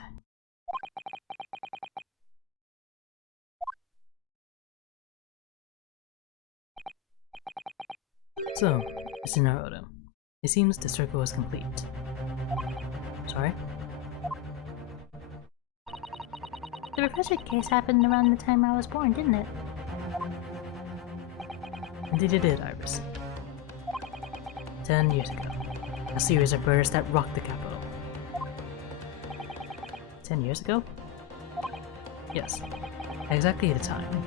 So, Mr. Naruto, It seems the circle is complete. Sorry? The professor case happened around the time I was born, didn't it? Indeed it did, Iris. 10 years ago. A series of murders that rocked the capital. 10 years ago? Yes. Exactly the time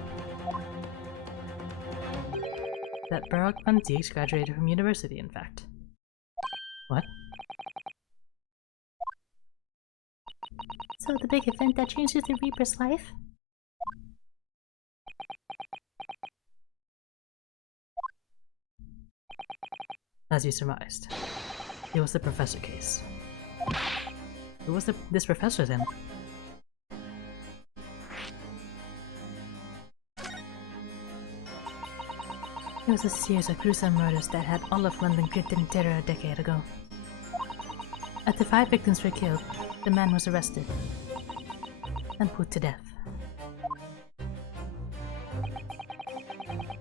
that Baroque van Zieks graduated from university, in fact. What? So the big event that changes the Reaper's life? As you surmised. It was the professor case. Who was this professor then? It was a series of gruesome murders that had all of London gripped in terror a decade ago. After 5 victims were killed, the man was arrested and put to death.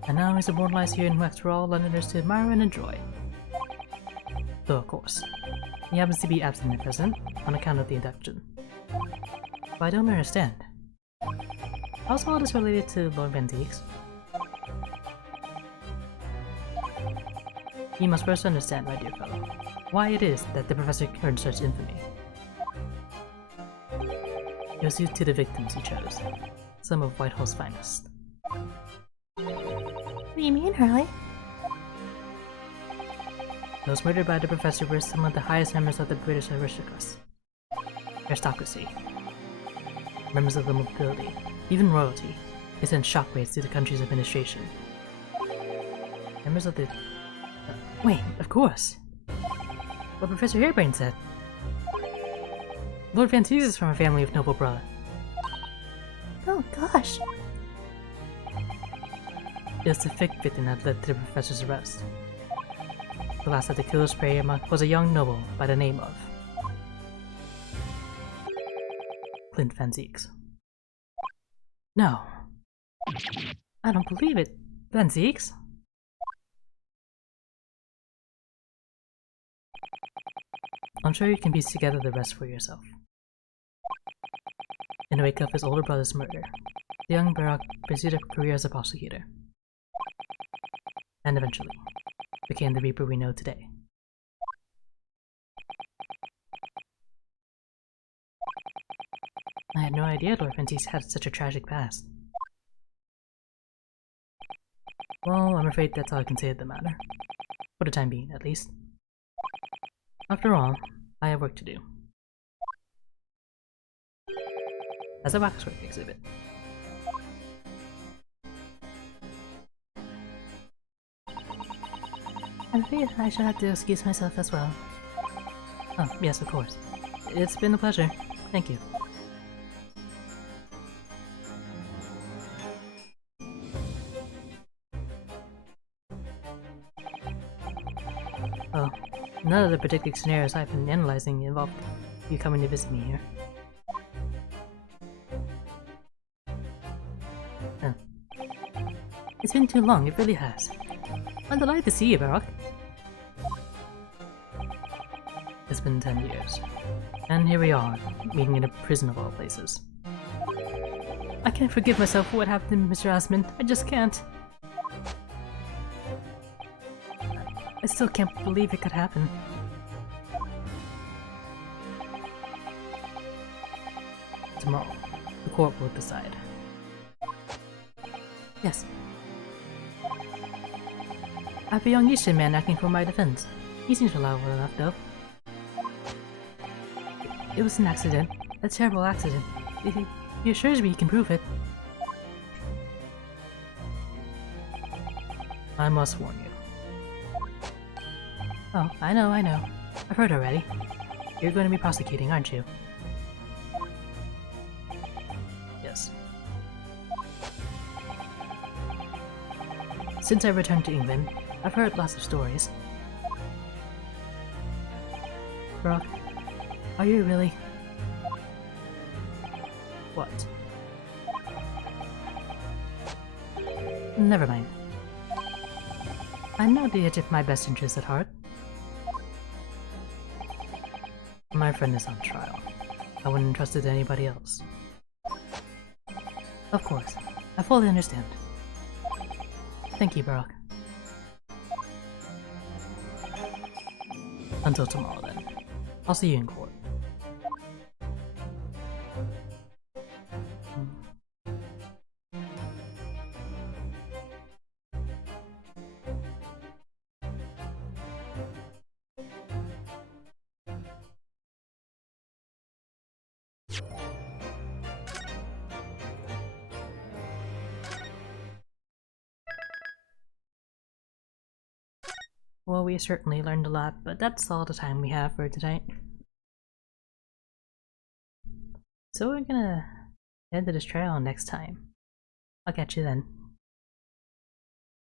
And now he's immortalized here in wax for all Londoners to admire and enjoy. Though, of course, he happens to be absent at present on account of the induction. But I don't understand. How's all this related to Lord Van Zieks? You must first understand, my dear fellow, why it is that the professor earned such infamy. It was due to the victims he chose, some of Whitehall's finest. What do you mean, Hurley? Those murdered by the professor were some of the highest members of the British aristocracy. Members of the nobility, even royalty, they sent shockwaves through the country's administration. Members of the... wait, of course! What Professor Harebrained said. Lord Van Zieks is from a family of noble blood. Oh gosh! It was the thick victim that led to the professor's arrest. The last of the killer's prey was a young noble by the name of Clint Van Zieks. No. I don't believe it. Van Zieks? I'm sure you can piece together the rest for yourself. In the wake of his older brother's murder, the young Baroque pursued a career as a prosecutor, and eventually became the Reaper we know today. I had no idea Lord Van Zieks had such a tragic past. Well, I'm afraid that's all I can say at the matter. For the time being, at least. After all, I have work to do. As a waxwork exhibit. I'm afraid I shall have to excuse myself as well. Oh, yes, of course. It's been a pleasure. Thank you. Oh, none of the particular scenarios I've been analyzing involved you coming to visit me here. Oh. It's been too long, it really has. I'm delighted to see you, Baroque. It's been 10 years. And here we are, meeting in a prison of all places. I can't forgive myself for what happened to Mr. Asmund. I just can't. I still can't believe it could happen. Tomorrow, the court will decide. Yes. I have a young Eastern man acting for my defense. He seems reliable enough, though. It was an accident. A terrible accident. He assures me he can prove it. I must warn you. Oh, I know. I've heard already. You're going to be prosecuting, aren't you? Yes. Since I returned to England, I've heard lots of stories. Brock, are you really? What? Never mind. I know that you have my best interests at heart. My friend is on trial. I wouldn't entrust it to anybody else. Of course. I fully understand. Thank you, Barak. Until tomorrow, then. I'll see you in court. Well, we certainly learned a lot, but that's all the time we have for tonight. So we're gonna head to this trial next time. I'll catch you then.